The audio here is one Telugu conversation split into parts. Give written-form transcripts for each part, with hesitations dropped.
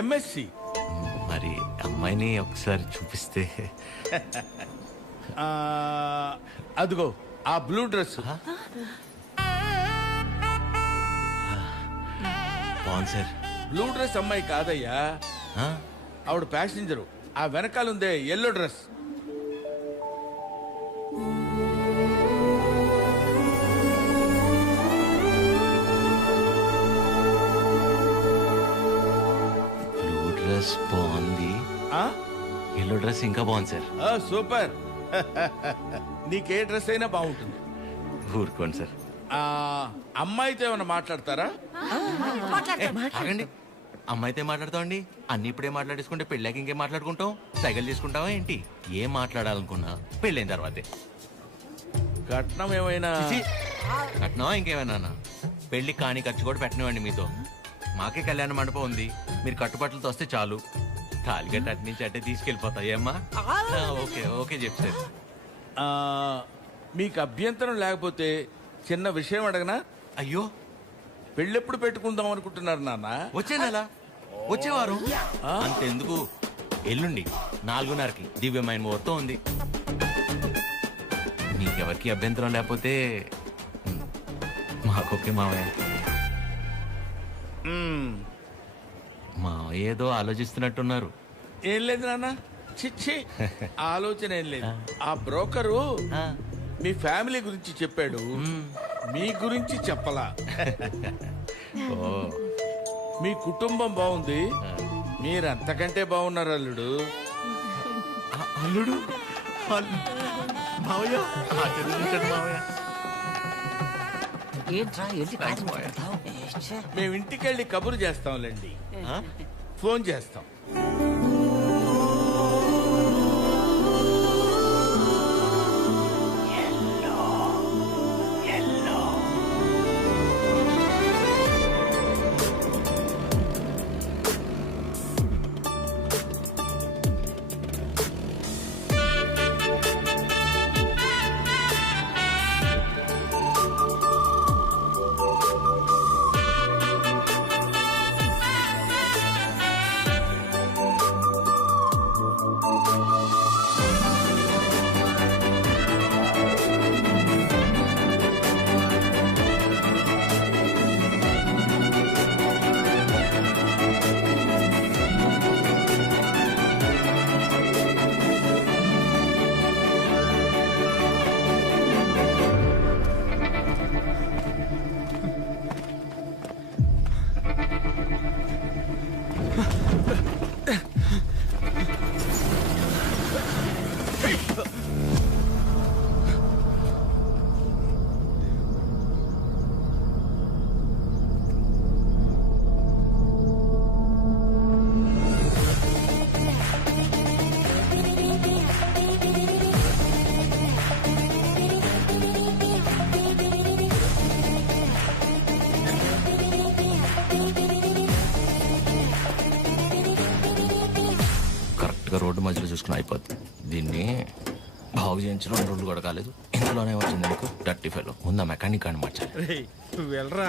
ఎంఎస్సి. మరి అమ్మాయిని ఒకసారి చూపిస్తే. అదిగో ఆ బ్లూ డ్రెస్. బాగుంది సార్. బ్లూ డ్రెస్ అమ్మాయి కాదయ్యా, ఆవిడ ప్యాసింజరు. ఆ వెనకాలందే ఎల్లో డ్రెస్. బ్లూ డ్రెస్ బాగుంది, ఎల్లో డ్రెస్ ఇంకా బాగుంది సార్. సూపర్. నీకే డ్రెస్ అయినా బాగుంటుంది. ఊరుకోండి సార్. అమ్మాయితో ఏమైనా మాట్లాడతారా? ఆగండి, అమ్మాయితే మాట్లాడతామండి. అన్ని ఇప్పుడే మాట్లాడేసుకుంటే పెళ్ళాక ఇంకేం మాట్లాడుకుంటాం? సైకిల్ చేసుకుంటావా ఏంటి? ఏం మాట్లాడాలనుకున్నా పెళ్ళైన తర్వాతే. కట్నం ఏమైనా? కట్నమా ఇంకేమైనా? పెళ్లి కాని ఖర్చు కూడా పెట్టనివ్వండి మీతో. మాకే కళ్యాణ మండపం ఉంది, మీరు కట్టుబట్టలతో వస్తే చాలు. తాలిగట్ట అటు నుంచి అట్టే తీసుకెళ్ళిపోతాయి అమ్మా. ఓకే ఓకే చెప్తారు. మీకు అభ్యంతరం లేకపోతే చిన్న విషయం అడగనా? అయ్యో, పెళ్ళెప్పుడు పెట్టుకుందాం అనుకుంటున్నారు నాన్న? వచ్చే నెల, వచ్చేవారు. అంతెందుకు, ఎల్లుండి 4:30కి దివ్యమైన ముహూర్తం ఉంది. మీకెవరికి అభ్యంతరం లేకపోతే మాకొకే మావయ్య. మావయ్య ఏదో ఆలోచిస్తున్నట్టున్నారు. ఏం లేదు నాన్న, చిచ్చి ఆలోచన ఏం లేదు. ఆ బ్రోకరు మీ ఫ్యామిలీ గురించి చెప్పాడు, మీ గురించి చెప్పలా. మీ కుటుంబం బాగుంది, మీరంతకంటే బాగున్నారు అల్లుడు. అల్లుడు మావయ్య, మేము ఇంటికెళ్ళి కబురు చేస్తాంలేండి, ఫోన్ చేస్తాం. రోడ్డు మధ్యలో చూసుకుని అయిపోద్ది. దీన్ని బాగు చేయించడం 2 రోజులు కూడా కాలేదు, ఇందులోనే వచ్చింది నీకు డర్టీ ఫెలో. ముందు మెకానిక్ అని మార్చాలి. నువ్వు వెళ్ళరా.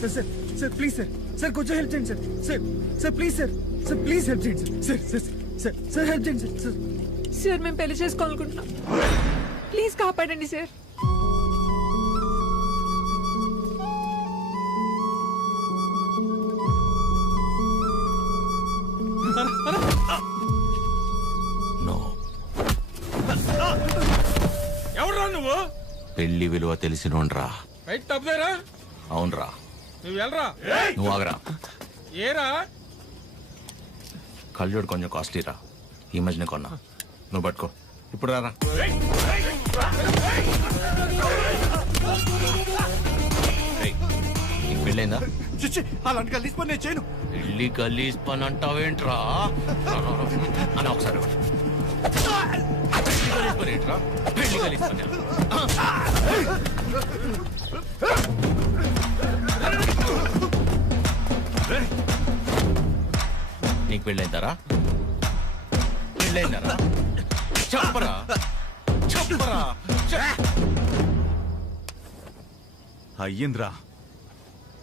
Sir sir please sir, sir కొంచెం హెల్ప్ చేయండి sir. Sir sir please sir, sir please help చేయండి sir. Sir sir sir help చేయండి సార్. సార్ మేము పెళ్లి చేసుకోవాలనుకుంటున్నాం, ప్లీజ్ కాపాడండి సార్. ఎవరా నువ్వు? పెళ్లి విలువ తెలిసినోండ్రా. అవునరా. నువ్వు వెళ్ళరా. నువ్వు ఆగరా. ఏరా కళ్ళజోడు కొంచెం కాస్ట్లీరా, ఈ మధ్యన కొన్నా. నువ్వు పట్టుకో. ఇప్పుడు రారా. నీకు పెళ్ళైందా? అలాంటి కలిసి పని నేను చేయను. పెళ్లి గలీజ్ పని అంటావేంట్రా? అని ఒకసారి పెళ్లి గలీజ్ పని. నీకు పెళ్ళైందారా? పెళ్ళైందారా? చెప్పరా చెప్పరా. అయ్యింద్రా.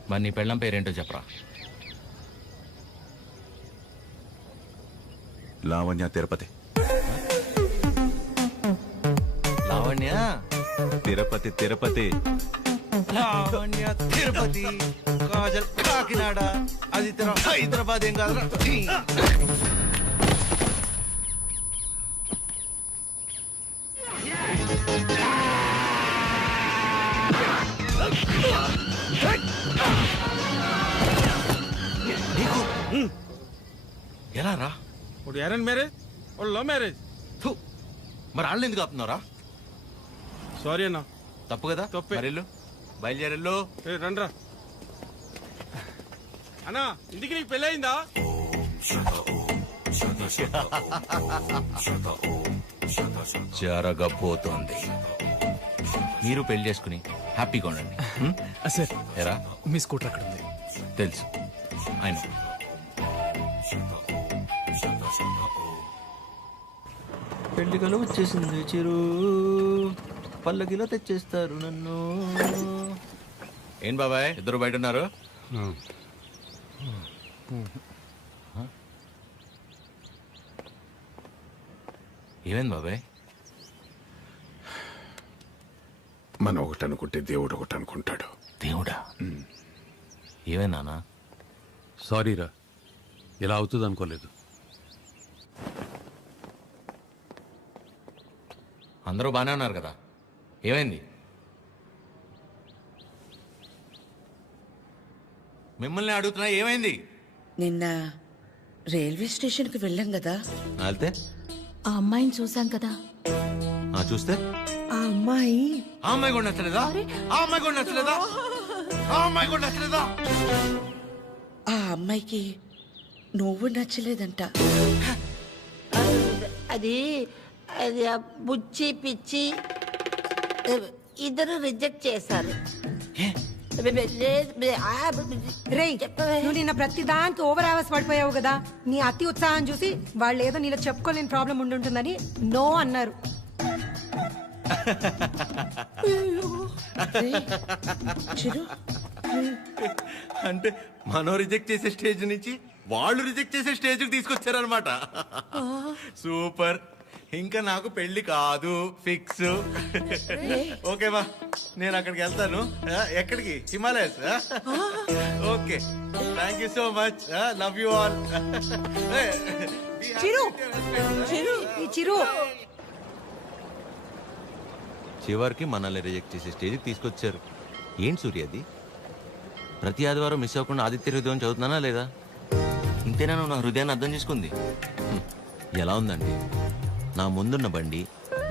మరి నీ పెళ్ళం పేరేంటో చెప్పరా. లావణ్య తిరుపతి. లావణ్య తిరుపతి తిరుపతి. లావణ్య తిరుపతి, కాజల్ కాకినాడ, అది హైదరాబాద్ ఏం కాదు. ఎలా రా? ఇప్పుడు arrange marriage or love marriage? థు, మరి వాళ్ళు ఎందుకు ఆపుతున్నారా? సారీ అన్న. తప్పు కదా. తప్పే. మరి బయలుదేరెళ్ళు. రండ్రా అన్నా, ఇంటికి నీకు పెళ్ళి అయిందా? జరగబోతోంది. మీరు పెళ్లి చేసుకుని హ్యాపీగా ఉండండి. సార్ ఎరా మీ స్కూటర్ అక్కడ ఉంది. తెలుసు ఆయన. పెళ్లి కల వచ్చేసింది చిరు, పల్లకిలో తెచ్చేస్తారు నన్ను. ఏం బాబాయ్ ఇద్దరు బయట ఉన్నారు? ఏమైంది బాబాయ్? మనం ఒకటి అనుకుంటే దేవుడు ఒకటి అనుకుంటాడు. దేవుడా? ఏమైంది నాన్న? సారీరా, ఇలా అవుతుంది అనుకోలేదు. అందరూ బాగానే ఉన్నారు కదా, ఏమైంది? మిమ్మల్ని అడుగుతున్నా, ఏమైంది? నిన్న రైల్వే స్టేషన్కి వెళ్ళాం కదా, వెళ్తే ఆ అమ్మాయిని చూసాం కదా. చూస్తే ఆ అమ్మాయి ఆ అమ్మాయి కూడా నచ్చలేదా? ఆ అమ్మాయి కూడా నచ్చలేదా? ఆ అమ్మాయి కూడా నచ్చలేదా? ఆ అమ్మాయికి నువ్వు నచ్చలేదంట. అది అది ఆ బుచ్చి పిచ్చి ఇద్దరు రిజెక్ట్ చేశారు. రేయ్, నువ్వు నిన్న ప్రతి దానికి ఓవర్ అవర్స్ పడిపోయావు కదా. నీ అతి ఉత్సాహం చూసి వాళ్ళు ఏదో నీలో చెప్పుకోలేని ప్రాబ్లం ఉండుంటుందని నో అన్నారు. చిరు, అంటే మనం రిజెక్ట్ చేసే స్టేజ్ నుంచి వాళ్ళు రిజెక్ట్ చేసే స్టేజ్కి తీసుకొచ్చారనమాట. సూపర్. ఇంకా నాకు పెళ్లి కాదు, ఫిక్స్. ఓకేవా, నేను అక్కడికి వెళ్తాను. ఎక్కడికి? Himalayas. Okay, thank you so much. Love you all. Chiru, Chiru, ఈ చిరు చివరికి మనల్ని రిజెక్ట్ చేసే స్టేజ్కి తీసుకొచ్చారు. ఏంటి సూర్యది? ప్రతి ఆదివారం మిస్ అవ్వకుండా ఆదిత్య హృదయం చదువుతున్నానా లేదా? ఇంతేనా నువ్వు నా హృదయాన్ని అర్థం చేసుకుంది? ఎలా ఉందండి? నా ముందున్న బండి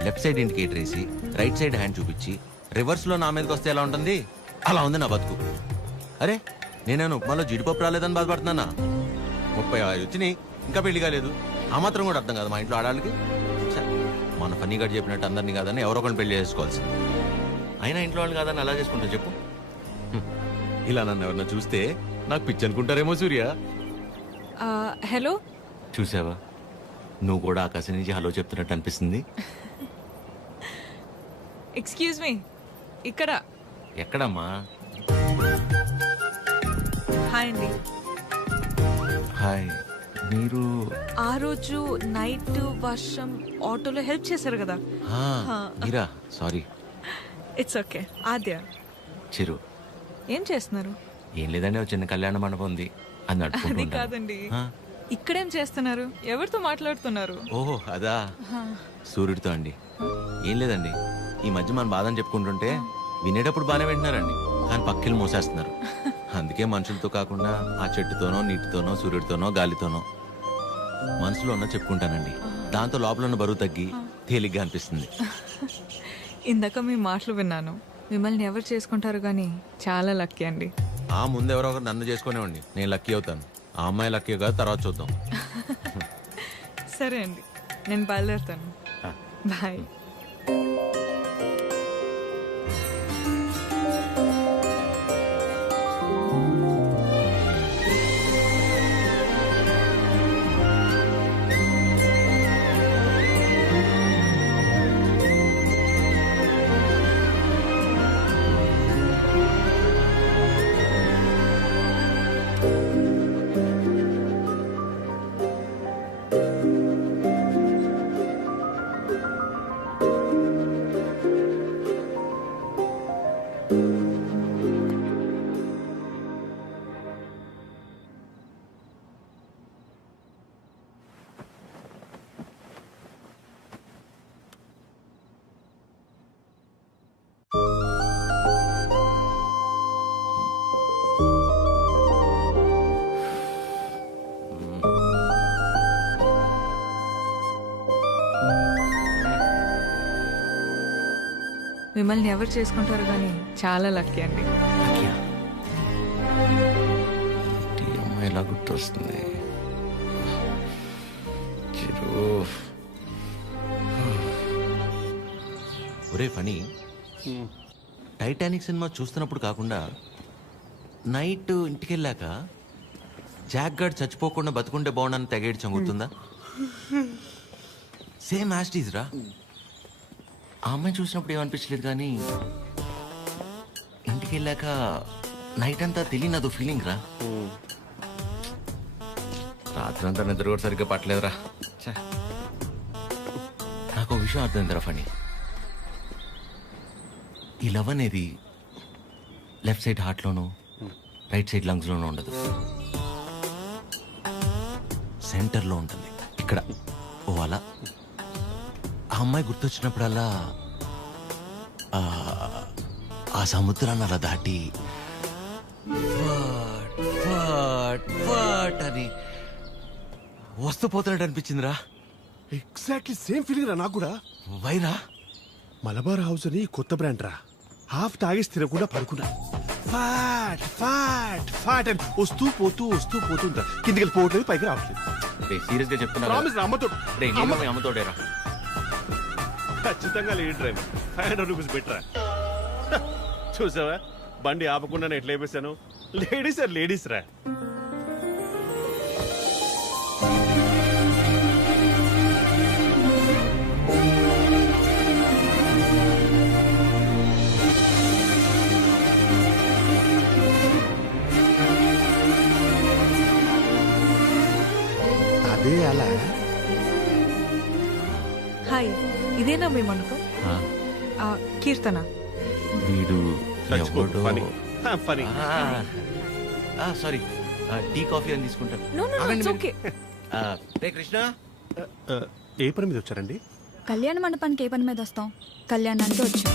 లెఫ్ట్ సైడ్ ఇండికేటర్ వేసి రైట్ సైడ్ హ్యాండ్ చూపించి రివర్స్లో నా మీదకి వస్తే ఎలా ఉంటుంది? అలా ఉంది నా బతుకు. అరే, నేనేను ఉప్మాలో జీడిపప్పు రాలేదని బాధపడుతున్నానా? 35 వచ్చినాయి, ఇంకా పెళ్లి కాలేదు. ఆ మాత్రం కూడా అర్థం కాదు మా ఇంట్లో ఆడాళ్ళకి. మన ఫన్నీ గడ్ చెప్పినట్టు అందరినీ కాదని ఎవరో ఒకరిని పెళ్లి చేసుకోవాల్సి. అయినా ఇంట్లో వాళ్ళు కాదని అలా చేసుకుంటా చెప్పు. ఇలా నన్ను ఎవరన్నా చూస్తే నాకు పిచ్చి అనుకుంటారేమో సూర్య. హలో, చూసావా, నువ్వు కూడా ఆకాశం నుంచి హలో చెప్తున్నట్టు అనిపిస్తుంది. ఎక్స్క్యూజ్ మీ, ఇక్కడ. ఎక్కడమ్మా? హాయ్ అండి. హాయ్. మీరు ఆ రోజు నైట్ వర్షం ఆటోలో హెల్ప్ చేశారు కదా. మీరా? Sorry. It's okay. Aadya, Chiru. ఏం చేస్తున్నారు? ఏం లేదండి, ఒక చిన్న కళ్యాణ మండపం ఉంది, అది అది నడుపుకుంటూ కాదండి, ఇక్కడేం చేస్తున్నారు? ఎవరితో మాట్లాడుతున్నారు? ఓహో అదా, సూర్యుడితో అండి. ఏం లేదండి, ఈ మధ్య మన బాధని చెప్పుకుంటుంటే వినేటప్పుడు బాగానే వింటున్నారండి, కానీ పక్కిలు మోసేస్తున్నారు. అందుకే మనుషులతో కాకుండా ఆ చెట్టుతోనో, నీటితోనో, సూర్యుడితోనో, గాలితోనో మనసులో ఉన్న చెప్పుకుంటానండి. దాంతో లోపల ఉన్న బరువు తగ్గి తేలిగ్గా అనిపిస్తుంది. ఇందాక మీ మాటలు విన్నాను. మిమ్మల్ని ఎవరు చేసుకుంటారు కానీ చాలా లక్కీ అండి. ఆ ముందెవరో ఒకరు నన్ను చేసుకునేవండి, నేను లక్కీ అవుతాను. ఆ అమ్మాయి లక్కీ కాదు, తర్వాత చూద్దాం. సరే అండి, నేను బయలుదేరుతాను. బాయ్. మిమ్మల్ని ఎవరు చేసుకుంటారు కానీ చాలా లక్కీ అండి. ఈ అమ్మాయి ఎలా గుర్తొస్తుంది? చిరు. ఒరే ఫనీ, టైటానిక్ సినిమా చూస్తున్నప్పుడు కాకుండా నైట్ ఇంటికి వెళ్ళాక జాక్ గార్డ్ చచ్చిపోకుండా బతుకుంటే బాగుండని తెగేడ్చాం, గుర్తుందా? సేమ్ యాస్టీజ్ రా. ఆ అమ్మాయి చూసినప్పుడు ఏమనిపించలేదు, కానీ ఇంటికి వెళ్ళాక నైట్ అంతా తెలియని అదో ఫీలింగ్ రా. రాత్రి అంతా నిద్ర కూడా సరిగ్గా పట్టలేదురా. ఛే. నాకు ఒక విషయం అర్థమైందిరా ఫనీ. ఈ లవ్ అనేది లెఫ్ట్ సైడ్ హార్ట్లోనూ రైట్ సైడ్ లంగ్స్లోనూ ఉండదు, సెంటర్లో ఉంటుంది, ఇక్కడ. ఓ అలా ఆ అమ్మాయి గుర్తొచ్చినప్పుడల్లా ఆ సముద్రాన్ని అలా దాటి అని వస్తూ పోతున్నట్టు అనిపించిందిరా. ఎగ్జాక్ట్లీ సేమ్ ఫీలింగ్ రా నాకు కూడా. వైరా మలబార్ హౌస్ అని కొత్త బ్రాండ్ రా. హాఫ్ తాగేసి తినకుండా పడుకున్నా. ఫాట్ ఫాట్ ఫాట్ అని వస్తూ పోతుందా. కిందికి వెళ్ళిపోవట్లేదు, పైకి రావట్లేదు. సీరియస్ గా చెప్తున్నా, ప్రామిస్ రా, అమ్మతో అమ్మతోడేరా. ఖచ్చితంగా లేడీ డ్రైవర్ 500 రూపీస్ బెటరా. చూసావా బండి ఆపకుండా ఎట్లా వేసాను. లేడీస్ రా. అదే అలా. హాయ్, ఇదేనా మీ మండపం? కీర్తన. వీడు ఎవడో. ఫనీ. సారీ, టీ కాఫీ అని తీసుకుంటాను. No, no, no, it's okay. రే కృష్ణ, ఏ పని మీద వచ్చారండి? కళ్యాణ మండపానికి ఏ పని మీద వస్తాం? కళ్యాణానికి వచ్చాం.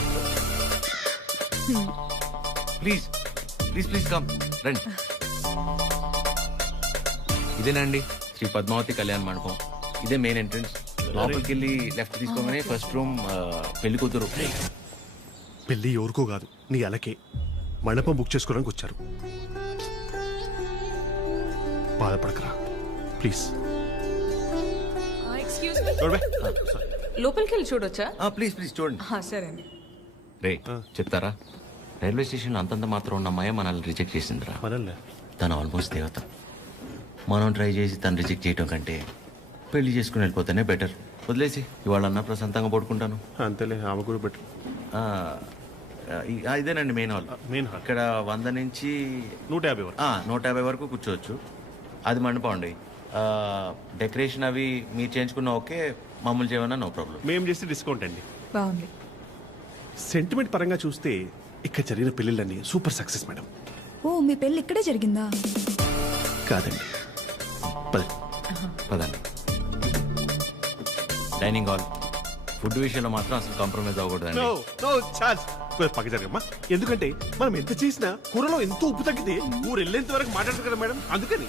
ప్లీజ్ ప్లీజ్ ప్లీజ్ కమ్, రండి. ఇదేనండి శ్రీ పద్మావతి కళ్యాణ మండపం. ఇదే మెయిన్ ఎంట్రన్స్. లోపలికి వెళ్ళి లెఫ్ట్ తీసుకోగానే ఫస్ట్ రూమ్ పెళ్లి కూతురు. పెళ్లి ఎవరికో కాదు, నీ అలకే. మండపం బుక్ చేసుకోవడానికి వచ్చారు. బాధపడకరా ప్లీజ్. ఎక్స్క్యూజ్ మీ, లోపలికి వెళ్ళి చూడొచ్చా? ప్లీజ్ ప్లీజ్ చూడండి. సరే అండి. రే చెప్తారా, రైల్వే స్టేషన్ అంతంత మాత్రం ఉన్న అమ్మాయి మనల్ని రిజెక్ట్ చేసిందిరా. మనల్ని తను ఆల్మోస్ట్ దేవత. మనం ట్రై చేసి తను రిజెక్ట్ చేయటం కంటే పెళ్లి చేసుకుని వెళ్ళిపోతేనే బెటర్. వదిలేసి ఇవాళ అన్న ప్రశాంతంగా పడుకుంటాను. అంతేలే, ఆమె కూడా బెటర్. ఇదేనండి మెయిన్ హాల్. మెయిన్ హాల్ ఇక్కడ 100 నుంచి 150 వరకు. 150 వరకు కూర్చోవచ్చు. అది మండపం అండి. డెకరేషన్ అవి మీరు చేయించుకున్న ఓకే, మామూలు చేయమన్నా నో ప్రాబ్లం. మేము చేస్తే డిస్కౌంట్ అండి. బాగుంది. సెంటిమెంట్ పరంగా చూస్తే ఇక్కడ జరిగిన పెళ్ళిళ్ళన్నీ సూపర్ సక్సెస్ మేడం. ఓ, మీ పెళ్ళి ఇక్కడే జరిగిందా? కాదండి, పదండి. Dining hall. ఫుడ్ విషయంలో మాత్రం అసలు కాంప్రమైజ్ అవ్వకూడదండి. పక్క జరగమ్మా. ఎందుకంటే మనం ఎంత చేసినా కూరలో ఎంతో ఉప్పు తగ్గితే ఊరు వెళ్ళేంత వరకు మాట్లాడతారు కదా మేడం, అందుకని.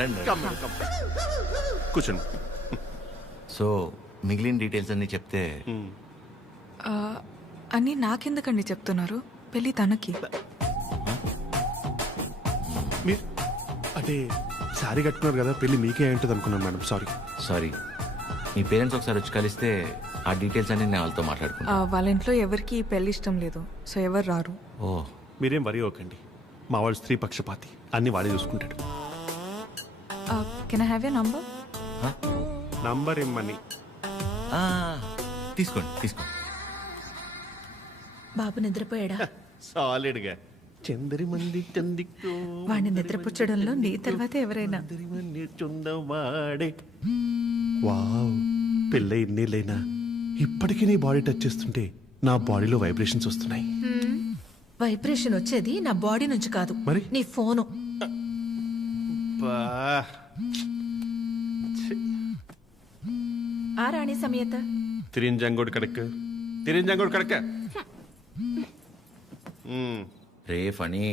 రండి. కూర్చోండి. సో మిగిలిన డీటెయిల్స్ అన్ని చెప్తే. అన్నీ నాకెందుకండి చెప్తున్నారు? పెళ్ళి తనకి. మీరు అంటే సారీ కట్టుకున్నారు కదా, పెళ్లి మీకే ఉంటుంది అనుకున్నాను మేడం. సారీ. మీ పేరెంట్స్ ఒకసారి వచ్చి కలిస్తే ఆ డీటెయిల్స్ అన్ని నేను వాళ్ళతో మాట్లాడుకున్నా. వాళ్ళ ఇంట్లో ఎవరికి పెళ్లి ఇష్టం లేదు, సో ఎవరు రారు. ఓ, మీరేం వరి అవ్వకండి. మా వాడు స్త్రీ పక్షపాతి, అన్ని వాడే చూసుకుంటాడు. Can I have your number? Number ఇమ్మని. తీసుకోండి. బాబు నిద్రపోయాడా? సాలిడ్ గా. చందరి మంది చందికో వాడిని నిద్రపుచ్చడంలో నీ తర్వాత ఎవరైనా. వాడే. వావ్, పెళ్ళ ఇన్నేళ్ళైనా ఇప్పటికీ నీ బాడీ టచ్ చేస్తుంటే నా బాడీలో వైబ్రేషన్స్ వస్తున్నాయి. వైబ్రేషన్ వచ్చేది నా బాడీ నుంచి కాదు, మరి నీ ఫోను. ఆ రాణి సమేత తిరింజంగోడు కడక. రే ఫనీ,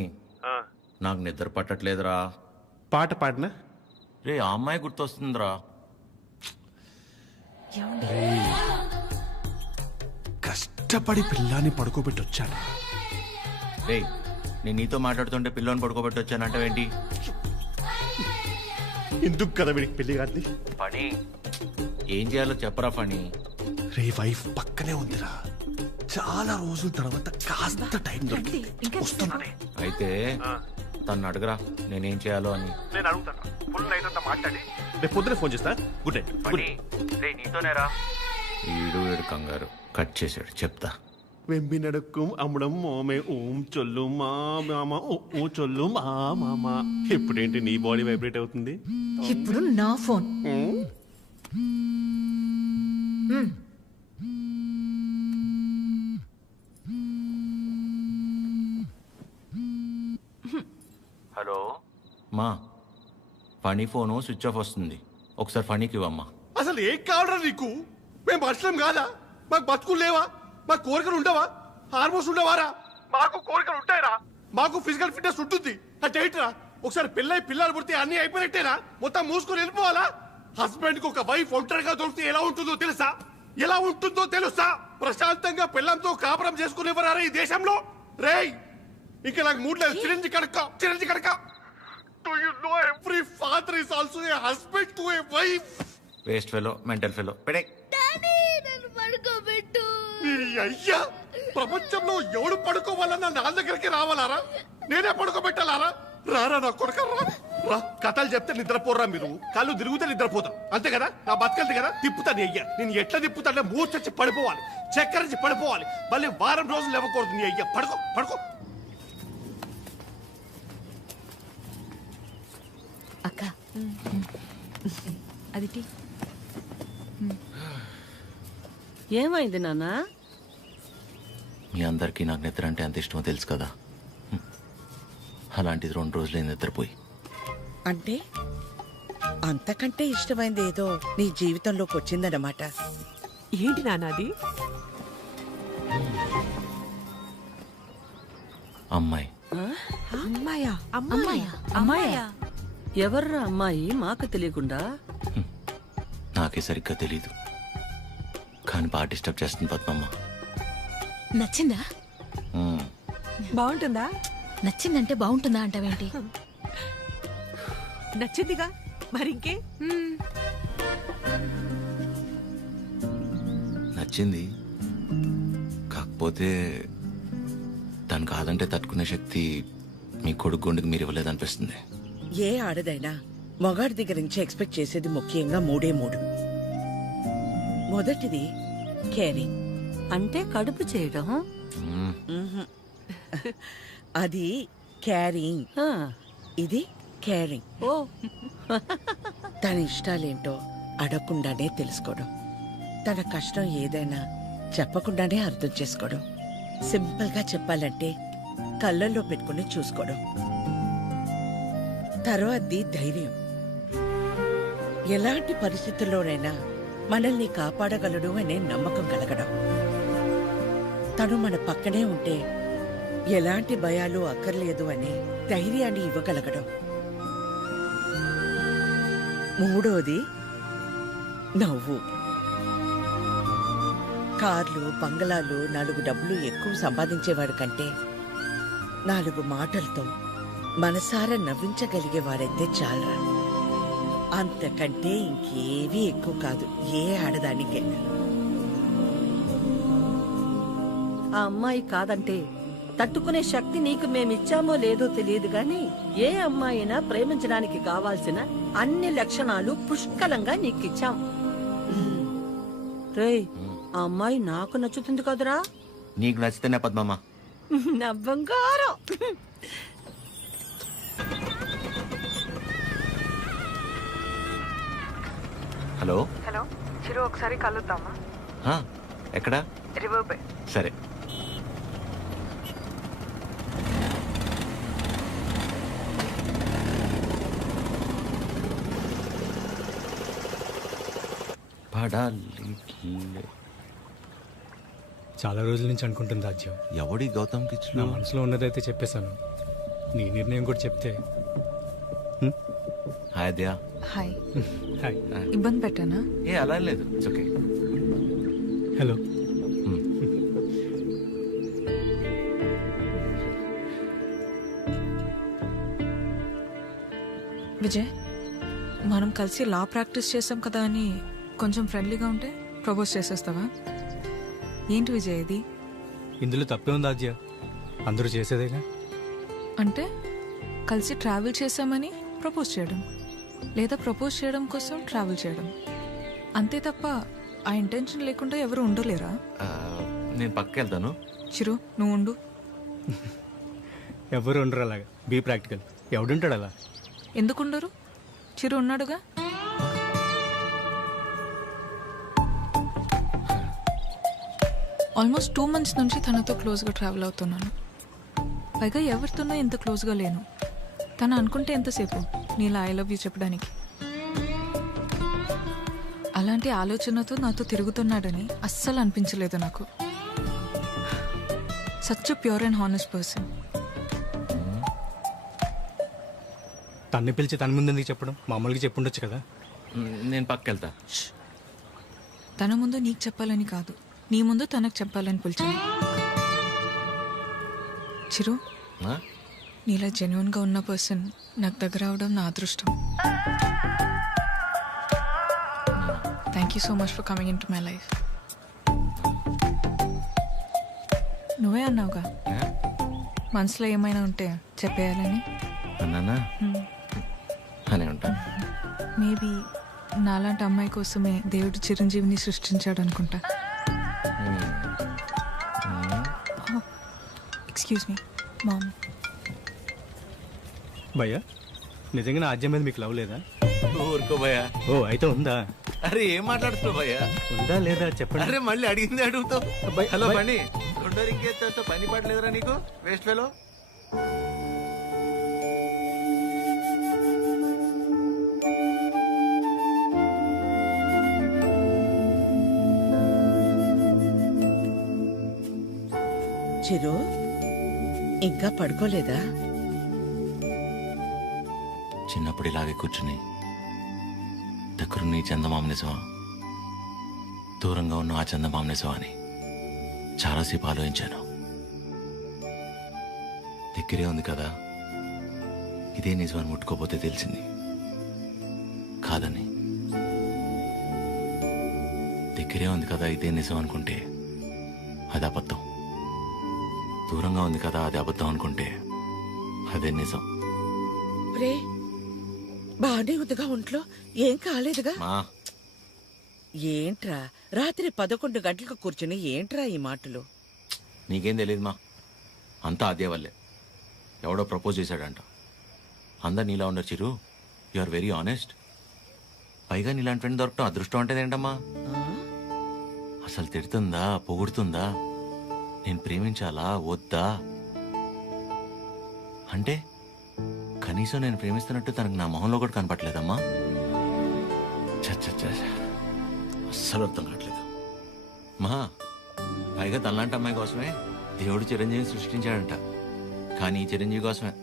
నాకు నిద్ర పట్టట్లేదురా. పాట పాడినా రే ఆ అమ్మాయి గుర్తొస్తుందిరా. కష్టం. కష్టపడి పిల్లాన్ని పడుకోబెట్టి వచ్చాను. రే నేను నీతో మాట్లాడుతుంటే పిల్లని పడుకోబెట్టి వచ్చానంటావేంటి? ఎందుకు కదా వీడికి పెళ్లి కాదు? పని ఏం చేయాలో చెప్పరా ఫణి. రే వైఫ్ పక్కనే ఉందిరా, చాలా రోజుల తర్వాత కాస్త టైం దొరికింది, వస్తున్నానే. అయితే తను అడగరా నేనేం చేయాలో అని. నేను అడుగుతాను, ఫుల్ నైట్ అంతా మాట్లాడి రేపు పొద్దున ఫోన్ చేస్తా. Good night. నీతోనేరా. వీడు కంగారు కట్ చేశాడు, చెప్తా. వెంబి నడుక్కుం అమ్ముడం మోమే ఓం చొల్లు మా మామ ఓ చొల్లు మా మామ. ఇప్పుడేంటి నీ బాడీ వైబ్రేట్ అవుతుంది? ఇప్పుడు నా ఫోన్. హలో మా ఫణి ఫోను స్విచ్ ఆఫ్ వస్తుంది, ఒకసారి ఫణికి ఇవ్వమ్మా. అసలు ఏం కావాలరా నీకు? మేము మనుషులం కాదా? మాకు బతుకులు లేవా? మాకు కోరికలు ఉండవా? హార్మోన్స్ ఉండవారా? మాకు కోరికలు ఉంటాయిరా, మాకు ఫిజికల్ ఫిట్నెస్ ఉంటుంది. అంటే ఒకసారి పిల్లలు పుడితే అన్ని అయిపోయినట్టేనా? మొత్తం మూసుకొని వెళ్ళిపోవాలా? హస్బెండ్ కి ఒక వైఫ్ ఒంటరిగా దొరికితే ఎలా ఉంటుందో తెలుసా? ఎలా ఉంటుందో తెలుసా? ప్రశాంతంగా పిల్లలతో కాపురం చేసుకునేవారా ఈ దేశంలో? రేయ్ ఇంకా నాకు మూడు లేదు. Chironji కడక Do you know every father is also a husband to a wife? Waste fellow, mental fellow. పెడే అయ్యా, ప్రపంచంలో ఎవడు పడుకోవాలన్నా నా దగ్గరికి రావాలారా? నేనే పడుకోబెట్టాలారా? రారా నా కొడుక రా. కథలు చెప్తే నిద్రపోరా మీరు, కళ్ళు తిరుగుతే నిద్రపోతాం అంతే కదా? నా బతకల్ది కదా, తిప్పుతాను. అయ్యా నేను ఎట్లా తిప్పుతానే మూర్చొచ్చి పడిపోవాలి, చక్కరించి పడిపోవాలి, మళ్ళీ వారం రోజులు ఇవ్వకూడదు. నీ అయ్యా పడుకో పడుకో. అక్క అది టీ. ఏమైంది నాన్న? మీ అందరికీ నాకు నిద్ర అంటే ఎంత ఇష్టమో తెలుసు కదా. అలాంటిది 2 రోజులే నిద్రపోయి. అంటే అంతకంటే ఇష్టమైంది ఏదో నీ జీవితంలోకి వచ్చిందన్నమాట. ఏంటి నాన్నది? అమ్మాయి. అమ్మాయా? అమ్మాయా? అమ్మాయా? ఎవర్రా అమ్మాయి? మాకు తెలియకుండా. నాకే సరిగ్గా తెలీదు, కానీ బాగా డిస్టర్బ్ చేస్తుంది పద్మమ్మ. నచ్చిందా? బాగుంటుందా? నచ్చిందంటే బాగుంటుందా అంటావేంటి? నచ్చిందిగా మరింకే. నచ్చింది, కాకపోతే తను కాదంటే తట్టుకునే శక్తి మీ కొడుకు గుండెకి మీరు ఇవ్వలేదనిపిస్తుంది. ఏ ఆడదైనా మగాడి దగ్గర నుంచి ఎక్స్పెక్ట్ చేసేది ముఖ్యంగా 3 మొదటిది కేరింగ్, అంటే కడుపు చేయడం. అది క్యారింగ్, ఇది కేరింగ్. ఓ తన ఇష్టాలేంటో అడగకుండానే తెలుసుకోవడం, తన కష్టం ఏదైనా చెప్పకుండానే అర్థం చేసుకోవడం, సింపుల్ గా చెప్పాలంటే కళ్ళల్లో పెట్టుకుని చూసుకోవడం. తర్వాతది ధైర్యం, ఎలాంటి పరిస్థితుల్లోనైనా మనల్ని కాపాడగలడు అనే నమ్మకం కలగడం. తను మన పక్కనే ఉంటే ఎలాంటి భయాలు అక్కర్లేదు అనే ధైర్యాన్ని ఇవ్వగలగడం. మూడోది నవ్వు. కార్లు, బంగళాలు, 4 డబ్బులు ఎక్కువ సంపాదించేవాడు కంటే 4 మాటలతో మనసారా నవ్వించగలిగేవారైతే చాలరా. అంతకంటే ఇంకేవీ ఎక్కువ కాదు ఏ ఆడదానికే. ఆ అమ్మాయి కాదంటే తట్టుకునే శక్తి నీకు మేమిచ్చామో లేదో తెలియదు గాని ఏ అమ్మాయినా ప్రేమించడానికి కావాల్సిన అన్ని లక్షణాలు పుష్కలంగా నీకిచ్చాం. రేయ్, ఆ అమ్మాయి నాకు నచ్చుతుంది కదరా? నీకు నచ్చితేనే పద్మమ్మ. నా బంగారం. హలో హలో చిరు, ఒకసారి కలుద్దామా? ఎక్కడా? రివర్బే. సరే. చాలా రోజుల నుంచి అనుకుంటుంది రాజ్యం. ఎవడి గౌతమ్ కి నా మనసులో ఉన్నదైతే చెప్పేశాను. నీ నిర్ణయం కూడా చెప్తే. హాయ్ దయా. హాయ్. హాయ్. ఇబ్బంది పెట్టానా? ఏ అలా లేదు, ఇట్స్ ఓకే. హలో. విజయ్, మనం కలిసి లా ప్రాక్టీస్ చేసాం కదా అని కొంచెం ఫ్రెండ్లీగా ఉంటే ప్రపోజ్ చేసేస్తావా? ఏంటి విజయ్ ఇది? ఇందులో తప్పే ఉంది ఆద్య, అందరూ చేసేదేగా. అంటే కలిసి ట్రావెల్ చేసామని ప్రపోజ్ చేయడం, లేదా ప్రపోజ్ చేయడం కోసం ట్రావెల్ చేయడం, అంతే తప్ప ఆ ఇంటెన్షన్ లేకుండా ఎవరు ఉండలేరా? నేను పక్కకి వెళ్తాను. చిరు, నువ్వు ఉండు. ఎవరు ఉండరు అలాగా. Be practical. ఎవడుంటాడు అలా? ఎందుకుండరు? చిరు ఉన్నాడుగా. ఆల్మోస్ట్ 2 months నుంచి తనతో క్లోజ్గా ట్రావెల్ అవుతున్నాను. పైగా ఎవరితోనో ఇంత క్లోజ్గా లేను. తను అనుకుంటే ఎంతసేపు నీలా ఐ లవ్ యూ చెప్పడానికి. అలాంటి ఆలోచనతో నాతో తిరుగుతున్నాడని అస్సలు అనిపించలేదు నాకు. Such pure and honest person. తన్ని పిలిచి తన ముందు ఎందుకు చెప్పడం? మామూలుగా చెప్పుండొచ్చు కదా. నేను పక్కకి వెళ్తా. తన ముందు నీకు చెప్పాలని కాదు, నీ ముందు తనకు చెప్పాలని పిలిచాను. చిరు, నీలా జెన్యున్గా ఉన్న పర్సన్ నాకు దగ్గర అవడం నా అదృష్టం. Thank you so much for coming in to my life. నువ్వే అన్నావుగా మనసులో ఏమైనా ఉంటే చెప్పేయాలని. అన్నానా? అనే ఉంటాను. మేబీ నాలాంటి అమ్మాయి కోసమే దేవుడు చిరంజీవిని సృష్టించాడు అనుకుంటా. Excuse me ma'am. భయ్యా, నిజంగా నా ఆద్య మీద మీకు లవ్ లేదా? ఊరుకో భయ్యా. ఓ, అయితే ఉందా? అరే ఏం మాట్లాడుతున్నావు భయ్యా? ఉందా లేదా చెప్పండి. అరే మళ్ళీ అడిగింది అడుగుతావు. హలో బండి, ఉండరు ఇంకేతో పని పడలేదురా నీకు? Waste fellow. చిరు, ఇంకా పడుకోలేదా? చిన్నప్పుడు ఇలాగే కూర్చుని దగ్గరున్న ఈ చందమామ నిజమా, దూరంగా ఉన్న ఆ చందమామ నిజమా అని చాలాసేపు ఆలోచించాను. దగ్గరే ఉంది కదా, ఇదే నిజమని ముట్టుకోపోతే తెలిసింది కాదని. దగ్గరే ఉంది కదా ఇదే నిజం అనుకుంటే అది అబద్ధం. దూరంగా ఉంది కదా అది అబద్ధం అనుకుంటే అదే నిజం. రే, బానే ఉందిగా ఒంట్లో? ఏం కాలేదుగా? మా ఏంట్రా రాత్రి 11 గంటలకు కూర్చుని ఏంట్రా ఈ మాటలు? నీకేం తెలియదు మా, అంతా అదే వల్లే. ఎవడో ప్రపోజ్ చేశాడంట. అందరు నీలా ఉండరు చిరు, యు ఆర్ వెరీ ఆనెస్ట్. పైగా నీలాంటి ఫ్రెండ్ దొరకటం అదృష్టం అంటే ఏంటమ్మా? అసలు తిడుతుందా, పొగుడుతుందా, నేను ప్రేమించాలా వద్దా అంటే కనీసం నేను ప్రేమిస్తున్నట్టు తనకు నా మొహంలో కూడా కనపట్లేదమ్మా. అస్సలు అర్థం కావట్లేదు మా. పైగా తనలాంటి అమ్మాయి కోసమే దేవుడు చిరంజీవిని సృష్టించాడంట. కానీ ఈ చిరంజీవి కోసమే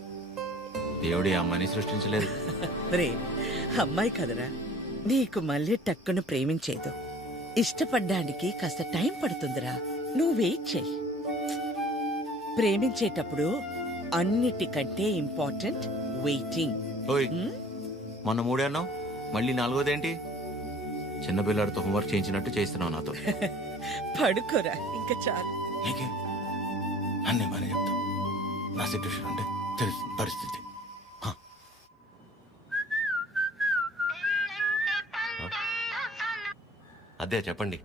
దేవుడు ఈ అమ్మాయిని సృష్టించలేదు. రే, అమ్మాయి కదరా, నీకు మళ్ళీ టక్కును ప్రేమించేదు. ఇష్టపడ్డానికి కాస్త టైం పడుతుందిరా, నువ్వు వెయిట్ చెయ్యి. ప్రేమించేటప్పుడు అన్నిటికంటే ఇంపార్టెంట్ వెయిటింగ్. ఓయ్, మొన్న 3 అన్నావు, మళ్ళీ 4వదేంటి? చిన్నపిల్లాడితో హోంవర్క్ చేయించినట్టు చేస్తున్నావు నాతో. పడుకోరా, ఇంకా చాలు. నీకే అన్నీ బాగానే చెప్తావు. నా సిట్యుయేషన్ అంటే తెలుసు పరిస్థితి. అదే చెప్పండి.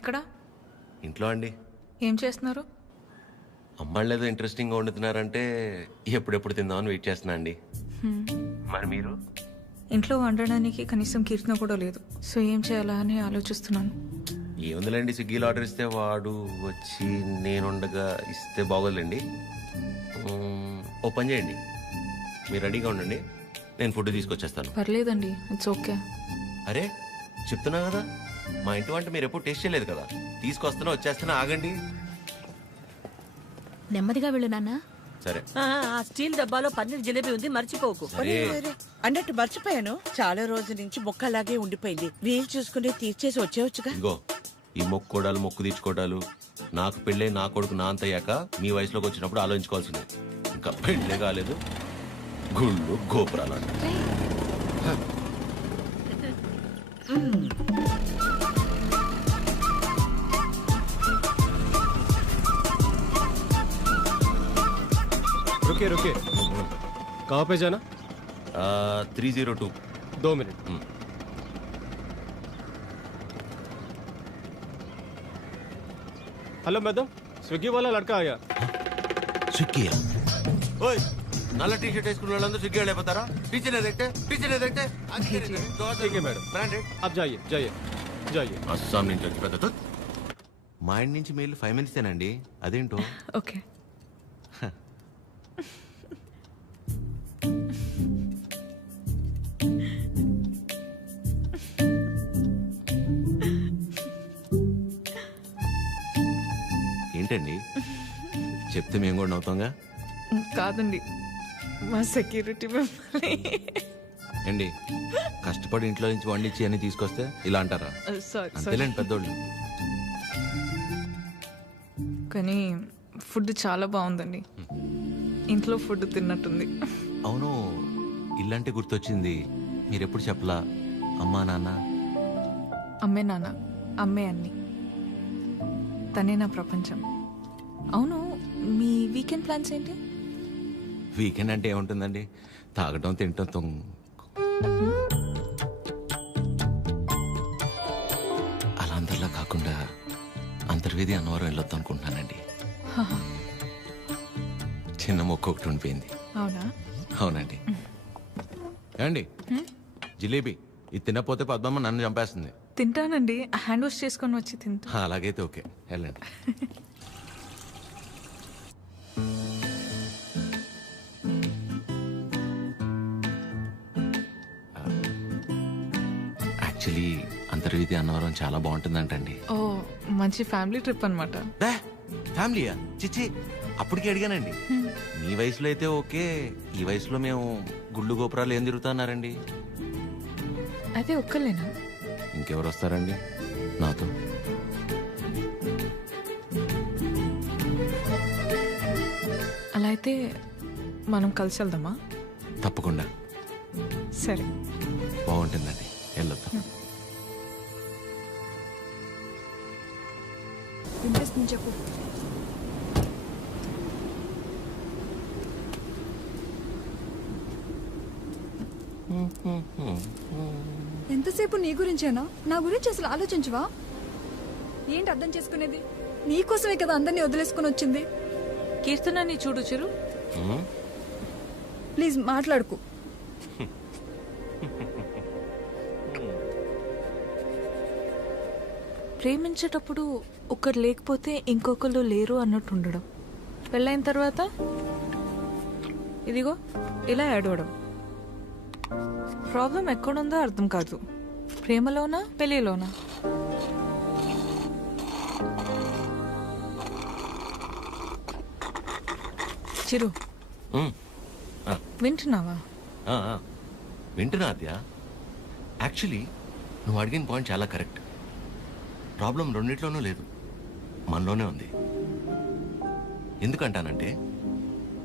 ఎక్కడ? ఇంట్లో అండి. ఏం చేస్తున్నారు? అమ్మాళ్ళు ఏదో ఇంట్రెస్టింగ్గా వండుతున్నారంటే ఎప్పుడెప్పుడు తిందామని వెయిట్ చేస్తున్నా అండి. మరి మీరు? ఇంట్లో వండడానికి కనీసం కీర్తన కూడా లేదు. సో ఏం చేయాలా అని ఆలోచిస్తున్నాను. ఏముందిలేండి, స్విగ్గీలో ఆర్డర్ ఇస్తే వాడు వచ్చి నేను ఉండగా ఇస్తే బాగోదులేండి. ఓ పని చేయండి, మీరు రెడీగా ఉండండి, నేను ఫుడ్ తీసుకొచ్చేస్తాను. పర్లేదండి, ఇట్స్ ఓకే. అరే చెప్తున్నా కదా, మా ఇంటి వంట మీరు ఎప్పుడు టేస్ట్ చేయలేదు కదా. తీసుకొస్తున్నా, వచ్చేస్తున్నా, ఆగండి. నెమ్మదిగా వెళ్ళు నాన్న. సరే. ఆ స్టీల్ డబ్బాలో పన్నీర్ జిలేబీ ఉంది, మర్చిపోకు. సరే. అన్నట్టు మర్చిపోయాను, చాలా రోజుల నుంచి బొక్క అలాగే ఉండిపోయింది. వీలు చూసుకుని తీర్చేసి వచ్చేవచ్చుగా. ఇగో ఈ మొక్కుకోడాలు, మొక్కు తీర్చుకోవడాలు నాకు పెళ్ళే నా కొడుకు నా అంత అయ్యాక మీ వయసులోకి వచ్చినప్పుడు ఆలోచించుకోవాల్సిందే. ఇంకా పెళ్ళే కాలేదు, గుళ్ళు గోపురాలు అంట. रुके रुके कहाँ पे जाना? 302. 2 मिनट. हेलो मैडम, स्विगी वाला लड़का आया. స్విగ్గీ ఓయ్ నల్ల టీ షర్ట్ వేసుకున్న వాళ్ళందరూ స్విగ్గీ వెళ్ళిపోతారా? టీచర్ देखते ठीक है मैडम. బ్రాండెడ్ आप जाइए जाइए जाइए. అస్సాం నుంచి వచ్చి పెద్ద మా ఇంటి నుంచి మెయిల్ 5 మినిట్సేనండి. అదేంటో ఓకే. ఏంటండి చెప్తే మేము కూడా నవ్వుతాంగా. కాదండి, మా సెక్యూరిటీ మిమ్మల్ని ఏండి కష్టపడి ఇంట్లో నుంచి వండించి అన్ని తీసుకొస్తే ఇలా అంటారా? సారీ అంతేలేండి పెద్దోళ్ళు. కానీ ఫుడ్ చాలా బాగుందండి. ఇంట్లో ఫుడ్ తిన్నట్టుంది. అవును, ఇల్లంటే గుర్తొచ్చింది. మీరెప్పుడు చెప్పలా అమ్మా నాన్న? అమ్మే నాన్న, అమ్మే అన్ని. తనే నా ప్రపంచం. అవును, మీ వీకెండ్ ప్లాన్స్ ఏంటి? వీకెండ్ అంటే ఏముంటుందండి, తాగటం తినటం అలా అందరిలా కాకుండా అంతర్వేది అన్నవరం వెళ్ళొద్దాం అనుకుంటున్నానండి. చిన్న మొక్క ఒకటి ఉండిపోయింది. అవునా? అవునండి. ఏమండి జిలేబీ ఇది తినకపోతే పద్మమ్మ నన్ను చంపేస్తుంది. తింటానండి, హ్యాండ్ వాష్ చేసుకొని వచ్చి తింటా. అలాగైతే ఓకే, వెళ్ళండి. యాక్చువల్లీ అంతర్వేది అన్నవరం చాలా బాగుంటుందంటండి. ఓ, మంచి ఫ్యామిలీ ట్రిప్ అనమాట. ఫ్యామిలీయా? చిచ్చి, అప్పటికి అడిగానండి. మీ వయసులో అయితే ఓకే, ఈ వయసులో మేము గుళ్ళు గోపురాలు ఏం తిరుగుతున్నారండి. అయితే ఒక్కలేనా? ఇంకెవరు వస్తారండి నాతో? అలా అయితే మనం కలిసి వెళ్దామా? తప్పకుండా. సరే, బాగుంటుందండి, వెళ్ళొద్దాం. చెప్పు. ఎంతసేపు నీ గురించేనా? నా గురించి అసలు ఆలోచించవా? ఏంటి అర్థం చేసుకునేది? నీకోసమే కదా అందరినీ వదిలేసుకుని వచ్చింది. కీర్తనని చూడు చిరు. ప్లీజ్ మాట్లాడుకు. ప్రేమించేటప్పుడు ఒకరు లేకపోతే ఇంకొకరు లేరు అన్నట్టు ఉండడం, పెళ్ళైన తర్వాత ఇదిగో ఇలా ఏడవడం. ప్రాబ్లం ఎక్కడుందో అర్థం కాదు. ప్రేమలోనా పెళ్లిలోనా? చిరు, వింటున్నావా? వింటున్నా అద్య. యాక్చువల్లీ నువ్వు అడిగిన పాయింట్ చాలా కరెక్ట్. ప్రాబ్లం రెండిట్లోనూ లేదు, మనలోనే ఉంది. ఎందుకంటానంటే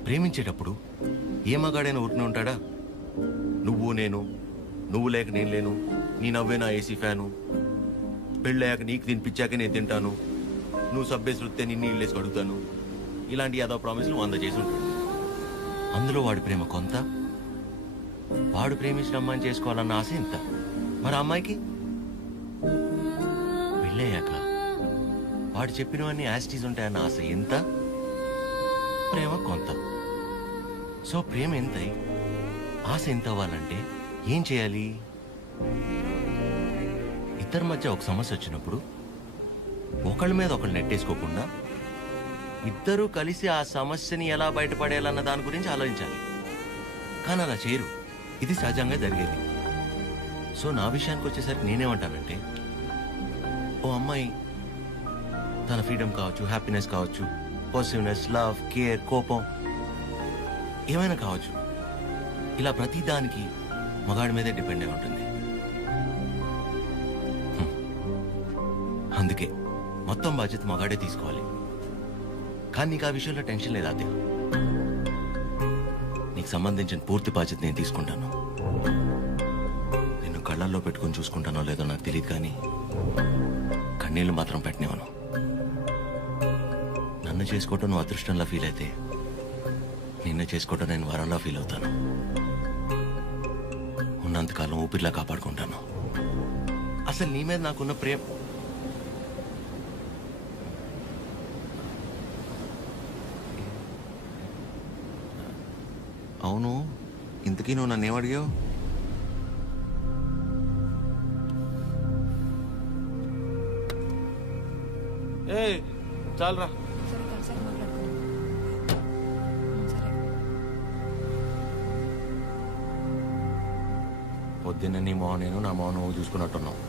ప్రేమించేటప్పుడు ఏ మగాడైనా ఊరికనే ఉంటాడా? నువ్వు నేను, నువ్వు లేక నేను లేను, నీ నవ్వే నా ఏసీ ఫ్యాను, పెళ్ళయ్యాక నీకు తినిపించాక నేను తింటాను, నువ్వు సబ్బేసి వృత్తే నిన్ను ఇల్లేసి అడుగుతాను, ఇలాంటి యాదవ ప్రామిస్లు 100 చేసి ఉంటాడు. అందులో వాడి ప్రేమ కొంత, వాడు ప్రేమించిన అమ్మాయిని చేసుకోవాలన్న ఆశ ఇంత. మరి అమ్మాయికి పెళ్ళయ్యాక వాడు చెప్పినవన్నీ యాస్టీస్ ఉంటాయన్న ఆశ ఎంత, ప్రేమ కొంత. సో ప్రేమ ఎంతై ఆశ ఎంత అవ్వాలంటే ఏం చేయాలి? ఇద్దరి మధ్య ఒక సమస్య వచ్చినప్పుడు ఒకళ్ళ మీద ఒకళ్ళు నెట్టేసుకోకుండా ఇద్దరూ కలిసి ఆ సమస్యని ఎలా బయటపడేయాలన్న దాని గురించి ఆలోచించాలి. కానీ అలా చేయరు, ఇది సహజంగా జరిగేది. సో నా విషయానికి వచ్చేసరికి నేనేమంటానంటే, ఓ అమ్మాయి తన ఫ్రీడమ్ కావచ్చు, హ్యాపీనెస్ కావచ్చు, పాజిటివ్నెస్, లవ్, కేర్, కోపం ఏమైనా కావచ్చు, ఇలా ప్రతి దానికి మగాడి మీదే డిపెండ్ అయి ఉంటుంది. అందుకే మొత్తం బాధ్యత మగాడే తీసుకోవాలి. కానీ నీకు ఆ విషయంలో టెన్షన్ లేదా అదే? నీకు సంబంధించిన పూర్తి బాధ్యత నేను తీసుకుంటాను. కళ్ళల్లో పెట్టుకొని చూసుకుంటానో లేదో నాకు తెలియదు, కానీ కన్నీళ్లు మాత్రం పెట్టనివ్వను. నన్ను చేసుకోవటం నువ్వు అదృష్టంలా ఫీల్ అయితే నిన్ను చేసుకోవటం నేను వరంలా ఫీల్ అవుతాను. ఉన్నంతకాలం ఊపిరిలా కాపాడుకుంటాను. అసలు నీ మీద నాకున్న ప్రేమ అవును. ఇంతకీ నువ్వు నన్ను ఏమడిగావు? ఏ చాలరా. పొద్దున్న నీ మోహన్ నేను, నా మోహన్ నువ్వు చూసుకున్నట్టున్నావు.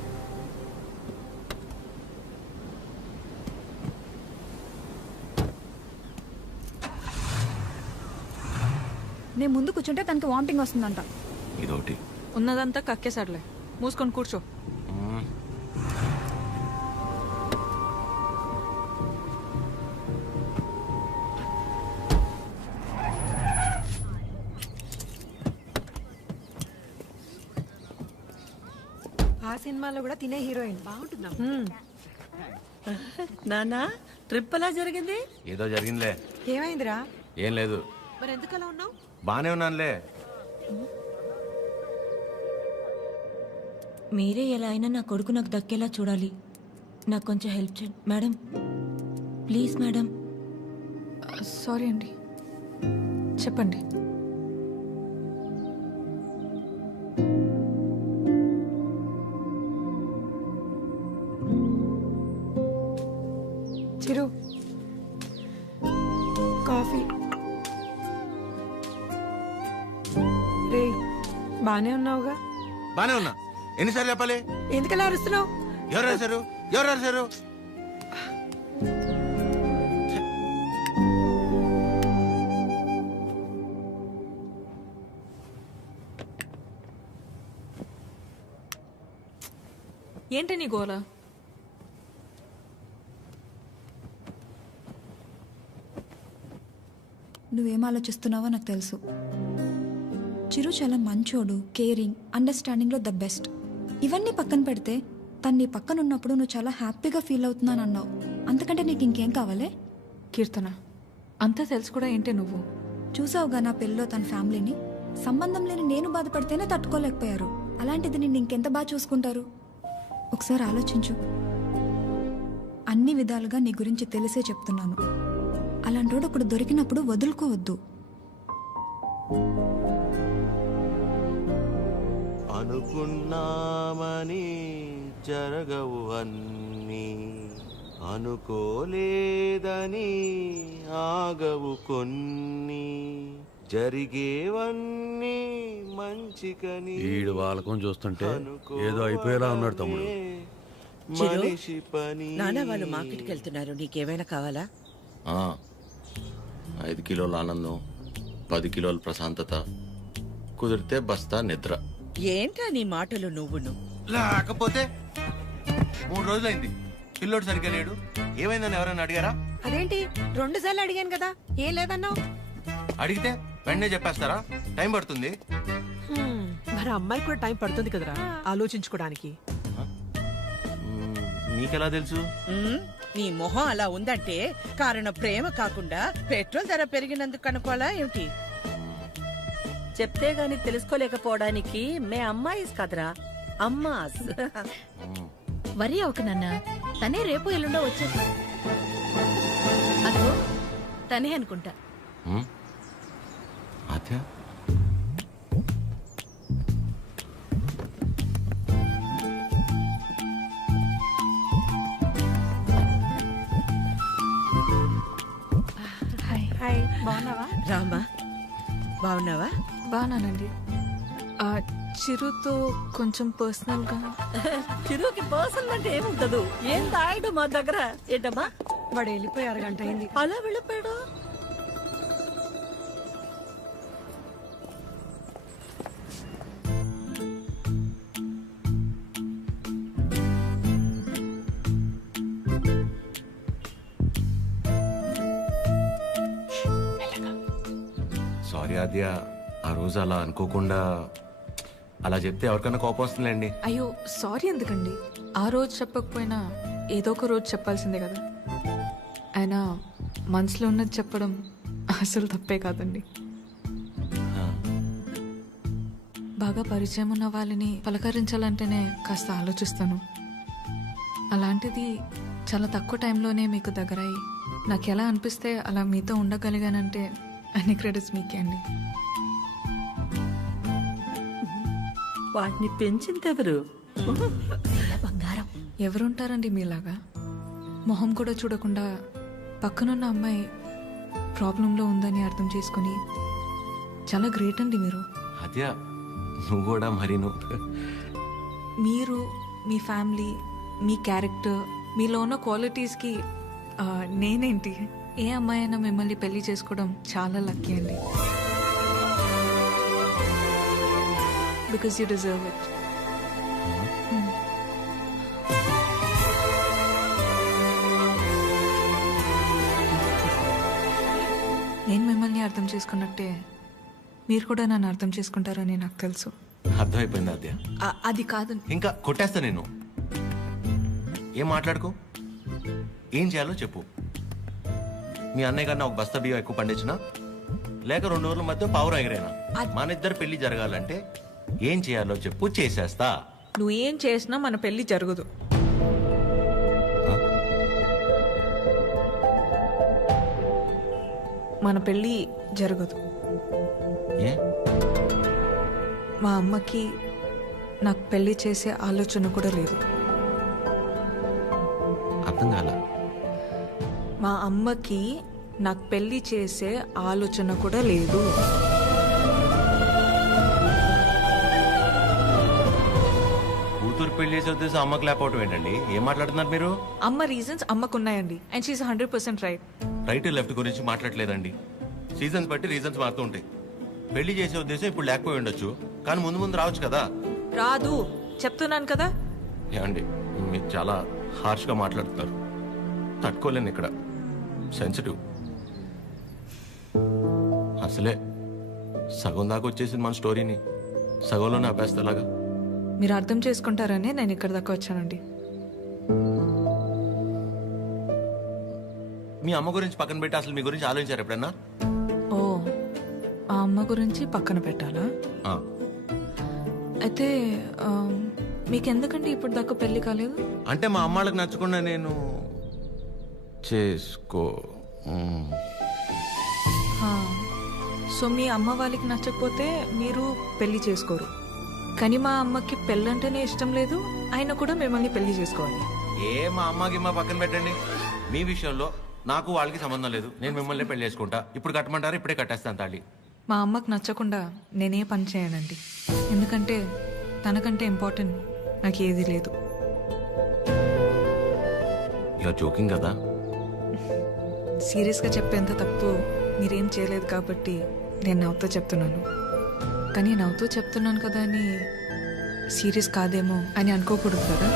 నేను ముందు కూర్చుంటే తనకి వామిటింగ్ వస్తుందంట. ఇదొకటి. ఉన్నదంతా కక్కేసాడులే, మూసుకొని కూర్చో. ఆ సినిమాలో కూడా తినే హీరోయిన్ బాగుంటుందా? నానా ట్రిప్ ఎలా జరిగింది? ఏదో జరిగిందిలే. ఏమైందిరా? ఏం లేదు. మరి ఎందుకు అలా ఉన్నావు? బానే ఉన్నానులే. మీరే ఎలా అయినా నా కొడుకు నాకు దక్కేలా చూడాలి. నాకు కొంచెం హెల్ప్ చేయండి మేడం, ప్లీజ్ మేడం. సారీ అండి, చెప్పండి. చిరు, కాఫీ. రే, బానే ఉన్నావుగా? బానే ఉన్నా. ఎన్నిసార్లు చెప్పాలి? ఎందుకలా అరుస్తున్నావు? ఎవరు రాశారు? ఎవరు రాశారు? ఏంటి నీ గోల? నువ్వేం ఆలోచిస్తున్నావో నాకు తెలుసు. చిరు చాలా మంచోడు, కేరింగ్, అండర్స్టాండింగ్లో ద బెస్ట్. ఇవన్నీ పక్కన పెడితే తను నీ పక్కన ఉన్నప్పుడు నువ్వు చాలా హ్యాపీగా ఫీల్ అవుతున్నాను అన్నావు. అంతకంటే నీకు ఇంకేం కావాలి? కీర్తన, అంతా తెలుసు కూడా ఏంటి నువ్వు? చూసావుగా నా పెళ్ళిలో తన ఫ్యామిలీని. సంబంధం లేని నేను బాధపడితేనే తట్టుకోలేకపోయారు. అలాంటిది నిన్ను ఇంకెంత బాగా చూసుకుంటారు? ఒకసారి ఆలోచించు. అన్ని విధాలుగా నీ గురించి తెలిసే చెప్తున్నాను. అలాంటోడు ఒకడు దొరికినప్పుడు వదులుకోవద్దు. అనుకున్నామని జరగవు అన్నీ, అనుకోలేదని ఆగవు కొన్ని, జరిగేవన్నీ మంచికని. ఈడు వాళ్ళకం చూస్తుంటే ఏదో అయిపోయేలా ఉన్నాడు తమ్ముడు. మనిషి పని. నాన్న వాళ్ళు మార్కెట్కి వెళ్తున్నారు, నీకేమైనా కావాలా? 5 కిలోల ఆనందం, 10 కిలోల ప్రశాంతత, కుదిరితే బస్తా నిద్ర. ఏంటా నీ మాటలు నువ్వును? లేకపోతే 3 రోజులైంది పిల్లోడు సరిగ్గా లేడు. ఏమైందని ఎవరైనా అడిగారా? అదేంటి 2 సార్లు అడిగాను కదా, ఏం లేదన్నావు? అడిగితే వెంటనే చెప్పేస్తారా? టైం పడుతుంది. మరి అమ్మాయి కూడా టైం పడుతుంది కదరా ఆలోచించుకోవడానికి. మీకెలా తెలుసు? నీ మొహం అలా ఉందంటే కారణం ప్రేమ కాకుండా పెట్రోల్ ధర పెరిగినందుకు కనుకోవాలా ఏమిటి? చెప్తే గాని తెలుసుకోలేకపోవడానికి మే అమ్మాయిస్ కదరా, అమ్మాస్. వరి అవక నాన్న, తనే రేపు ఎల్లుండో వచ్చేసి. అదో తనే అనుకుంటా. ఆద్య, హాయ్, బాగున్నావా? రామా, బాగున్నావా? బాగానండి. చిరుతో కొంచెం పర్సనల్ గా. చిరుకి పర్సనల్ అంటే ఏముంటదు? ఏం తాగడు మా దగ్గర. ఏంటమ్మా? వాడు వెళ్ళిపోయి 1 గంట అయింది. అలా వెళ్ళిపోయాడు. సారీ ఆద్య, ఆ రోజు అలా అనుకోకుండా. అలా చెప్తే ఎవరికైనా కోపం వస్తుందండి. అయ్యో సారీ ఎందుకండి, ఆ రోజు చెప్పకపోయినా ఏదో ఒక రోజు చెప్పాల్సిందే కదా. అయినా మనసులో ఉన్నది చెప్పడం అసలు తప్పే కాదండి. బాగా పరిచయం ఉన్న వాళ్ళని పలకరించాలంటేనే కాస్త ఆలోచిస్తాను. అలాంటిది చాలా తక్కువ టైంలోనే మీకు దగ్గరయ్యి నాకు ఎలా అనిపిస్తే అలా మీతో ఉండగలిగానంటే అన్ని క్రెడిట్స్ మీకే అండి. వాటిని పెంచిందెవరు? బంగారం ఎవరుంటారండి మీలాగా? మొహం కూడా చూడకుండా పక్కనున్న అమ్మాయి ప్రాబ్లంలో ఉందని అర్థం చేసుకుని చాలా గ్రేట్ అండి మీరు. అదే నువ్వు కూడా మరి మీరు మీ ఫ్యామిలీ, మీ క్యారెక్టర్, మీలో ఉన్న క్వాలిటీస్కి నేనేంటి, ఏ అమ్మాయి అయినా మిమ్మల్ని పెళ్లి చేసుకోవడం చాలా లక్కీ అండి. Because you deserve it. నేను మిమ్మల్ని అర్థం చేసుకున్నట్టే మీరు కూడా నన్ను అర్థం చేసుకుంటారని నాకు తెలుసు. అర్థమైపోయింది అద్య. అది కాదు, ఇంకా కొట్టేస్తా నేను. ఏం మాట్లాడుకో, ఏం చేయాలో చెప్పు. మీ అన్నయ్య కన్నా ఒక బస్తా బియ్యం ఎక్కువ పండించినా, లేక 2 రోజుల మధ్య పావురం ఎగిరేనా, మన ఇద్దరు పెళ్లి జరగాలంటే ఏం చేయాలో చెప్పు, చేసేస్తా. నువ్వేం చేసినా మన పెళ్లి జరగదు. మన పెళ్లి జరగదు. ఏ? మా అమ్మకి నాకు పెళ్లి చేసే ఆలోచన కూడా లేదు. అర్థం కాల. మా అమ్మకి నాకు పెళ్లి చేసే ఆలోచన కూడా లేదు. కూతురు పెళ్లి చేసే ఉద్దేశం అమ్మకి లేకపోవటం ఏంటండి? ఏం మాట్లాడుతున్నారు మీరు? అమ్మ రీజన్స్ అమ్మకున్నాయండి, and she is 100% right. Right left గురించి మాట్లాడలేదండి. సీజన్స్ బట్టి రీజన్స్ మారుతూ ఉంటాయి. పెళ్లి చేసే ఉద్దేశం ఇప్పుడు లేకపోయి ఉండొచ్చు, కానీ ముందు ముందు రావచ్చు కదా. రాదు చెప్తున్నాను కదా. ఏమండి మీరు చాలా హార్ష్గా మాట్లాడుతున్నారు, తట్టుకోలేను. ఇక్కడ సెన్సిటివ్. అసలే సగం దాకా వచ్చేసింది మన స్టోరీని, సగంలోనే ఆపేస్తేలాగా. మీరు అర్థం చేసుకుంటారనే నేను ఇక్కడ దాకా వచ్చానండి. మీ అమ్మ గురించి పక్కన పెట్టి అసలు మీ గురించి ఆలోచించారు ఎప్పుడన్నా? ఓ, ఆ అమ్మ గురించి పక్కన పెట్టాలా? అయితే మీకెందుకండి ఇప్పుడు దాకా పెళ్లి కాలేదు? అంటే మా అమ్మాళ్ళకి నచ్చకుండా నేను చేసుకో. సో మీ అమ్మ వాళ్ళకి నచ్చకపోతే మీరు పెళ్లి చేసుకోరు, కానీ మా అమ్మకి పెళ్ళంటేనే ఇష్టం లేదు, ఆయన కూడా మిమ్మల్ని పెళ్లి చేసుకోవాలి. ఏ మా అమ్మకి మా పక్కన పెట్టండి. మీ విషయంలో నాకు వాళ్ళకి సంబంధం లేదు, నేను మిమ్మల్ని పెళ్లి చేసుకుంటా. ఇప్పుడు కట్టమంటారు, ఇప్పుడే కట్టేస్తాను తాళి. మా అమ్మకి నచ్చకుండా నేనే పని చేయనండి, ఎందుకంటే తనకంటే ఇంపార్టెంట్ నాకు ఏది లేదు. ఇలా జోకింగ్ కదా. సీరియస్గా చెప్పేంత తప్పు మీరేం చేయలేదు కాబట్టి నేను నవ్వుతూ చెప్తున్నాను. కానీ నవ్వుతూ చెప్తున్నాను కదా అని సీరియస్ కాదేమో అని అనుకోకూడదు కదా.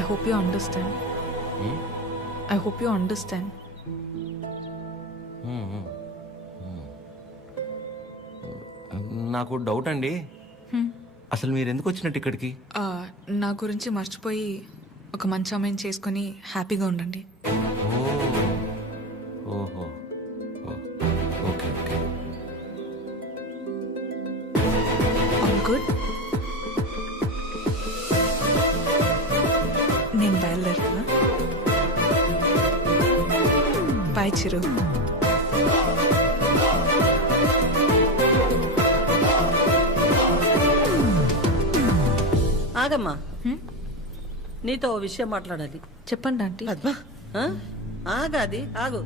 I hope you understand. I hope you understand. నాకు డౌట్ అండి, అసలు మీరు ఎందుకు వచ్చినట్టు ఇక్కడికి? నా గురించి మర్చిపోయి ఒక మంచి అమ్మాయిని చేసుకుని హ్యాపీగా ఉండండి. ఓహో, ఓకే ఓకే. గుడ్, నేను బయలుదేరుతున్నా. బాయ్ చిరు. ఆగమ్మా, నీతో ఓ విషయం మాట్లాడాలి. చెప్పండి ఆంటీ. పద్మ, ఆగాది ఆగు.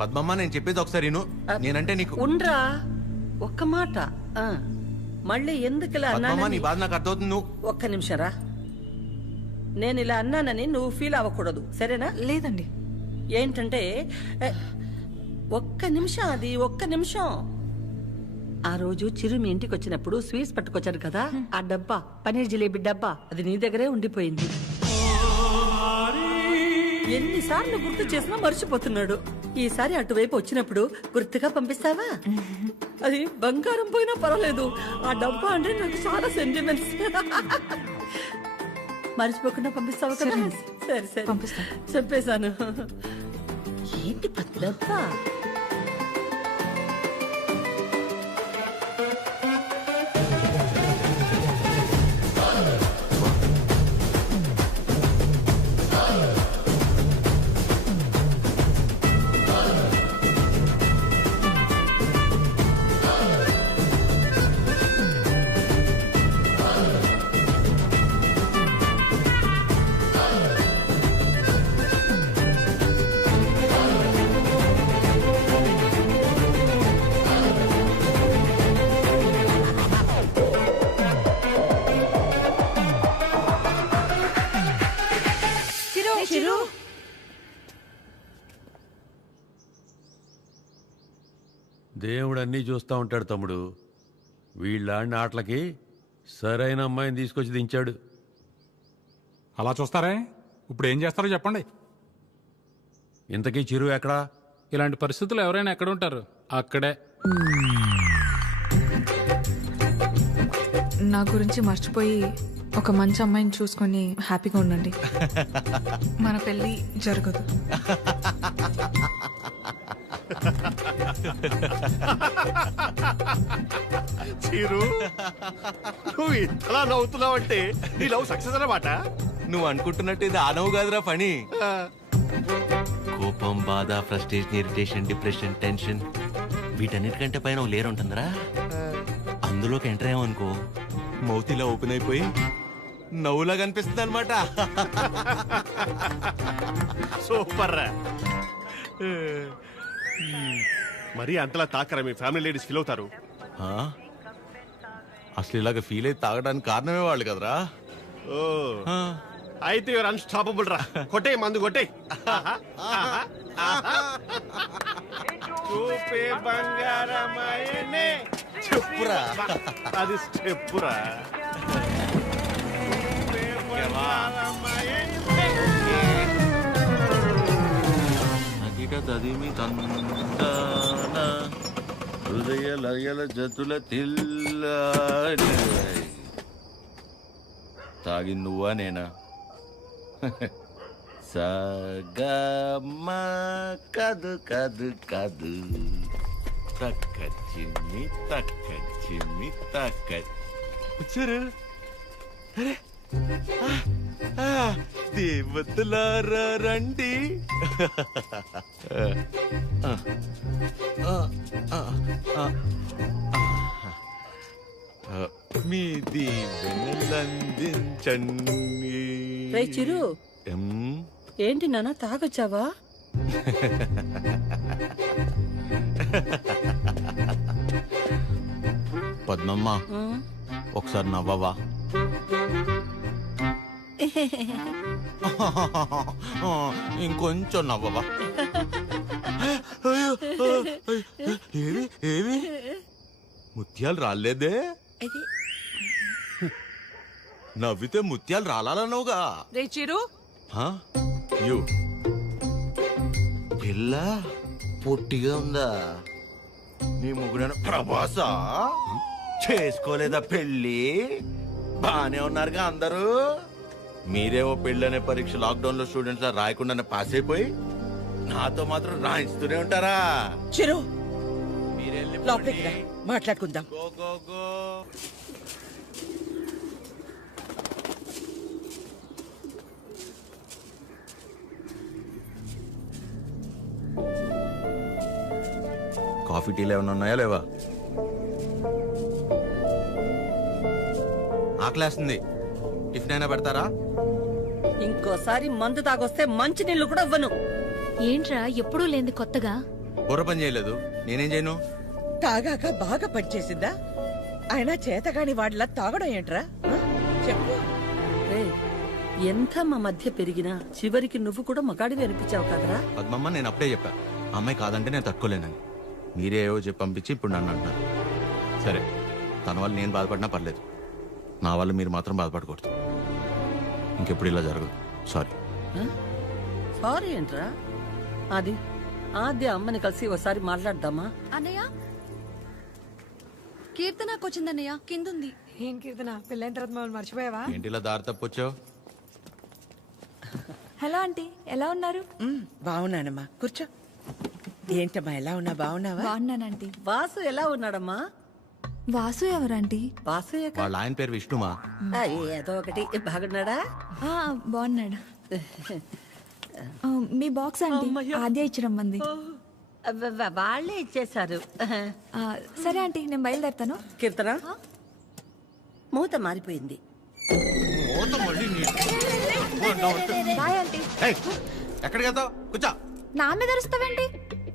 పద్మమ్మ నేను చెప్పేది ఒకసారి విను. నేనంటే నీకు ఉండ్రా, ఒక్క మాట. మళ్ళీ ఎందుకు ఇలా పద్మమ్మ, నీ అన్నానని బాధ నాకు అర్థమవుతుంది. నువ్వు ఒక్క నిమిషం రా. నేను ఇలా అన్నానని నువ్వు ఫీల్ అవ్వకూడదు, సరేనా? లేదండి. ఏంటంటే ఒక్క నిమిషం, అది ఒక్క నిమిషం. ఆ రోజు చిరు మీ ఇంటికి వచ్చినప్పుడు స్వీట్స్ పట్టుకొచ్చాడు కదా, ఆ డబ్బా, పనీర్ జిలేబీ డబ్బా, అది నీ దగ్గరే ఉండిపోయింది. ఎన్నిసార్లు గుర్తు చేసినా మర్చిపోతున్నాడు. ఈసారి అటువైపు వచ్చినప్పుడు గుర్తుగా పంపిస్తావా? అది బంగారం పోయినా పర్వాలేదు, ఆ డబ్బా అంటే నాకు చాలా సెంటిమెంట్స్. మర్చిపోకుండా పంపిస్తావా కదా? సరే సరే పంపిస్తా. చెప్పేశాను. ఏంటి డబ్బా? దేవుడు అన్నీ చూస్తూ ఉంటాడు తమ్ముడు. వీళ్ళాడిన ఆటలకి సరైన అమ్మాయిని తీసుకొచ్చి దించాడు. అలా చూస్తారే, ఇప్పుడు ఏం చేస్తారో చెప్పండి. ఇంతకీ చిరు ఎక్కడా? ఇలాంటి పరిస్థితులు ఎవరైనా ఎక్కడ ఉంటారు? అక్కడే. నా గురించి మర్చిపోయి ఒక మంచి అమ్మాయిని చూసుకొని హ్యాపీగా ఉండండి. మన పెళ్ళి జరగదు. చీరు, నువ్వు ఇంతలా నవ్వుతున్నావంటే నీ లవ్ సక్సెస్ అన్నమాట. నువ్వు అనుకుంటున్నట్టు ఇది ఆనవు కాదురా పని. కోపం, బాధ, ఫ్రస్ట్రేషన్, ఇరిటేషన్, డిప్రెషన్, టెన్షన్ వీటన్నిటికంటే పైన లేరు ఉంటుందిరా. అందులోకి ఎంటర్ అయ్యామనుకో మౌతిలా ఓపెన్ అయిపోయి నవ్వులా కనిపిస్తుంది అనమాట. సూపర్ రా. మరి అంతలా తాకరా, మీ ఫ్యామిలీ లేడీస్ ఫీల్ అవుతారు. అసలు ఇలాగ ఫీల్ అయి తాగడానికి కారణమే వాళ్ళు కదరా. ఓ అయితే యువర్ అన్స్టాపబుల్ రా. కొట్టే మందు కొట్టే. చూపే బంగారమాయనే. చెప్పురా. అది స్టెప్పురా. హృదయ లయల జతుల తిల్ల తాగి నువ్వా నేనా? సగమ కదు కదు కదు తక్క చిమ్మి తక్క చిమ్మి తక్క. వచ్చారు దేవతలారా రండి. మీ దీవెనలందించండి. రే చిరు, ఏంటి నాన్న తాగొచ్చావా? పద్మమ్మ ఒకసారి నవ్వవా? ఇంకొంచెం నవ్వవా? ఏవి ఏవి ముత్యాలు రాలేదే? నవ్వితే ముత్యాలు రాలన్నావుగా. రే చిరు, పిల్ల పొట్టిగా ఉందా? నీ ముగ్గురైన ప్రభాసా చేసుకోలేదా పెళ్ళి? బానే ఉన్నారుగా అందరూ. మీరేమో పెళ్ళనే పరీక్ష లాక్డౌన్ లో స్టూడెంట్స్ లా రాయకుండానే పాస్ అయిపోయి నాతో మాత్రం రాయిస్తూనే ఉంటారా? చిరు మాట్లాడుకుందాం. Go go go. కాఫీ టీలు ఏమైనా ఉన్నాయా లేవా? ఆకలేస్తుంది, టిఫిన్ అయినా పెడతారా? ఇంకోసారి మందు తాగొస్తే మంచి నీళ్లు కూడా ఇవ్వను. ఏంట్రా ఎప్పుడూ లేని కొత్తగా? బుర్ర పని చేయలేదు, నేనేం చేయను? తాగాక బాగా పనిచేసిందా? అయినా చేతగాని వాడిలా తాగడం ఏంట్రా? చెప్పు. ఎంత మా మధ్య పెరిగినా చివరికి నువ్వు కూడా మగాడివి అనిపించావు కదరా? పద్మమ్మ, నేను అప్పుడే చెప్పా అమ్మాయి కాదంటే నేను తట్టుకోలేనని. మీరే ఏవో చెప్పి పంపించి ఇప్పుడు నన్ను అంటున్నారు. సరే, తన వల్ల నేను బాధపడినా పర్లేదు, నా వల్ల మీరు మాత్రం బాధపడకూడదు. ఇంకెప్పుడు ఇలా జరగదు. సారీ. సారీ ఏంట్రా? అది ఆద్య అమ్మని కలిసి ఒకసారి మాట్లాడదామా? అన్నయ్య కీర్తనకు వచ్చిందన్నయ్య కిందుంది. ఏం కీర్తన పెళ్ళైన తర్వాత మమ్మల్ని మర్చిపోయావా? ఏంటిలా దారి తప్పొచ్చావు? హలో ఆంటీ, ఎలా ఉన్నారు? బాగున్నానమ్మా, కూర్చో. ఏంటమ్మా ఎలా ఉన్నా? బాగున్నావా? బాగున్నానంటీ. వాసు ఎలా ఉన్నాడమ్మా? వాసు ఎవరంటీ? వాసు వాళ్ళ ఆయన పేరు విష్ణుమా. ఏదో ఒకటి. బాగున్నాడా? బాగున్నాడు. మీ బాక్స్ ఆంటీ ఆద్య ఇచ్చి రమ్మంది. వాళ్ళే ఇచ్చేశారు. సరే ఆంటీ, నేను బయలుదేరుతాను. కీర్తన, మూత మారిపోయింది. Bye aunty. ఎక్కడికి వెళ్తావు? కూర్చో. నా మీద అరుస్తావేంటి?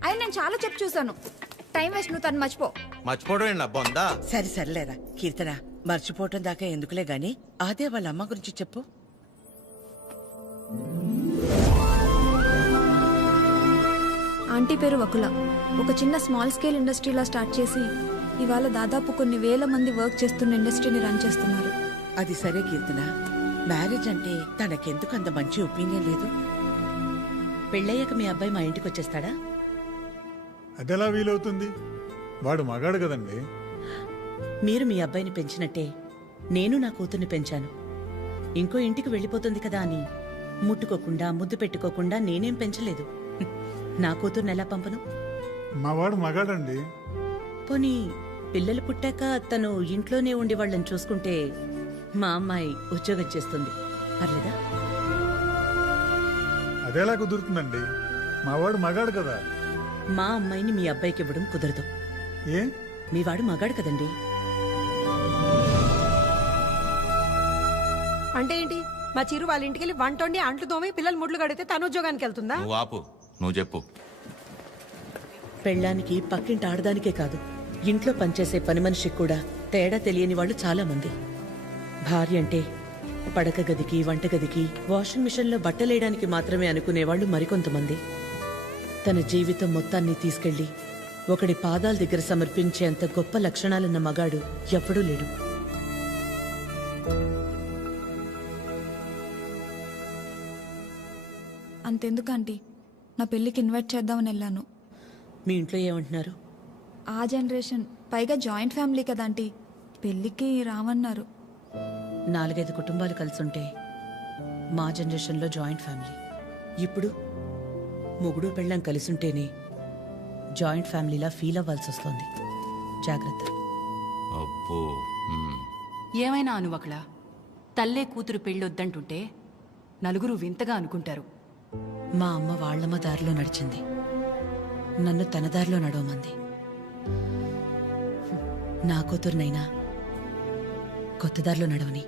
అయినా నేను చాలా చెప్పు చూసాను. టైం వేస్ట్, నువ్వు తను మర్చిపో. మర్చిపోవడం ఏంటి బొందా? సరే సర్లేరా కీర్తన, మర్చిపోవటం దాకా ఎందుకులే గాని అదే వాళ్ళ అమ్మ గురించి చెప్పు. ఆంటీ పేరు వకుల. ఒక చిన్న స్మాల్ స్కేల్ ఇండస్ట్రీలా స్టార్ట్ చేసి ఇవాళ దాదాపు కొన్ని వేల మంది వర్క్ చేస్తున్న ఇండస్ట్రీని రన్ చేస్తున్నారు. అది సరే కీర్తన, మ్యారేజ్ అంటే తనకెందుకు అంత మంచి ఒపీనియన్ లేదు? పెళ్ళయ్యాక మీ అబ్బాయి మా ఇంటికి వచ్చేస్తాడా? అదెలా వీలవుతుంది? వాడు మగాడు కదండి. మీరు మీ అబ్బాయిని పెంచినట్టే నేను నా కూతుర్ని పెంచాను. ఇంకో ఇంటికి వెళ్ళిపోతుంది కదా అని ముట్టుకోకుండా ముద్దు పెట్టుకోకుండా నేనేం పెంచలేదు. నా కూతుర్ని ఎలా పంపను? మా వాడు మగాడండి. పోనీ పిల్లలు పుట్టాక తను ఇంట్లోనే ఉండి వాళ్ళని చూసుకుంటే మా అమ్మాయి ఉద్యోగం చేస్తుంది, పర్లేదా? అదెలా కుదురుతుందండి? మా వాడు మగాడు కదా. మా అమ్మాయిని మీ అబ్బాయికి ఇవ్వడం కుదరదు. ఏ? మీ వాడు మగాడు కదండి. అంటే ఏంటి? మా చిరు వాళ్ళ ఇంటికి వెళ్ళి వంట వండి అంట్లు తోమి పిల్లలు ముడ్లు కడితే తను ఉద్యోగానికి వెళ్తుందా? నువ్వు ఆపు, నువ్వు చెప్పు. పెళ్ళానికి పక్కింటి ఆడదానికే కాదు, ఇంట్లో పనిచేసే పని మనిషికి కూడా తేడా తెలియని వాళ్ళు చాలా మంది. భార్య అంటే పడక గదికి, వంటగదికి, వాషింగ్ మిషన్లో బట్టలేయడానికి మాత్రమే అనుకునేవాళ్లు మరికొంతమంది. తన జీవితం మొత్తాన్ని తీసుకెళ్లి ఒకడి పాదాల దగ్గర సమర్పించేంత గొప్ప లక్షణాలున్న మగాడు ఎప్పుడూ లేడు. అంతెందుకు ఆంటీ, నా పెళ్ళికి ఇన్వైట్ చేద్దామని వెళ్ళాను. మీ ఇంట్లో ఏమంటున్నారు? ఆ జనరేషన్, పైగా జాయింట్ ఫ్యామిలీ కదా ఆంటీ, పెళ్ళికి రామన్నారు. 4-5 కుటుంబాలు కలిసుంటే మా జనరేషన్లో జాయింట్ ఫ్యామిలీ. ఇప్పుడు మొగుడు పెళ్ళం కలిసుంటేనే జాయింట్ ఫ్యామిలీలా ఫీల్ అవ్వాల్సి వస్తుంది. జాగ్రత్త. అబ్బో. ఏమైనా అనువకలా తల్లే కూతురు పెళ్ళొద్దంటుంటే నలుగురు వింతగా అనుకుంటారు. మా అమ్మ వాళ్ళమ్మ దారిలో నడిచింది, నన్ను తన దారిలో నడవమంది. నా కూతురునైనా కొత్త దారిలో నడవని.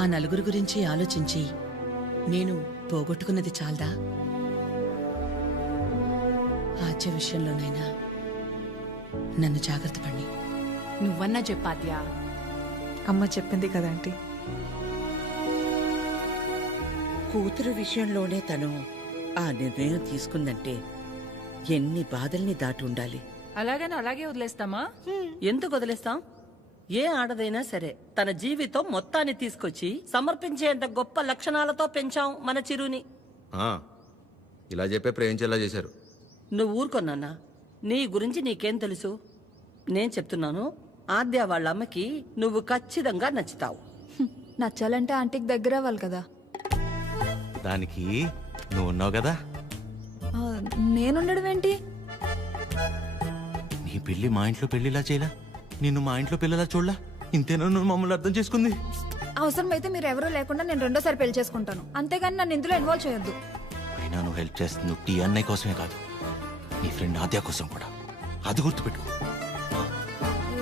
ఆ నలుగురు గురించి ఆలోచించి నేను పోగొట్టుకున్నది చాలదా? ఆచే విషయంలోనైనా నన్ను జాగ్రత్త పడి. నువ్వన్నా చెప్పాద్యా. అమ్మ చెప్పింది కదా ఆంటీ. కూతురు విషయంలోనే తను ఆ నిర్ణయం తీసుకుందంటే ఎన్ని బాధల్ని దాటి ఉండాలి. అలాగని అలాగే వదిలేస్తామా? ఎందుకు వదిలేస్తాం? ఏ ఆడదైనా సరే తన జీవితం మొత్తాన్ని తీసుకొచ్చి సమర్పించేంత గొప్ప లక్షణాలతో పెంచాం మన చిరుని. ఇలా చెప్పే ప్రేమించేలా చేశారు. నువ్వు ఊరుకొన్నా, నీ గురించి నీకేం తెలుసు? నేను చెప్తున్నాను, ఆద్య వాళ్ళ అమ్మకి నువ్వు ఖచ్చితంగా నచ్చుతావు. నచ్చాలంటే ఆంటీకి దగ్గర అవ్వాలి కదా. దానికి నువ్వు ఉన్నావు కదా. నేనుండడం ఏంటి? నీ పెళ్లి మా ఇంట్లో పెళ్లిలా చేయలా, నిన్ను మా ఇంట్లో పిల్లలా చూడలా. ఇంతేనా నువ్వు మమ్మల్ని అర్థం చేసుకుంది? అవసరమైతే మీరు ఎవరూ లేకుండా నేను రెండోసారి పెళ్లి చేసుకుంటాను, అంతేగాని నన్ను ఇందులో ఇన్వాల్వ్ చేయొద్దు. అయినా నువ్వు హెల్ప్ చేస్తుంది టీ అన్నయ్య కోసమే కాదు, నీ ఫ్రెండ్ ఆద్య కోసం కూడా. అది గుర్తుపెట్టుకో.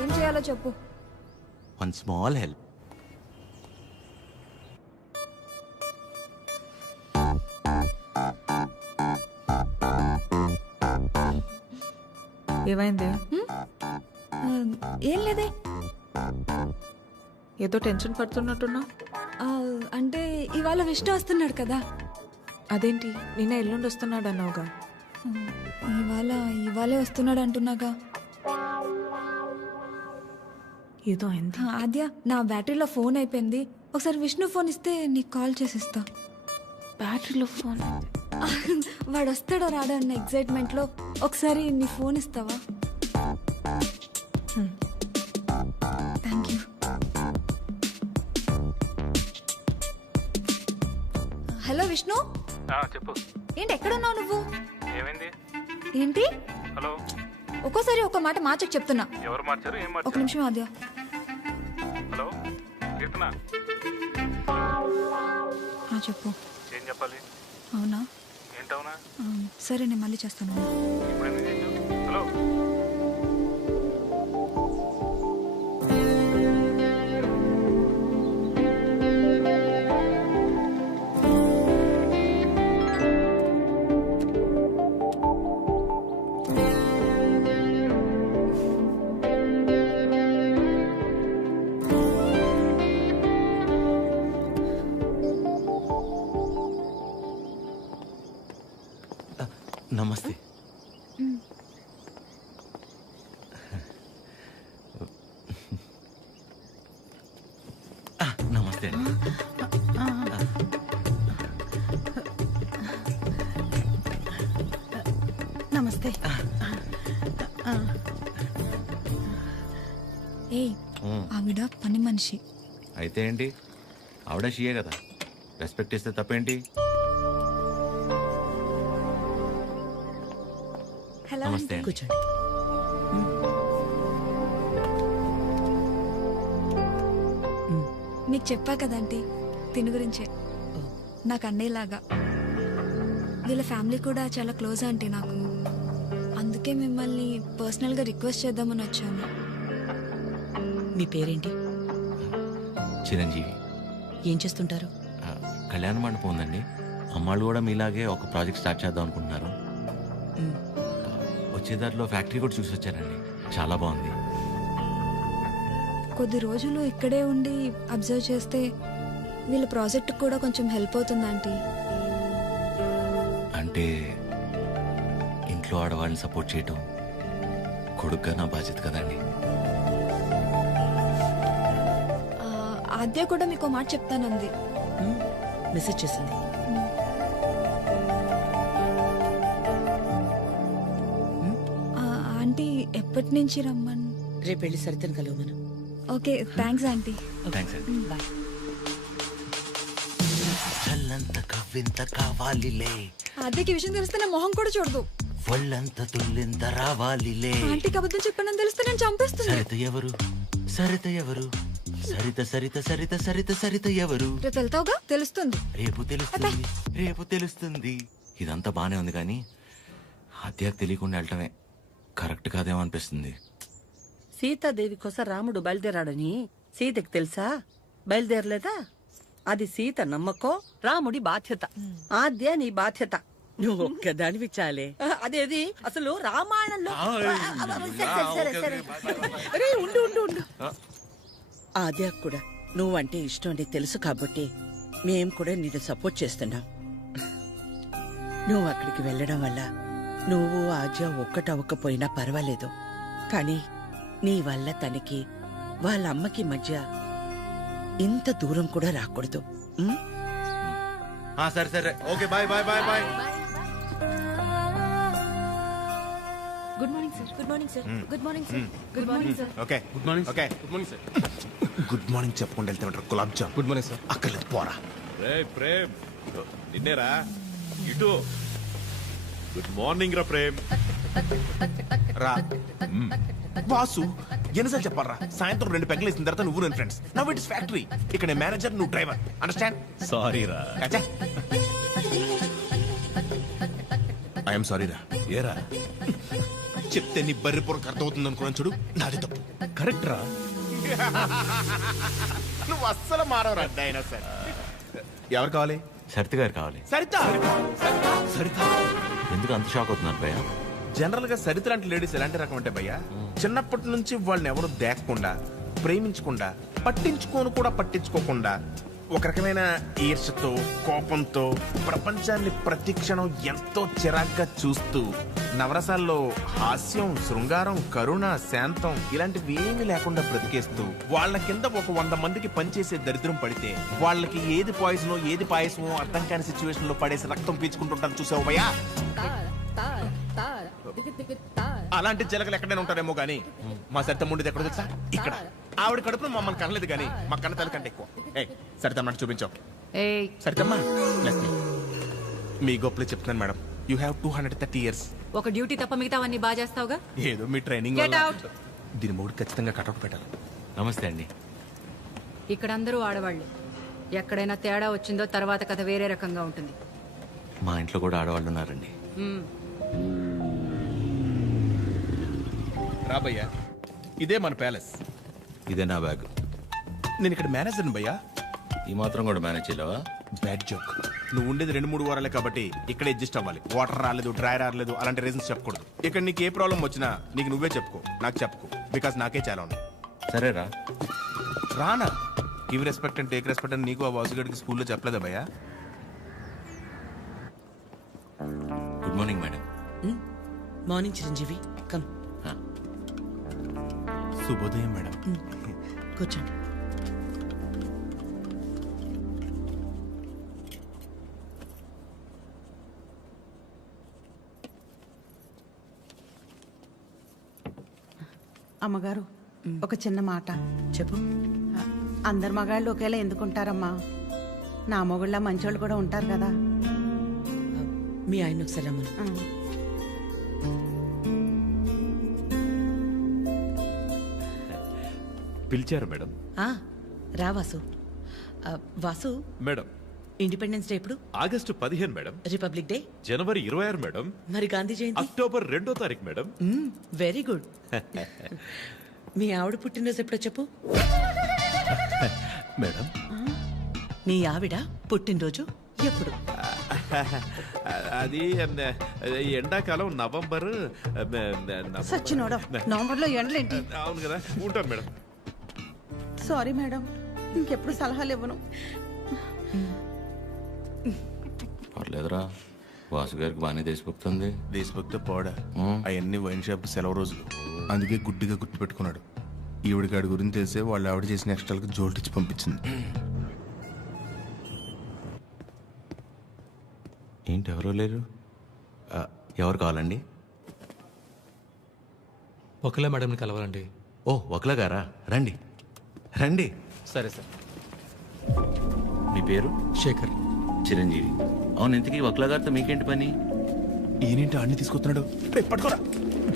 ఏం చేయాలో చెప్పు. One small help. ఏమైంది? ఏం లేదే. ఏదో టెన్షన్ పడుతున్నట్టున్నా. అంటే ఇవాళ విష్ణు వస్తున్నాడు కదా. అదేంటి, నిన్న ఎల్లుండి వస్తున్నాడు అన్నావుగా. ఇవాళే వస్తున్నాడు అంటున్నాగా. ఏదో అయింది. ఆద్య, నా బ్యాటరీలో ఫోన్ అయిపోయింది, ఒకసారి విష్ణు ఫోన్ ఇస్తే నీకు కాల్ చేసిస్తా. బ్యాటరీలో ఫోన్. వాడు వస్తాడో రాడో అన్న ఎగ్జైట్మెంట్లో ఒకసారి నీ ఫోన్ ఇస్తావా? Thank you. హలో విష్ణు. చెప్పు. ఏంటి ఎక్కడున్నావు నువ్వు? ఏమైంది? ఏంటి? హలో. ఒక్కోసారి ఒక మాట మార్చకు చెప్తున్నా. ఎవరు మార్చారు? ఏం ఒక మార్చారు? నిమిషం ఆద్య. హలో కీర్తన, చెప్పు. ఏం చెప్పాలి? అవునా? ఏంటవునా? సరే నేను మళ్ళీ చేస్తాను. ఇప్పుడు ఎందుకు చేసావు? హలో. నమస్తే. నమస్తే అండి. నమస్తే. ఏయ్, ఆవిడ పని మనిషి. అయితే ఏంటి, ఆవిడ షియే కదా, రెస్పెక్ట్ ఇస్తే తప్పేంటి? హలో. నమస్తే అండి. కూర్చోండి. మీకు చెప్పా కదంటీ తిని గురించే. నాకు అన్నయ్యలాగా. వీళ్ళ ఫ్యామిలీ కూడా చాలా క్లోజ్ ఆంటీ నాకు. అందుకే మిమ్మల్ని పర్సనల్గా రిక్వెస్ట్ చేద్దామని వచ్చాను. మీ పేరేంటి? చిరంజీవి. ఏం చేస్తుంటారు? కళ్యాణ మండపం ఉందండి. అమ్మాళ్ళు కూడా మీలాగే ఒక ప్రాజెక్ట్ స్టార్ట్ చేద్దాం అనుకుంటున్నారు. వచ్చే దారిలో ఫ్యాక్టరీ కూడా చూసి వచ్చారండి, చాలా బాగుంది. కొద్ది రోజులు ఇక్కడే ఉండి అబ్జర్వ్ చేస్తే వీళ్ళ ప్రాజెక్ట్ కూడా కొంచెం హెల్ప్ అవుతుంది ఆంటీ. అంటే ఇంట్లో ఆడవాళ్ళని సపోర్ట్ చేయటం కొడుగ్గా నా బాధ్యత కదండి. ఆద్య కూడా మీకు మాట చెప్తానంది. మెసేజ్ చేసింది. ఆంటీ ఎప్పటి నుంచి రమ్మని? రేపు వెళ్ళి సరితను కలవమను. Okay, thanks aunty. థ్యాంక్స్ అండి. బాయ్. చల్లంత కవ్వింత కావాలిలే, ఆద్యకి విషయం తెలిస్తే నా మొహం కూడా చూడదు. ఒళ్ళంత తుల్లింత రావాలిలే. ఆంటీకి అబద్ధం చెప్పానని తెలిస్తే నేను చంపేస్తుంది. సరిత ఎవరు? సరిత ఎవరు? సరిత సరిత సరిత సరిత సరిత ఎవరు? రేపు వెళ్తావుగా, తెలుస్తుంది. రేపు తెలుస్తుంది, రేపు తెలుస్తుంది. ఇదంతా బానే ఉంది కానీ హత్యకు తెలియకుండా వెళ్ళటమే కరెక్ట్ కాదేమో అనిపిస్తుంది. సీతాదేవి కోసం రాముడు బయలుదేరాడని సీతకి తెలుసా? బయలుదేరలేదా? అది సీత నమ్మకం, రాముడి బాధ్యత. ఆద్య నీ బాధ్యత. నువ్వు ఒక్కదానివి చాలే. అదేది అసలు రామాయణంలో. సరే, సరే. అరే, ఉండు ఉండు ఉండు. ఆద్య కూడా నువ్వంటే ఇష్టం అని తెలుసు కాబట్టి మేం కూడా నిన్ను సపోర్ట్ చేస్తున్నాం. నువ్వు అక్కడికి వెళ్ళడం వల్ల నువ్వు ఆద్య ఒక్కటవ్వకపోయినా పర్వాలేదు, కానీ నీ వల్ల తనకి వాళ్ళ అమ్మకి మధ్య ఇంత దూరం కూడా రాకూడదు. సరే సరే, okay, bye bye bye bye. Good morning sir. Good morning sir. Good morning sir. Good morning sir. Okay good morning. Okay good morning sir. Good morning చెప్పుకుంటూ వెళ్తే ఉంటారు గులాబ్ జామ్. Good morning sir. అక్కర్లేదు, పోరా. రే ప్రేమ్, నిన్నేరా ఇటు. గుడ్ మార్నింగ్ రా ప్రేమ్. రా బాసు, ఎన్నిసార్లు చెప్పాలరా? సాయంత్రం 2 పెగ్గలు వేసిన తర్వాత నువ్వు నేను friends. Now it is factory. ఇక్కడ నేను మేనేజర్, నువ్వు డ్రైవర్. అండర్స్టాండ్? సారీ రా. ఐఎమ్ సారీ రా. ఏరా చెప్తే నీ బర్రి పొరకు అర్థమవుతుంది అనుకున్నాను చూడు, నాది తప్పు. కరెక్ట్ రా. నువ్వు అస్సలు మారవరా అయినా సరే. ఎవరు కావాలి? సరిత గారు కావాలి. సరిత. సరిత ఎందుకు అంత షాక్ అవుతున్నారు భయ్య? జనరల్ గా సరిత లాంటి లేడీస్ ఎలాంటి రకం అంటే భయ్యా, చిన్నప్పటి నుంచి వాళ్ళని ఎవరు దేకకుండా, ప్రేమించకుండా, పట్టించుకోను కూడా పట్టించుకోకుండా ఒక రకమైన ఈర్షతో కోపంతో ప్రపంచాన్ని ప్రతి క్షణం ఎంతో చిరాగ్గా చూస్తూ నవరసాల్లో హాస్యం శృంగారం కరుణ శాంతం ఇలాంటివి ఏమీ లేకుండా బ్రతికేస్తూ వాళ్ళ కింద ఒక 100 మందికి పనిచేసే దరిద్రం పడితే వాళ్ళకి ఏది పాయిజనో ఏది పాయసమో అర్థం కాని సిచ్యువేషన్ లో పడేసి రక్తం పీల్చుకుంటుంటారు చూసావు భయ్యా. అలాంటి జలగలు ఎక్కడైనా ఉంటారేమో గానీ మా సరితమ్మ ఉండేది ఎక్కడ తెలుసా? ఇక్కడ. ఆవిడ కడుపులో మమ్మల్ని కనలేదు కానీ మా కన్న తల్లి కంటే ఎక్కువ. సరితమ్మ చూపించావు. సరితమ్మ మీ గొప్పలే చెప్తున్నాను మేడం. You have 230 years. ఒక డ్యూటీ తప్ప మిగతావన్నీ బాగా చేస్తావుగా. ఏదో మీ ట్రైనింగ్ Get out. దీని మూడు ఖచ్చితంగా కటౌట్ పెట్టాలి. నమస్తే అండి. ఇక్కడ అందరూ ఆడవాళ్ళు. ఎక్కడైనా తేడా వచ్చిందో తర్వాత కథ వేరే రకంగా ఉంటుంది. మా ఇంట్లో కూడా ఆడవాళ్ళు ఉన్నారండి. రాబయ్యా, ఇదే మన ప్యాలెస్. ఇదే నా బ్యాగ్. నేను ఇక్కడ మేనేజర్ని భయ్యా. ఈ మాత్రం కూడా మేనేజ్ చేయలేవా? Bad joke. నువ్వు ఉండేది 2-3 వారాలే కాబట్టి ఇక్కడ అడ్జస్ట్ అవ్వాలి. వాటర్ రాలేదు, డ్రై రాలేదు అలాంటి రీజన్స్ చెప్పకూడదు. ఇక్కడ నీకు ఏ ప్రాబ్లం వచ్చినా నీకు నువ్వే చెప్పుకో, నాకు చెప్పుకో. బికాస్ నాకే చాలా ఉన్నాయి. సరేరా రానా? Give respect and take respect అని నీకు ఆ వాసుగడికి స్కూల్లో చెప్పలేదా భయ్యా? Good morning madam. Morning Chiranjeevi. Come. శుభోదయం మేడం. కూర్చోండి. అమ్మగారు, ఒక చిన్న మాట. చెప్పు. అందరు మగాళ్ళు ఒకేలా ఎందుకుంటారమ్మా? నా మొగుళ్ళ మంచోళ్ళు కూడా ఉంటారు కదా. మీ ఆయన ఒకసారి రమ్మను. పిలిచారు మేడం. రా Vasu. Vasu, madam independence day ఎప్పుడు? August 15 madam. రిపబ్లిక్ డే జనవరి 26 మేడం. మరి గాంధీ జయంతి? అక్టోబర్ 2వ తారీఖు మేడం. Very good. మీ ఆవిడ పుట్టినరోజు ఎప్పుడో చెప్పు. మేడం నీ ఆవిడ పుట్టినరోజు ఎప్పుడు? అది ఎండాకాలం నవంబర్. సచ్చినోడా, నవంబర్లో ఎండలేంటి? అవును కదా, ఉంటాను మేడం. సారీ మేడం, ఇంకెప్పుడు సలహాలు ఇవ్వను. పర్లేదురా, వాసు గారికి బాగానే దేశభక్తుంది. దేశభక్తి పోడా, అవన్నీ వైన్ షాప్ సెలవు రోజులు. అందుకే గుడ్డిగా గుర్తు పెట్టుకున్నాడు. ఈవిడికాడి గురించి తెలిసే వాళ్ళు ఆవిడ చేసిన ఎక్స్ట్రాలకు జోల్టిచ్చి పంపించింది. ఏంటి ఎవరో లేరు? ఎవరు కావాలండి? ఒకలా మేడంని కలవాలండి. ఓ ఒకలా గారా, రండి రండి. సరే సార్. మీ పేరు? శేఖర్. చిరంజీవి. అవును, ఇంతకీ ఒకలా గారితో మీకేంటి పని? ఈయనేంటి అన్ని తీసుకొస్తున్నాడు? పట్టుకోరా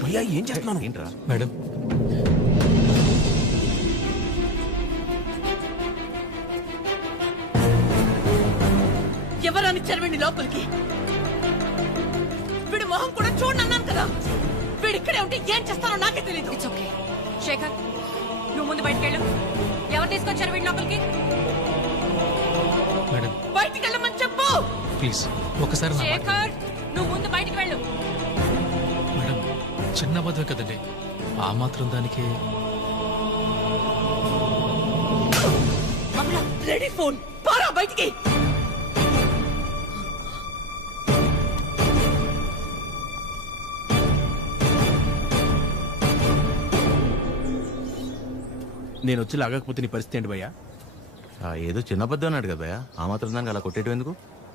భయ్యా, ఏం చేస్తున్నాను? ఏంట్రా మేడం? ఎవరని చరవండి లోపలికి. వీడి మొహం కూడా చూడన్నాను కదా. వీడు ఇక్కడే ఉంటే ఏం చేస్తానో నాకే తెలియదు. It's okay. శేఖర్, నువ్వు ముందు బయటకెళ్ళు. ఎవరు తీసుకొచ్చారు వీడి లోపలికి? మేడం బయటికి వెళ్ళమని చెప్పు. ప్లీజ్ ఒకసారి నా మాట. శేఖర్, నువ్వు ముందు బయటికి వెళ్ళు. మేడం చిన్న అబద్ధం కదండి, ఆ మాత్రం దానికి. రెడీ ఫోన్ పారా బయటికి. నేను వచ్చి లాగకపోతే నీ పరిస్థితి ఏంటి భయ్యా? ఏదో చిన్న అబద్ధం అన్నాడు కదా భయ్యా, ఆ మాత్రం దానికి అలా కొట్టేయడం ఎందుకు?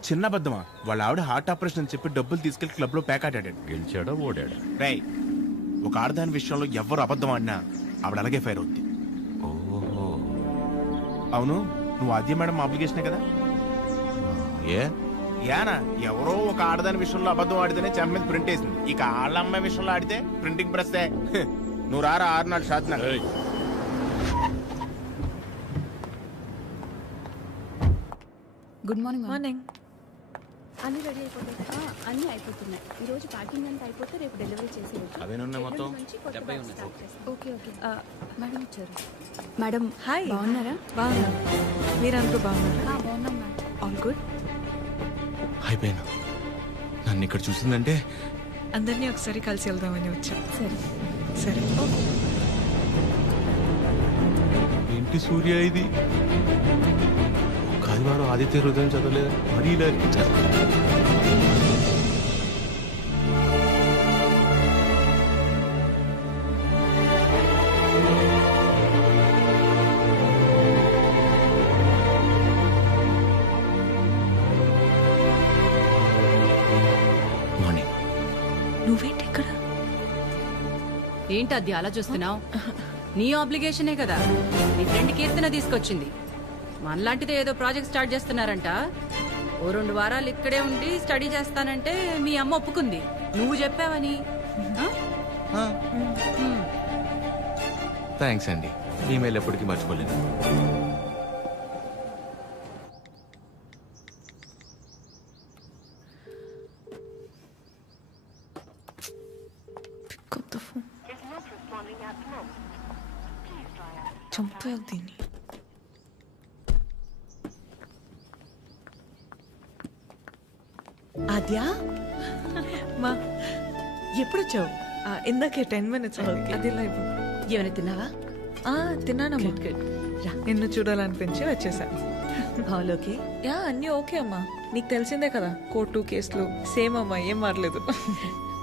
చిన్న అబద్ధమా? వాళ్ళ ఆవిడ హార్ట్ ఆపరేషన్ అని చెప్పి డబ్బులు తీసుకెళ్లి క్లబ్ లో ప్యాక్ ఆడాడు. గెలిచాడా ఓడాడా? రై, ఒక ఆడదాని విషయంలో ఎవరు అబద్ధం ఆడినా ఆవిడ అలాగే ఫైర్ అవుద్ది. ఓహో, అవును, నువ్వు ఆద్య మేడం అప్లికేషనే కదా? ఏ యానా ఎవరో ఒక ఆడదాని విషయంలో అబద్ధం ఆడితేనే చెమ్మ మీద ప్రింట్ వేసింది. ఇక ఆళ్ళ అమ్మాయి విషయంలో ఆడితే ప్రింటింగ్ ప్రెస్. నువ్వు రారా 6 నాడు షాత్. Good morning. మార్నింగ్. అన్ని రెడీ అయిపోతాయి. అన్ని అయిపోతున్నాయి. ఈ రోజు ప్యాకింగ్ అంతా అయిపోతే రేపు డెలివరీ చేసేయచ్చు. అవేనున్నాయి మొత్తం? 70 ఉన్నాయి. Okay okay. మేడం వచ్చారు. Madam hi. బాగున్నారా? బాగున్నా. మీరందరూ బాగున్నారా? బాగున్నాం మేడం. All good. అయిపోయినా నన్ను ఇక్కడ చూసిందంటే అందరినీ ఒకసారి కలిసి వెళ్దామని వచ్చాం. సరే సరే. ఏంటి సూర్య ఇది? ఒక ఆదివారం ఆదిత్య హృదయం చదవలేదు మరీ ఇలా అనిపించారు. మార్నింగ్. నువ్వేంటి ఇక్కడ? ఏంటి అది అలా చూస్తున్నావు? నీ ఆబ్లిగేషనే కదా నీ ఫ్రెండ్ కీర్తన తీసుకొచ్చింది. మనలాంటిదే ఏదో ప్రాజెక్ట్ స్టార్ట్ చేస్తున్నారంట. ఓ 2 వారాలు ఇక్కడే ఉండి స్టడీ చేస్తానంటే మీ అమ్మ ఒప్పుకుంది. నువ్వు చెప్పావని. థ్యాంక్స్ అండి, ఈమెయిల్ ఎప్పటికీ మర్చిపోలేదు. చంపేయాలి దీన్ని. ఆద్యా మా ఎప్పుడొచ్చావు? ఇందాకే 10 minutes అది లైవ్. ఏమైనా తిన్నావా? తిన్నానమ్మా. నిన్ను చూడాలనిపించి వచ్చేసా. All okay? యా, అన్నీ ఓకే అమ్మా. నీకు తెలిసిందే కదా, కోర్టు కేసులు సేమ్ అమ్మా, ఏం మారలేదు.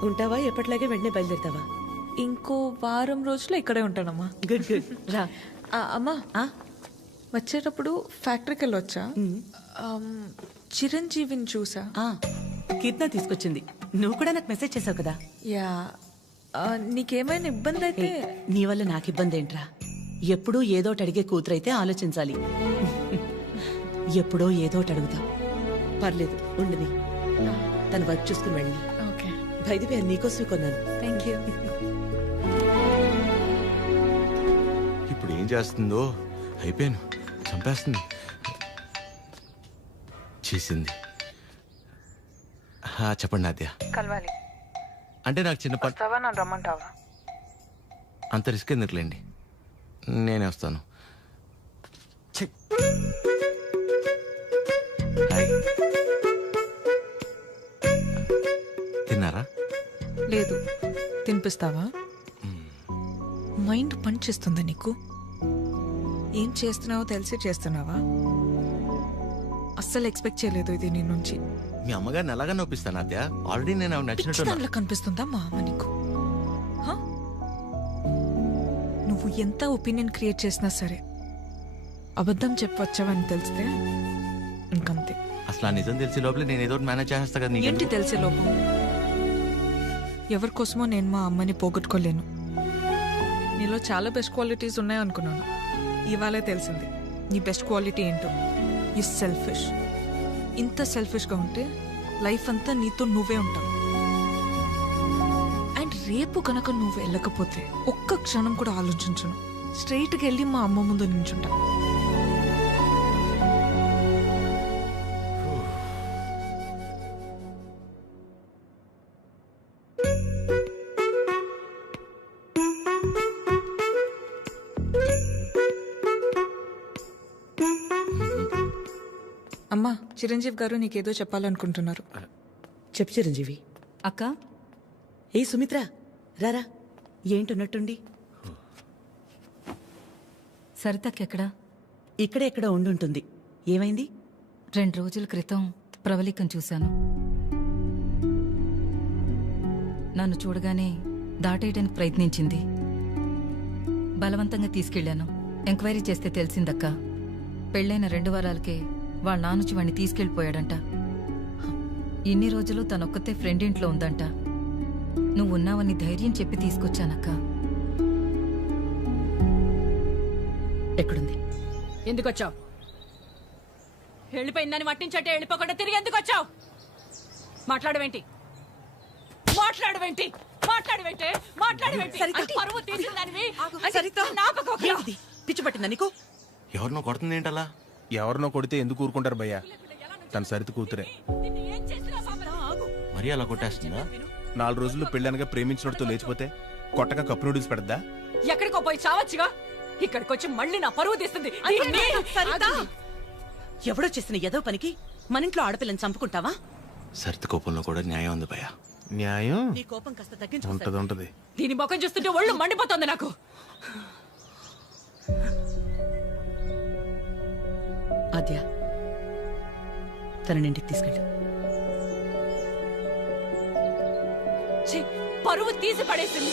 ఉంటావా? ఎప్పటిలాగే వెంటనే బయలుదేరుతావా? ఇంకో వారం రోజులు ఇక్కడే ఉంటానమ్మా. Good good. రా అమ్మా, వచ్చేటప్పుడు ఫ్యాక్టరీకి వెళ్ళొచ్చా? చిరంజీవిని చూసా. కీర్తన తీసుకొచ్చింది. నువ్వు కూడా నాకు మెసేజ్ చేసావు కదా. యా, నీకేమైనా ఇబ్బంది అయితే? నీ వల్ల నాకు ఇబ్బంది ఏంట్రా? ఎప్పుడూ ఏదోటి అడిగే కూతురైతే ఆలోచించాలి. ఎప్పుడో ఏదోటి అడుగుతాం. పర్లేదు, ఉండని. తన వర్క్ చూసుకుని వెళ్ళి. ఓకే. బైది పేరు నీకోసమే కొన్నాను. Thank you. ఇప్పుడు ఏం చేస్తుందో అయిపోయాను, చంపేస్తుంది. చేసింది. చెప్పండి నాద్య. కలవాలి అంటే నాకు చిన్న పని. నన్ను రమ్మంటావా? అంత రిస్క్ ఎందుకులేండి, నేనే వస్తాను. హాయ్. తిన్నారా? లేదు. తినిపిస్తావా? మైండ్ పని చేస్తుందా నీకు? ఏం చేస్తున్నావో తెలిసి చేస్తున్నావా? అస్సలు ఎక్స్పెక్ట్ చేయలేదు ఇది నీ నుంచి. మీ అమ్మగారిని ఎలాగా నొప్పిస్తాను అత్య? ఆల్రెడీ నేను నచ్చినట్టు. దాంట్లో కనిపిస్తుందా మా అమ్మ నీకు? నువ్వు ఎంత ఒపీనియన్ క్రియేట్ చేసినా సరే అబద్ధం చెప్పవచ్చావని తెలిస్తే ఇంకంతే. అసలు ఆ నిజం తెలిసే లోపల నేను ఏదో మేనేజ్ చేస్తా కదా. ఏంటి తెలిసే లోపం? ఎవరి కోసమో నేను మా అమ్మని పోగొట్టుకోలేను. నీలో చాలా బెస్ట్ క్వాలిటీస్ ఉన్నాయనుకున్నాను. ఇవాళే తెలిసింది నీ బెస్ట్ క్వాలిటీ ఏంటో. You selfish. ఇంత సెల్ఫిష్గా ఉంటే లైఫ్ అంతా నీతో నువ్వే ఉంటావు. అండ్ రేపు కనుక నువ్వు వెళ్ళకపోతే ఒక్క క్షణం కూడా ఆలోచించను, స్ట్రైట్గా వెళ్ళి మా అమ్మ ముందు నించుంటా. అమ్మా, చిరంజీవి గారు నీకేదో చెప్పాలనుకుంటున్నారు. చెప్పు చిరంజీవి. అక్క. ఏ సుమిత్ర, రారా. ఏంటున్నట్టుండి? సరితక్కెక్కడా? ఇక్కడే ఎక్కడ ఉండుంటుంది. ఏమైంది? 2 రోజుల క్రితం ప్రవళికను చూశాను. నన్ను చూడగానే దాటేయడానికి ప్రయత్నించింది. బలవంతంగా తీసుకెళ్లాను. ఎంక్వైరీ చేస్తే తెలిసిందక్క, పెళ్ళైన 2 వారాలకే వాళ్ళ నానుచి వాణ్ణి తీసుకెళ్లిపోయాడంట. ఇన్ని రోజులు తనొక్కతే ఫ్రెండ్ ఇంట్లో ఉందంట. నువ్వున్నావని ధైర్యం చెప్పి తీసుకొచ్చానక్క. ఎక్కడుంది? ఎందుకొచ్చావు? వెళ్ళిపోయిందని మట్టించట్టే వెళ్ళిపోకుండా తిరిగి ఎందుకు వచ్చావు? మాట్లాడవేంటి? మాట్లాడవేంటి? మాట్లాడవేంటి? మాట్లాడవేంటి? పరువు తీసిందానివి. పిచ్చి పట్టిందా నీకు? ఎవరినో కొడుతుంది ఏంటలా? ఎవరినో కొడితే ఎందుకు ఊరుకుంటారు భయ్యా? తన సరిత కూతురే. మరీ అలా కొట్టేస్తుందా? 4 రోజుల్లో పెళ్ళానగా ప్రేమించినోడితో లేచిపోతే కొట్టగా కప్పు నూడిల్స్ పెడద్దా? ఎక్కడికో పోయి చావచ్చుగా. ఇక్కడికొచ్చి మళ్ళీ నా పరువు తీస్తుంది. ఎవడో చేసిన ఏదో పనికి మన ఇంట్లో ఆడపిల్లని చంపుకుంటావా? సరిత కోపంలో కూడా న్యాయం ఉంది భయ్యా. న్యాయం నీ కోపం కాస్త తగ్గించు. ఉంటది. దీని ముఖం చూస్తుంటే ఒళ్ళు మండిపోతుంది నాకు. ఆద్య, తనని ఇంటికి తీసుకెళ్ళు. పరువు తీసి పడేసింది.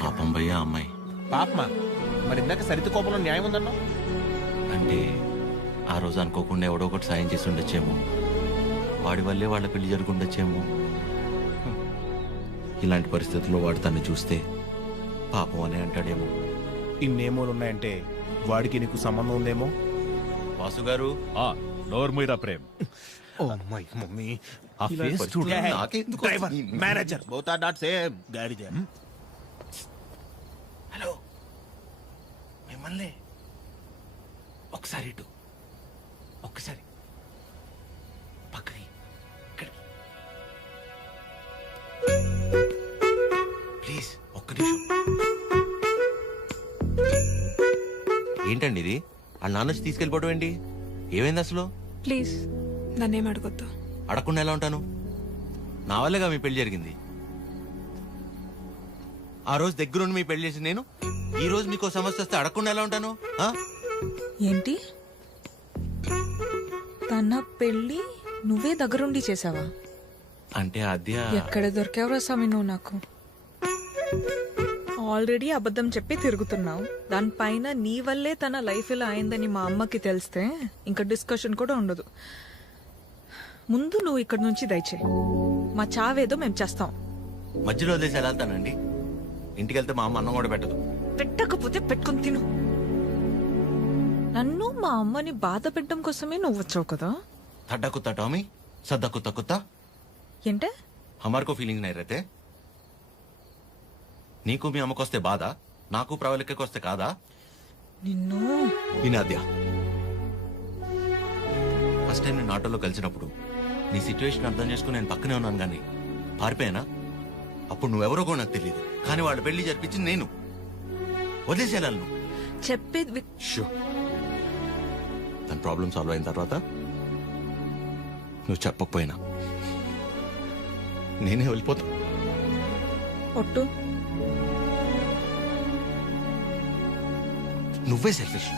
పాపం భయ్యా అమ్మాయి. పాపమా? మరి ఇందాక సరిత కోపంలో న్యాయం ఉందన్నా? అంటే ఆ రోజు అనుకోకుండా ఎవడో ఒకటి సాయం చేసి ఉండొచ్చేమో, వాడి వల్లే వాళ్ళ పెళ్లి జరుగుండొచ్చేమో. ఇలాంటి పరిస్థితుల్లో వాడు తను చూస్తే పాపం అని అంటాడేమో. ఇన్నేమోలు ఉన్నాయంటే వాడికి నీకు సంబంధం ఉందేమో. వాసు గారు నోరు మీరా ప్రేమ్. ఓ మై మమ్మీ, ఆ ఫేస్ చూడు. నాకెందుకు driver, manager, both are not same. గాడిద. హలో, మిమ్మల్ని ఒకసారి ఇటు, ఒక్కసారి పక్కకి, ఇక్కడికి ప్లీజ్, ఒక్క నిమిషం. ఏంటండి ఇది? వాళ్ళ నాన్న వచ్చి తీసుకెళ్ళిపోవడం ఏంటి? ఏమైంది అసలు? ప్లీజ్ నన్నేం అడగొద్దు. అడగకుండా ఎలా ఉంటాను? నా వల్లేగా మీ పెళ్లి జరిగింది. ఆ రోజు దగ్గరుండి మీ పెళ్లి చేసి నేను ఈ రోజు మీకు సమస్య వస్తే అడగకుండా ఎలా ఉంటాను? ఏంటి? తన పెళ్ళి నువ్వే దగ్గరుండి చేసావా? అంటే అద్య ఎక్కడ దొరికావురా స్వామి నువ్వు నాకు? ఆల్రెడీ అబద్ధం చెప్పి తిరుగుతున్నావు. దానిపైన నీ వల్లే తన లైఫ్ ఇలా అయిందని మా అమ్మకి తెలిస్తే ఇంకా డిస్కషన్ కూడా ఉండదు. ముందు నువ్వు ఇక్కడ నుంచి దయచేయి. మా చావేదో మేము చేస్తాం. మధ్యలో వదిలేసి ఎలా వెళ్తానండి? ఇంటికి వెళ్తే మా అమ్మ అన్నం కూడా పెట్టదు. పెట్టకపోతే పెట్టుకుని తిను. నన్ను మా అమ్మని బాధ పెట్టడం కోసమే నువ్వు వచ్చావు కదా? थड्डा कुत्ता टॉमी, सद्दा कुत्ता कुत्ता। ఏంటే? हमारे को फीलिंग नहीं रहते। నీకు మీ అమ్మకొస్తే బాధ, నాకు ప్రవళికకొస్తే కాదా? నిన్ను వినాద్యా, ఫస్ట్ టైం నేను ఆటోలో కలిసినప్పుడు నీ సిచ్యువేషన్ అర్థం చేసుకుని నేను పక్కనే ఉన్నాను కానీ పారిపోయానా? అప్పుడు నువ్వెవరో కూడా నాకు తెలియదు, కానీ వాళ్ళు పెళ్లి జరిపించింది నేను. వదిలేసేయాలను చెప్పేది తన ప్రాబ్లం సాల్వ్ అయిన తర్వాత నువ్వు చెప్పకపోయినా నేనే వెళ్ళిపోతా. ఒట్టు నువ్వే సెల్ఫిష్,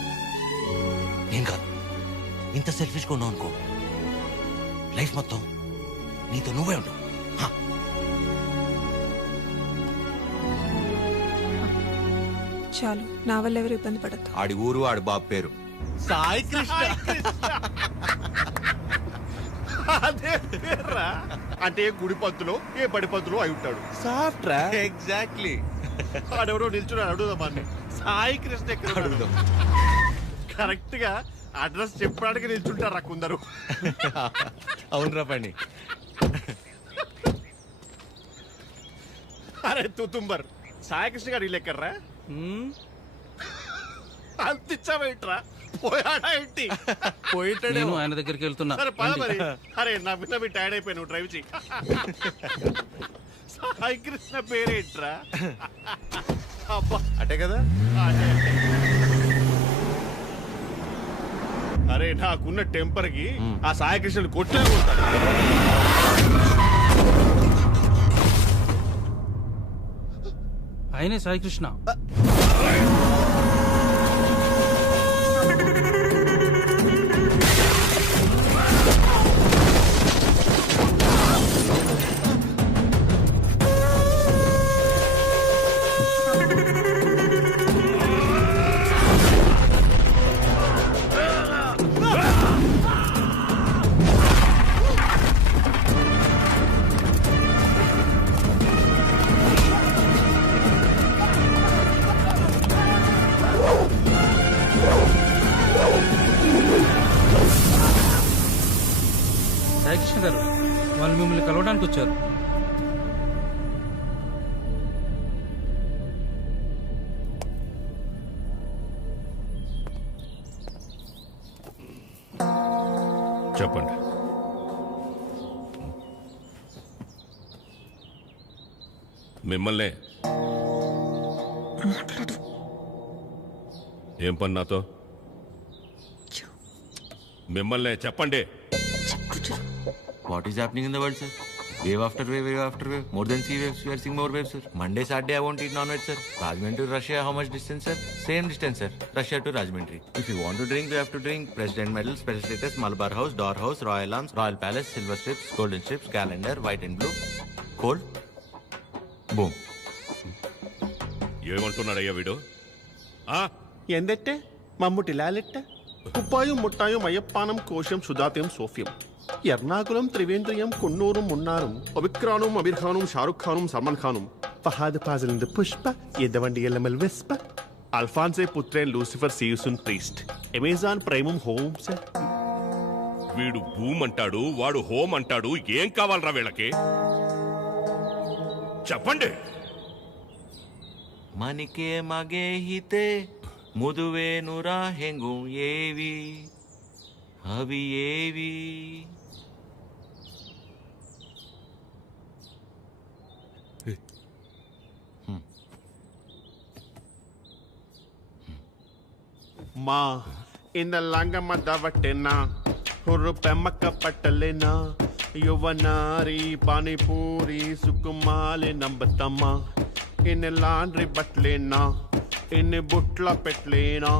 నేను కాదు. ఇంత సెల్ఫిష్గా ఉన్నావు అనుకో, లైఫ్ మొత్తం నీతో నువ్వే ఉండవు. చాలు, నా వల్ల ఎవరు ఇబ్బంది పడద్దు. ఆడి ఊరు ఆడి బాబు పేరు సాయి కృష్ణ. అదే పేర్రా. అంటే ఏ గుడి పంతులో ఏ బడి పంతులో అయి ఉంటాడు. సాఫ్ట్ రా. ఎగ్జాక్ట్లీ. ఆడెవరో నిల్చున్నాడు, అడుగుదామని. సాయి కృష్ణ ఎక్కడ అడుగుదాం. కరెక్ట్ గా అడ్రస్ చెప్పడానికి నిల్చుంటారా కొందరు. అవునరా పండి. అరే తుతుంబర్, సాయి కృష్ణ గారు ఇల్లు ఎక్కడ్రా? అంతిచ్చావేంట్రా? పోయాడా ఏంటి? నేను ఆయన దగ్గరికి వెళ్తున్నా. సరే పద మరి. అరే నా మీద మీ టైర్డ్ అయిపోయి నువ్వు డ్రైవ్ చేయి. సాయి కృష్ణ పేరేంట్రా? అబ్బా అటే కదా. అరే నాకున్న టెంపర్ కి ఆ సాయి కృష్ణుడు కొట్టే కొడతాడు. ఆయనే సాయి కృష్ణ. సాయికృష్ణ గారు, వాళ్ళు మిమ్మల్ని కలవడానికి వచ్చారు. చెప్పండి. మిమ్మల్ని ఏం పని నాతో? మిమ్మల్ని చెప్పండి. What is happening in the world, sir? Wave after wave, wave after wave. More than sea waves, we are seeing more waves, sir. Monday, Saturday, I won't eat non-veg, sir. Rajahmundry to Russia, how much distance, sir? Same distance, sir. Russia to Rajahmundry. If you want to drink, you have to drink President Medal, Special Status, Malabar House, Door House, Royal Arms, Royal Palace, Silver Strips, Golden Strips, Calendar, White and Blue. Cold. Boom. ఏమంటున్నాడయ్యా వీడు? ఎందెట్టే మమ్ముటి లాలెట్ట కుప్పాయం ముట్టాయం అయ్యప్పానం కోశం సుధాత్యం సోఫ్యం ఎర్నాకులం త్రివేంద్రియం కున్నూరు మున్నారం ఒబిక్రానుం అబిర్ఖానుం షారుఖ్ ఖానుం సల్మాన్ ఖానుం ఫహాద్ ఫాజిల్ పుష్ప ఎద్దవండి ఎల్లమల్ వెస్ప అల్ఫాన్సే పుత్రేన్ లూసిఫర్ సీయుసున్ ప్రీస్ట్ అమెజాన్ ప్రైమం హోమ్ సార్. వీడు భూమ్ అంటాడు, వాడు హోమ్ అంటాడు. ఏం కావాలరా వీళ్ళకి? చెప్పండి. మనికే మగే హితే ముదువేనురా హెంగు ఏవి అవి ఏవి? మా ఇంద లంగమ్మ దవట్టెనా హుర్రు పెమ్మక్క పట్టలేనా యువనారి పానీపూరి సుకుమాలి నంబతమ్మా ఇన్ని లాండ్రీ బట్టలేనా ఇన్ని బుట్ల పెట్టలేనా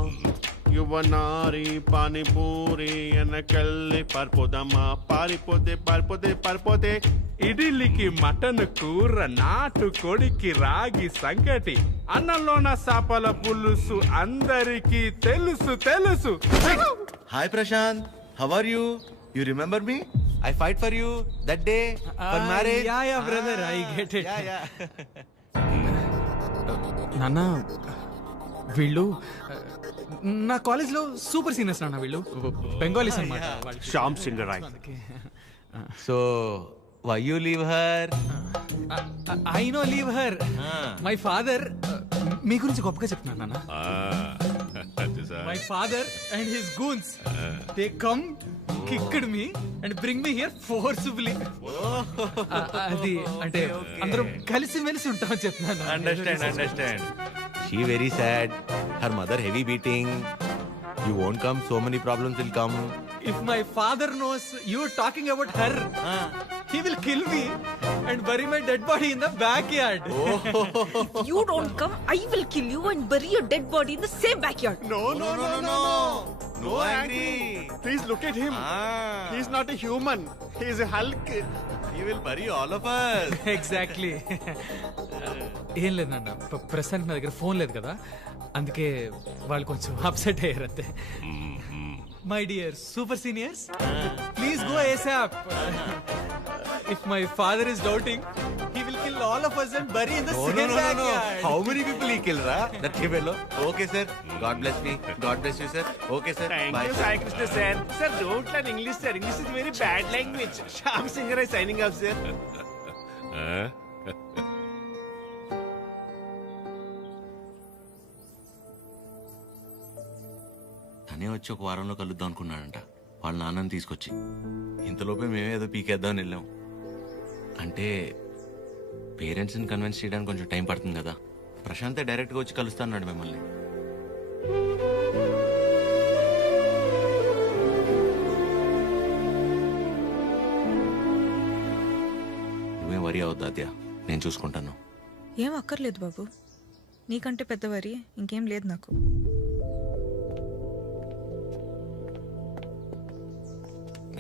యువనారి పానీపూరి వెనకెళ్ళి పారిపోదమ్మా పారిపోతే పారిపోతే పారిపోతే ఇడ్లీకి మటన్ కూర, నాటు కొడికి రాగి సంగటి, అన్నంలోన సాపల పులుసు అందరికీ తెలుసు తెలుసు. Hi Prashant, how are you? You remember me? I fight for you that day for marriage. Yeah, brother, I get it. Yeah. నాన్న వీళ్ళు నా కాలేజ్ లో సూపర్ సీనియర్స్ నాన్న. వీళ్ళు బెంగాలీస్ అన్నమాట. Shyam Singh Roy. So why you leave her? I know leave her. My father మీ గురించి గొప్పగా చెప్తున్నాను నాన్న. My father and his goons, they come, kicked me and bring me here forcibly. అది అంటే అందరం కలిసి మెలిసి ఉంటామని చెప్తున్నాను. Understand. She very sad. Her mother heavy beating. You won't come, so many problems will come. If my father knows you are talking about her, he will kill me and bury my dead body in the backyard. If you don't come, I will kill you and bury your dead body in the same backyard. No, angry. Please look at him. He's not a human. He's a Hulk. He will bury all of us. Exactly. ఏం లేదు నాన్న, ప్రస్తుతానికి నా దగ్గర ఫోన్ లేదు కదా, అందుకే వాళ్ళు కొంచెం అప్సెట్ అయ్యారు అంతే. My dear super seniors, please go ASAP. If my father is doubting, he will kill all of us and bury in the same backyard. How many people he kill, ra? That fellow. Okay, sir. God bless me. God bless you, sir. Okay, sir. Thank Bye, you, sir. Sai Krishna, sir. Sir, don't learn English, sir. English is very bad language. Shyam Singh is signing off, sir. తనే వచ్చి ఒక వారంలో కలుద్దాం అనుకున్నాడంట వాళ్ళ నాన్నని తీసుకొచ్చి. ఇంతలోపే మేమే ఏదో పీకేద్దామని వెళ్ళాం. అంటే పేరెంట్స్ని కన్విన్స్ చేయడానికి కొంచెం టైం పడుతుంది కదా. ప్రశాంతే డైరెక్ట్గా వచ్చి కలుస్తా అన్నాడు మిమ్మల్ని. నువ్వేం వరి అవద్దు అద్యా, నేను చూసుకుంటాను. ఏం అక్కర్లేదు బాబు, నీకంటే పెద్దవారి ఇంకేం లేదు నాకు.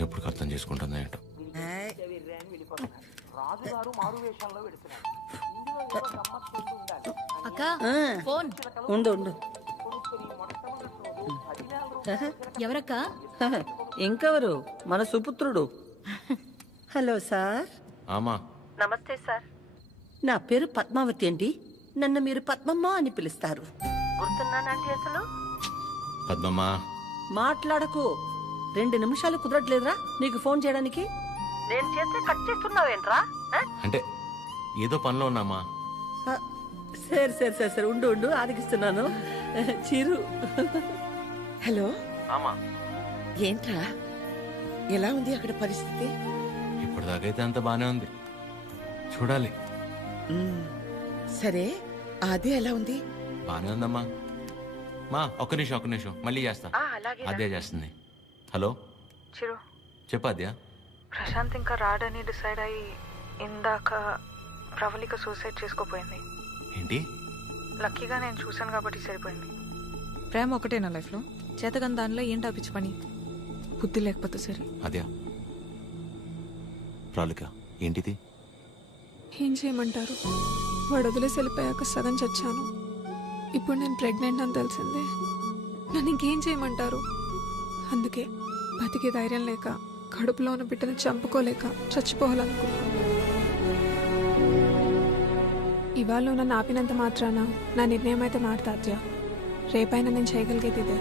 ఎప్పుడు అర్థం చేసుకుంటుందా ఏంటో. అక్క ఫోన్ ఉండు. ఎవరక్క? ఇంకెవరు, మన సుపుత్రుడు. Hello sir. ఆమా. నమస్తే సార్. నా పేరు పద్మావతి అండి. నన్ను మీరు పద్మమ్మ అని పిలుస్తారు. గుర్తున్నానండి అసలు? పద్మమ్మ. మాట్లాడకు. 2 నిమిషాలు కుదరట్లేదురా నీకు ఫోన్ చేయడానికి? నేను చేస్తే కట్ చేస్తున్నావేంట్రా? అంటే ఏదో పనిలో ఉన్నామా. సరే ఉండు ఆరగిస్తున్నాను. చిరు. హలో. ఆమా. ఏంట్రా, ఎలా ఉంది అక్కడ పరిస్థితి? ఇప్పటిదాకైతే అంత బానే ఉంది, చూడాలి. సరే, అది ఎలా ఉంది? బానే ఉందమ్మా. మా ఒక్క నిమిషం మళ్ళీ చేస్తా. అదే చేస్తుంది. హలో చిరు, చెప్పు అద్యా. ప్రశాంత్ ఇంకా రాడని డిసైడ్ అయ్యి ఇందాక ప్రవళిక సూసైడ్ చేసుకోపోయింది. ఏంటి? లక్కీగా నేను చూశాను కాబట్టి సరిపోయింది. ప్రేమ ఒకటే నా లైఫ్లో, చేతగాని దానిలో ఏంటా పిచ్చి పని? బుద్ధి లేకపోతే సరే. అద్యా ప్రాలిక ఏంటిది? ఏం చేయమంటారు? వాడు వదిలేసి వెళ్ళిపోయాక సగం చచ్చాను. ఇప్పుడు నేను ప్రెగ్నెంట్ అని తెలిసిందే. నన్ను ఇంకేం చేయమంటారు? అందుకే బతికే ధైర్యం లేక, కడుపులో ఉన్న బిడ్డను చంపుకోలేక చచ్చిపోవాలనుకున్నాను. ఇవాళ నన్ను ఆపినంత మాత్రాన నా నిర్ణయం అయితే మారుతాద్యా. రేపైనా నేను చేయగలిగేది ఇదే.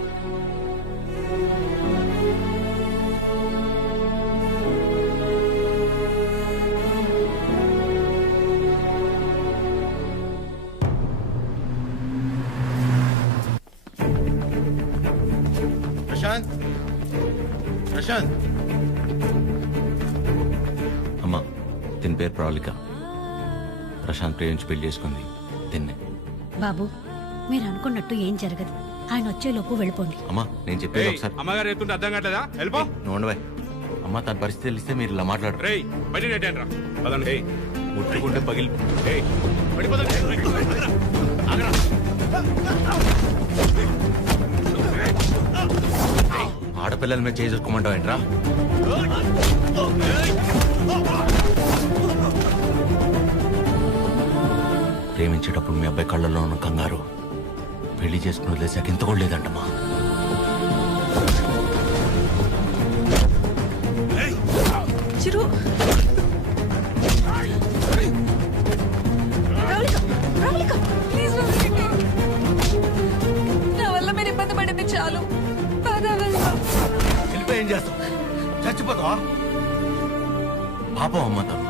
ప్రశాంత్ అమ్మా, దీని పేరు ప్రాలిక. ప్రశాంత్ ప్రేమించి పెళ్లి చేసుకుంది తిన్నే. బాబు, మీరు అనుకున్నట్టు ఏం జరగదు. ఆయన వచ్చేలోపు వెళ్ళిపోండి. అమ్మా నేను చెప్పేది ఒకసారి. అమ్మగారు ఎత్తుంటే అర్థం కావట్లేదా? వెళ్ళిపో. నోండవే అమ్మా, తన పరిస్థితి తెలిస్తే మీరు ఇలా మాట్లాడరు. ముట్టుకుంటే పగిలి ఆడపిల్లల మీద చేసుకోమంటావు ఏంట్రా? ప్రేమించేటప్పుడు మీ అబ్బాయి కళ్ళల్లో ఉన్న కంగారు పెళ్లి చేసుకుని వదిలేసాక ఇంత కూడా లేదంటమ్మా. చిరు, నా వల్ల మీరు ఇబ్బంది పడింది చాలు. ఏం చేస్తావు? చచ్చిపోతావా? పాపం అమ్మ, తను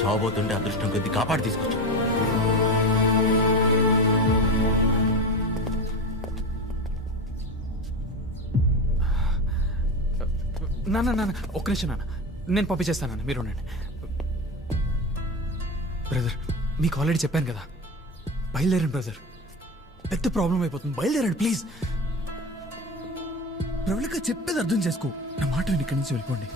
చావబోతుంటే అదృష్టం కొద్ది కాపాడి తీసుకొచ్చు. నాన్న ఒక్క నిమిషం నాన్న, నేను పంపించేస్తాను. మీరు ఉండండి. బ్రదర్, మీకు ఆల్రెడీ చెప్పాను కదా, బయలుదేరండి బ్రదర్. పెద్ద ప్రాబ్లం అయిపోతుంది, బయలుదేరండి ప్లీజ్. ప్రవళిక చెప్పేది అర్థం చేసుకో. నా మాట విని ఇక్కడి నుంచి వెళ్ళిపోండి.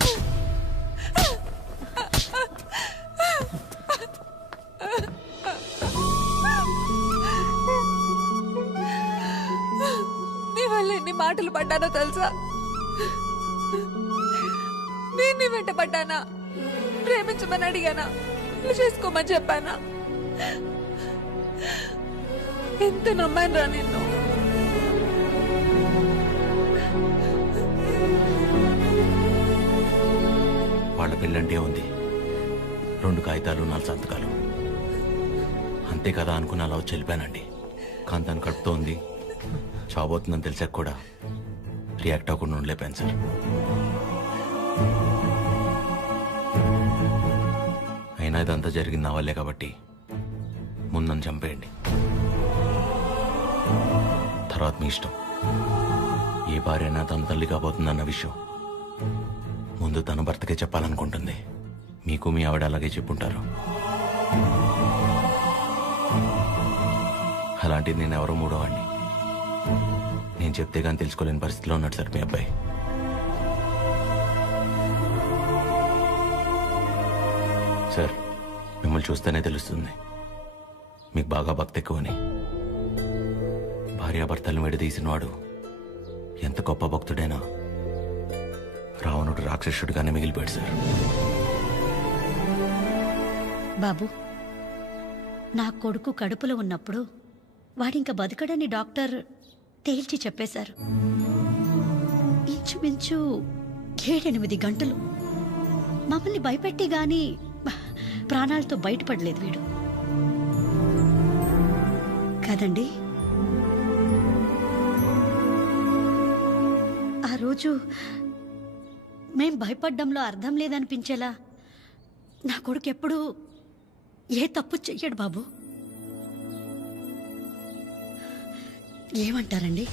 నీ వల్ల ఎన్ని మాటలు పడ్డానో తెలుసా? నేను నీ వెంట పడ్డానా? ప్రేమించమని అడిగానా? పెళ్లి చేసుకోమని చెప్పానా? ఎంత నమ్మాను రా నిన్ను. వాళ్ళ పెళ్ళంటే ఉంది 2 కాగితాలు 4 సంతకాలు అంతే కదా అనుకుని అలా వచ్చి వెళ్ళిపోయానండి. కానీ తను కడుపుతో ఉంది, చావబోతుందని తెలిసాక కూడా రియాక్ట్ అవ్వకుండా ఉండలేపాను సార్. అయినా ఇదంతా జరిగింది నా వల్లే కాబట్టి ముందు నన్ను చంపేయండి, తర్వాత మీ ఇష్టం. ఏ భార్య అయినా తన తల్లి కాబోతుందన్న విషయం ముందు తన భర్తకే చెప్పాలనుకుంటుంది. మీకు మీ ఆవిడ అలాగే చెప్పుంటారు. అలాంటిది నేను ఎవరో మూడోవాడిని. నేను చెప్తే కానీ తెలుసుకోలేని పరిస్థితిలో ఉన్నాడు సార్ మీ అబ్బాయి. సార్, మిమ్మల్ని చూస్తేనే తెలుస్తుంది మీకు బాగా భక్తి ఎక్కువని. భార్యాభర్తలను విడదీసిన వాడు ఎంత గొప్ప భక్తుడైనా రావణుడు రాక్షసుడిగానే మిగిలిపోయాడు సార్. బాబు, నా కొడుకు కడుపులో ఉన్నప్పుడు వాడింక బతకడని డాక్టర్ తేల్చి చెప్పేశారు. ఇంచుమించు 7-8 గంటలు మమ్మల్ని భయపెట్టి గాని ప్రాణాలతో బయటపడలేదు వీడు కదండి. ఆ రోజు మేం భయపడ్డంలో అర్థం లేదనిపించేలా నా కొడుకు ఎప్పుడూ ఏ తప్పు చెయ్యడు బాబు. ఏమంటారండి?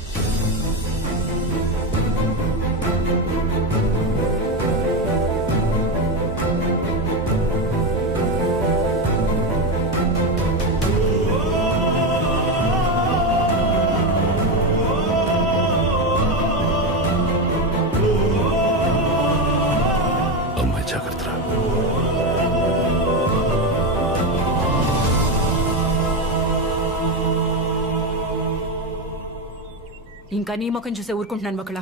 ఇంకా నీ ముఖం చూసే ఊరుకుంటున్నాను ఒకళ్ళ.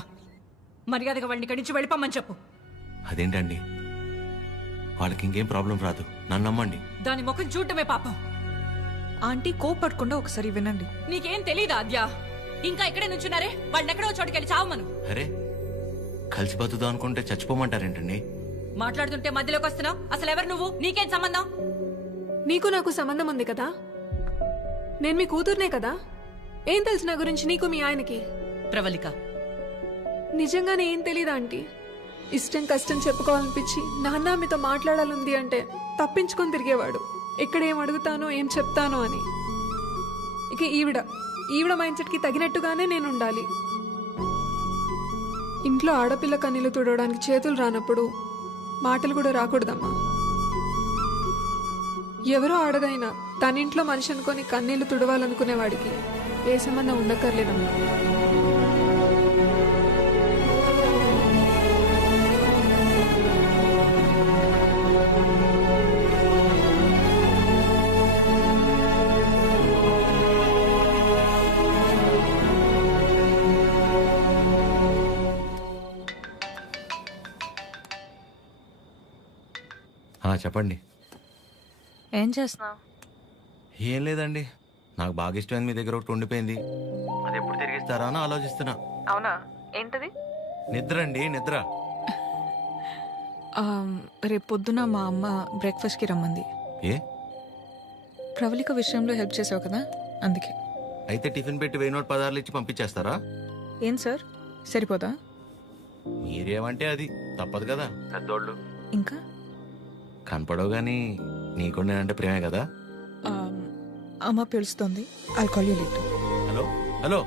మర్యాదగా వాళ్ళని ఇక్కడి నుంచి వెళ్ళిపోమని చెప్పు. అదేంటండి, వాళ్ళకి ఇంకేం ప్రాబ్లం రాదు, నన్ను నమ్మండి. దాని ముఖం చూడటమే పాపం. ఆంటీ కోపడకుండా ఒకసారి వినండి. నీకేం తెలీదా ఆద్యా? ఇంకా ఇక్కడే నుంచున్నారే, వాళ్ళని ఎక్కడో చోటుకెళ్ళి చావమను. అరే, కలిసి బతుకుదాం అనుకుంటే చచ్చిపోమంటారేంటండి? మాట్లాడుతుంటే మధ్యలోకి వస్తున్నావు. అసలు ఎవరు నువ్వు? నీకేం సంబంధం? నీకు నాకు సంబంధం ఉంది కదా. నేను మీ కూతుర్నే కదా. ఏం తెలుసు నా గురించి నీకు మీ ఆయనకి? ప్రవళిక, నిజంగానే ఏం తెలీదా ఆంటీ? ఇష్టం కష్టం చెప్పుకోవాలనిపించి నాన్న మీతో మాట్లాడాలంది అంటే తప్పించుకొని తిరిగేవాడు. ఎక్కడ ఏం అడుగుతానో ఏం చెప్తానో అని. ఇక ఈవిడ మైండ్ సెట్కి తగినట్టుగానే నేను ఉండాలి. ఇంట్లో ఆడపిల్ల కన్నీళ్లు తుడవడానికి చేతులు రానప్పుడు మాటలు కూడా రాకూడదమ్మా. ఎవరో ఆడదైనా తన ఇంట్లో మనిషి అనుకొని కన్నీళ్లు తుడవాలనుకునేవాడికి ఏ సంబంధం ఉండక్కర్లేదమ్మా. చెప్పండి. ఏం చేస్తున్నావు? ఏం లేదండి, నాకు బాగా ఇష్టమైన మీ దగ్గర ఒకటి ఉండిపోయింది. అది ఎప్పుడు తిరిగిస్తారా అని ఆలోచిస్తున్నా. అవునా? ఏంటది? నిద్ర అండి, నిద్ర. రేపు పొద్దున మా అమ్మ బ్రేక్ఫాస్ట్కి రమ్మంది. ఏ? ప్రవళిక విషయంలో హెల్ప్ చేసావు కదా, అందుకే. అయితే టిఫిన్ పెట్టి 1000 నోట్ పదార్లు ఇచ్చి పంపించేస్తారా? ఏం సార్, సరిపోదా? మీరేమంటే అది తప్పదు కదా, పెద్దోళ్ళు. ఇంకా కనపడవు కానీ నీకు నేనంటే ప్రేమే కదా. అమ్మ పిలుస్తుంది. I'll call you later. Hello hello.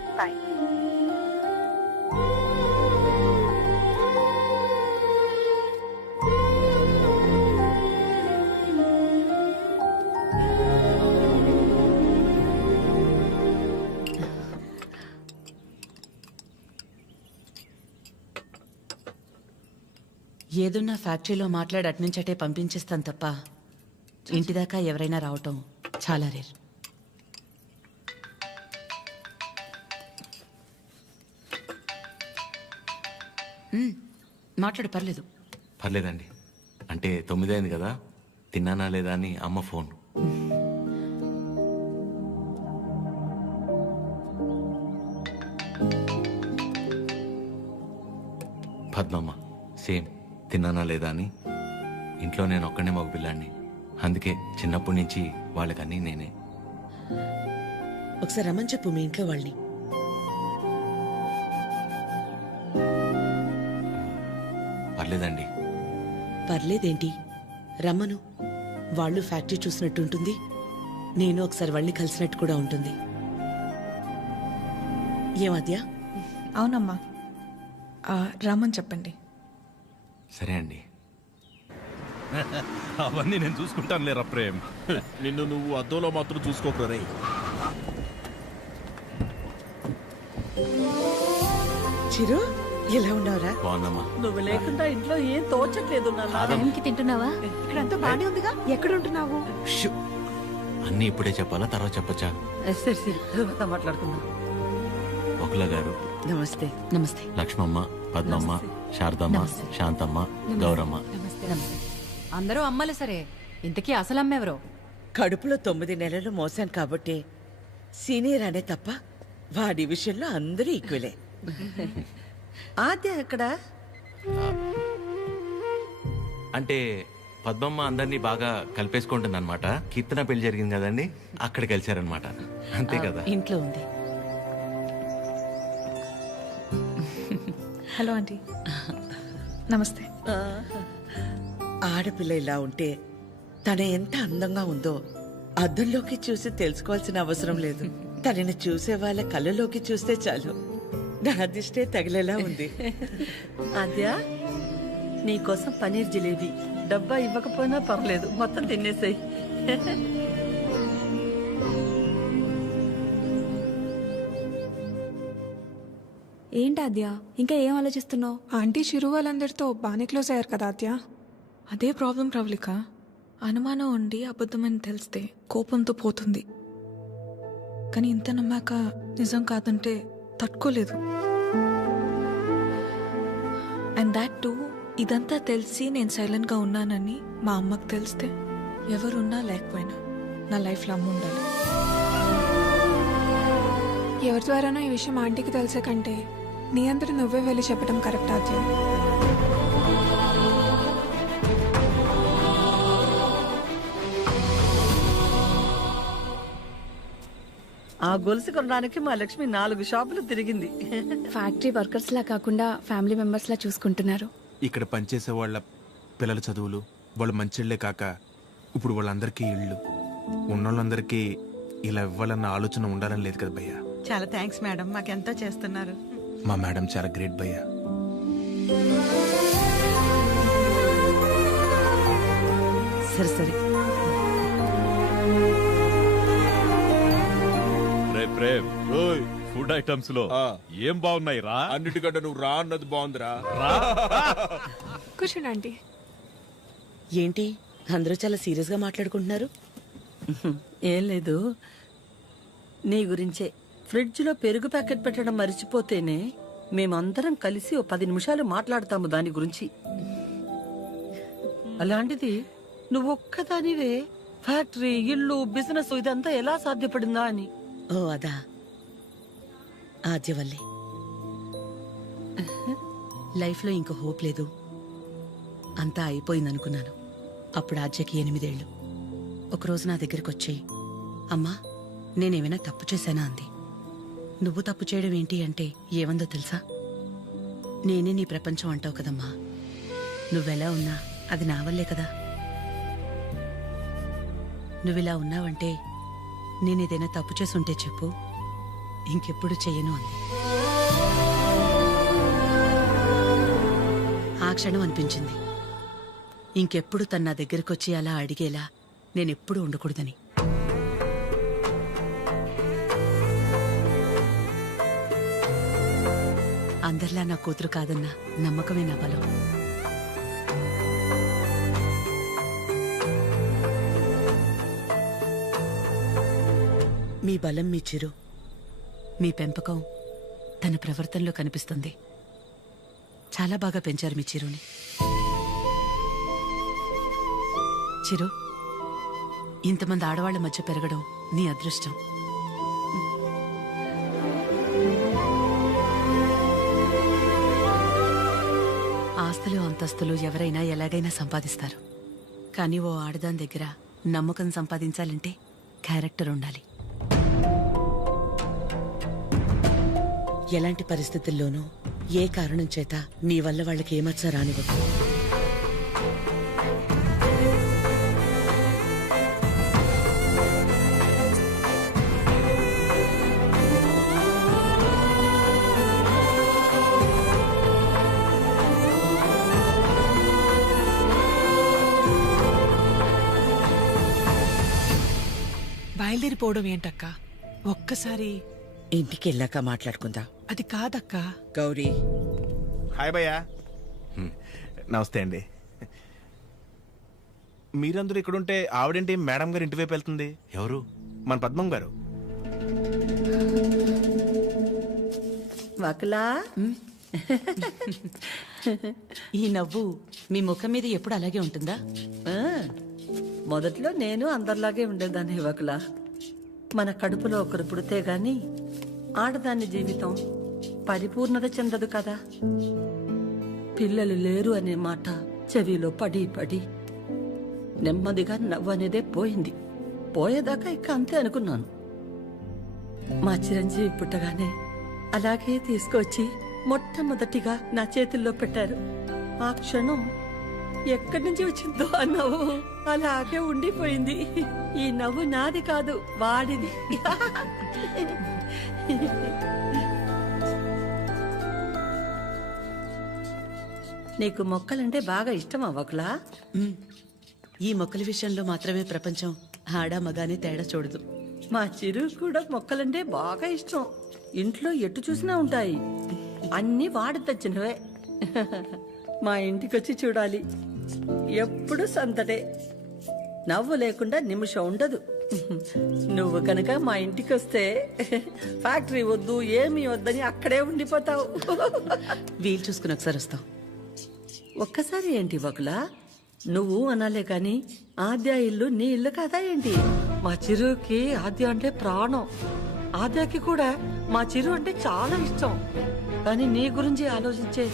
ఏదున్నా ఫ్యాక్టరీలో మాట్లాడి అట్నుంచటే పంపించేస్తాను తప్ప ఇంటిదాకా ఎవరైనా రావటం చాలా రేర్. మాట్లాడు, పర్లేదు. పర్లేదండి, అంటే 9 అయింది కదా, తిన్నానా లేదా అని అమ్మ ఫోన్. పద్మమ్మ సేమ్, తిన్నానా లేదా అని. ఇంట్లో నేను ఒక్కనే మగ పిల్లాడిని, అందుకే చిన్నప్పటి నుంచి వాళ్ళకన్నీ నేనే. ఒకసారి రమ్మని చెప్పు మీ ఇంట్లో వాళ్ళని. పర్లేదండి. పర్లేదేంటి, రమ్మను. వాళ్ళు ఫ్యాక్టరీ చూసినట్టు ఉంటుంది, నేను ఒకసారి వాళ్ళని కలిసినట్టు కూడా ఉంటుంది. ఏమద్యా? అవునమ్మా, రమ్మని చెప్పండి. సరే అండి. అవన్నీ నేను చూసుకుంటాను లేరా ప్రేమ్. నిన్ను నువ్వు అద్దంలో మాత్రం చూసుకోకరా రే. చిరు, ఎలా ఉన్నావురా? బాగున్నామా? నువ్వు లేకుండా ఇంట్లో ఏం తోచట్లేదు. తింటున్నావా? ఇక్కడంతా బానే ఉందిగా, ఎక్కడ ఉంటున్నావు? అన్నీ ఇప్పుడే చెప్పాలా, తర్వాత చెప్పచ్చా? సరే సరే, తర్వాత మాట్లాడుకుందాం. ఒకల గారు నమస్తే. నమస్తే. లక్ష్మమ్మ, పద్మమ్మ, శారదమ్మ, శాంతమ్మ, గౌరమ్మ. అందరూ అమ్మలే. సరే, ఇంతకీ అసలు అమ్మెవరో? కడుపులో 9 నెలలు మోసాను కాబట్టి సీనియర్ అనే తప్ప వాడి విషయంలో అందరూ ఈక్వలే. ఆద్య ఎక్కడ? అంటే పద్మమ్మ అందరినీ బాగా కలిపేసుకుంటుంది అనమాట. కీర్తన పెళ్లి జరిగింది కదండి, అక్కడ కలిశారనమాట. అంతే కదా. ఇంట్లో ఉంది. Hello aunty. నమస్తే. ఆడపిల్ల ఇలా ఉంటే తన ఎంత అందంగా ఉందో అద్దంలోకి చూసి తెలుసుకోవాల్సిన అవసరం లేదు. తనని చూసే వాళ్ళ కళ్ళలోకి చూస్తే చాలు. నా దిష్టే తగిలేలా ఉంది. ఆద్య, నీకోసం పనీర్ జిలేబీ డబ్బా ఇవ్వకపోయినా పర్లేదు, మొత్తం తినేసాయి. ఏంటి ఆద్య, ఇంకా ఏం ఆలోచిస్తున్నావు? ఆంటీ చిరు వాళ్ళందరితో బాగానే క్లోజ్ అయ్యారు కదా ఆద్య. అదే ప్రాబ్లం ప్రవళిక. అనుమానం ఉండి అబద్ధమని తెలిస్తే కోపంతో పోతుంది. కానీ ఇంత నమ్మాక నిజం కాదంటే తట్టుకోలేదు. అండ్ దాట్ టూ, ఇదంతా తెలిసి నేను సైలెంట్గా ఉన్నానని మా అమ్మకు తెలిస్తే ఎవరున్నా లేకపోయినా నా లైఫ్లో అమ్మ ఉండాలి. ఎవరి ద్వారానో ఈ విషయం ఆంటీకి తెలిసే కంటే నీ అంతటి నువ్వే వెళ్ళి చెప్పడం కరెక్ట్ ఆద్య. ఆ గొలుసు కొనడానికి మా లక్ష్మి 4 షాపులు తిరిగింది. ఫ్యాక్టరీ వర్కర్స్ లా కాకుండా ఫ్యామిలీ మెంబర్స్ లా చూసుకుంటున్నారు. ఇక్కడ పనిచేసే వాళ్ళ పిల్లల చదువులు, వాళ్ళు మంచిళ్లే కాక ఇప్పుడు వాళ్ళందరికీ ఇళ్ళు, ఉన్నోళ్ళందరికీ ఇలా ఇవ్వాలన్న ఆలోచన ఉండాలని లేదు కదా భయ్యా. చాలా థ్యాంక్స్ మేడం, మాకెంతో చేస్తున్నారు. మా మేడం చాలా గ్రేట్ భయ్యా. సరే సరే. ప్రేమ్, ఫుడ్ ఐటమ్స్ లో ఏం బాగున్నాయి రా? అన్నిటికంటే నువ్వు రా అన్నది బాగుందిరా. కూర్చోండి ఆంటీ. ఏంటి అందరూ చాలా సీరియస్ గా మాట్లాడుకుంటున్నారు? ఏం లేదు, నీ గురించే. ఫ్రిడ్జ్ లో పెరుగు ప్యాకెట్ పెట్టడం మర్చిపోతేనే మేమందరం కలిసి 10 నిమిషాలు మాట్లాడతాము దాని గురించి. అలాంటిది నువ్వు ఒక్కదానివే ఫ్యాక్టరీ, ఇల్లు, బిజినెస్ ఇదంతా ఎలా సాధ్యపడిందా అని. ఓ అదా, ఆద్య వల్లే. లైఫ్లో ఇంకో హోప్ లేదు, అంతా అయిపోయిందనుకున్నాను. అప్పుడు ఆద్యకి 8 ఏళ్ళు. ఒకరోజు నా దగ్గరికి వచ్చి, అమ్మా నేనేమైనా తప్పు చేశానా అంది. నువ్వు తప్పు చేయడం ఏంటి అంటే ఏమందో తెలుసా? నేనే నీ ప్రపంచం అంటావు కదమ్మా, నువ్వెలా ఉన్నా అది నా వల్లే కదా. నువ్విలా ఉన్నావంటే నేనేదైనా తప్పు చేసుంటే చెప్పు, ఇంకెప్పుడు చెయ్యను అంది. ఆ క్షణం అనిపించింది ఇంకెప్పుడు తన నా దగ్గరికి వచ్చి అలా అడిగేలా నేనెప్పుడు ఉండకూడదని. అందరిలా నా కూతురు కాదన్న నమ్మకమే నా బలం. మీ బలం మీ చిరు, మీ పెంపకం తన ప్రవర్తనలో కనిపిస్తుంది. చాలా బాగా పెంచారు మీ చిరుని. చిరు, ఇంతమంది ఆడవాళ్ల మధ్య పెరగడం నీ అదృష్టం. ఆస్తులు అంతస్తులు ఎవరైనా ఎలాగైనా సంపాదిస్తారు, కానీ ఓ ఆడదాని దగ్గర నమ్మకం సంపాదించాలంటే క్యారెక్టర్ ఉండాలి. ఎలాంటి పరిస్థితుల్లోనూ ఏ కారణం చేత నీ వల్ల వాళ్ళకి ఏమచ్చా రానివ్వదు. బయలుదేరిపోవడం ఏంటక్క? ఒక్కసారి ఇంటికి వెళ్ళాక మాట్లాడుకుందా. అది కాదక్క. గౌరీ, హాయ్ భయ్యా. నమస్తే అండి. మీరందరూ ఇక్కడుంటే ఆవిడేంటి మేడం గారు ఇంటి వైపు వెళ్తుంది? ఎవరు? మన పద్మం గారు. వకలా, ఈ నవ్వు మీ ముఖం మీద ఎప్పుడు అలాగే ఉంటుందా? మొదట్లో నేను అందరిలాగే ఉండేదాన్ని వకలా. మన కడుపులో ఒకరు పుడితే గాని ఆడదాని జీవితం పరిపూర్ణత చెందదు కదా. పిల్లలు లేరు అనే మాట చెవిలో పడి పడి నెమ్మదిగా నవ్వు అనేదే పోయింది. పోయేదాకా ఇక అంతే అనుకున్నాను. మా చిరంజీవి పుట్టగానే అలాగే తీసుకొచ్చి మొట్టమొదటిగా నా చేతుల్లో పెట్టారు. ఆ క్షణం ఎక్కడి నుంచి వచ్చిందో ఆ నవ్వు అలాగే ఉండిపోయింది. ఈ నవ్వు నాది కాదు, వాడిది. నీకు మొక్కలంటే బాగా ఇష్టమా వకలా? ఈ మొక్కల విషయంలో మాత్రమే ప్రపంచం ఆడా మగానే తేడా చూడదు. మా చిరు కూడా మొక్కలంటే బాగా ఇష్టం. ఇంట్లో ఎటు చూసినా ఉంటాయి. అన్నీ వాడి తెచ్చినవే. మా ఇంటికొచ్చి చూడాలి, ఎప్పుడు సందడే. నవ్వు లేకుండా నిమిషం ఉండదు. నువ్వు కనుక మా ఇంటికి వస్తే ఫ్యాక్టరీ వద్దు ఏమీ వద్దని అక్కడే ఉండిపోతావు. వీలు చూసుకుని ఒకసారి వస్తాం. ఒక్కసారి ఏంటి వకులా, నువ్వు అనాలే కాని ఆద్య ఇల్లు నీ ఇల్లు కాదా ఏంటి? మా చిరుకి ఆద్య అంటే ప్రాణం. ఆద్యకి కూడా మా చిరు అంటే చాలా ఇష్టం. కానీ నీ గురించి ఆలోచించే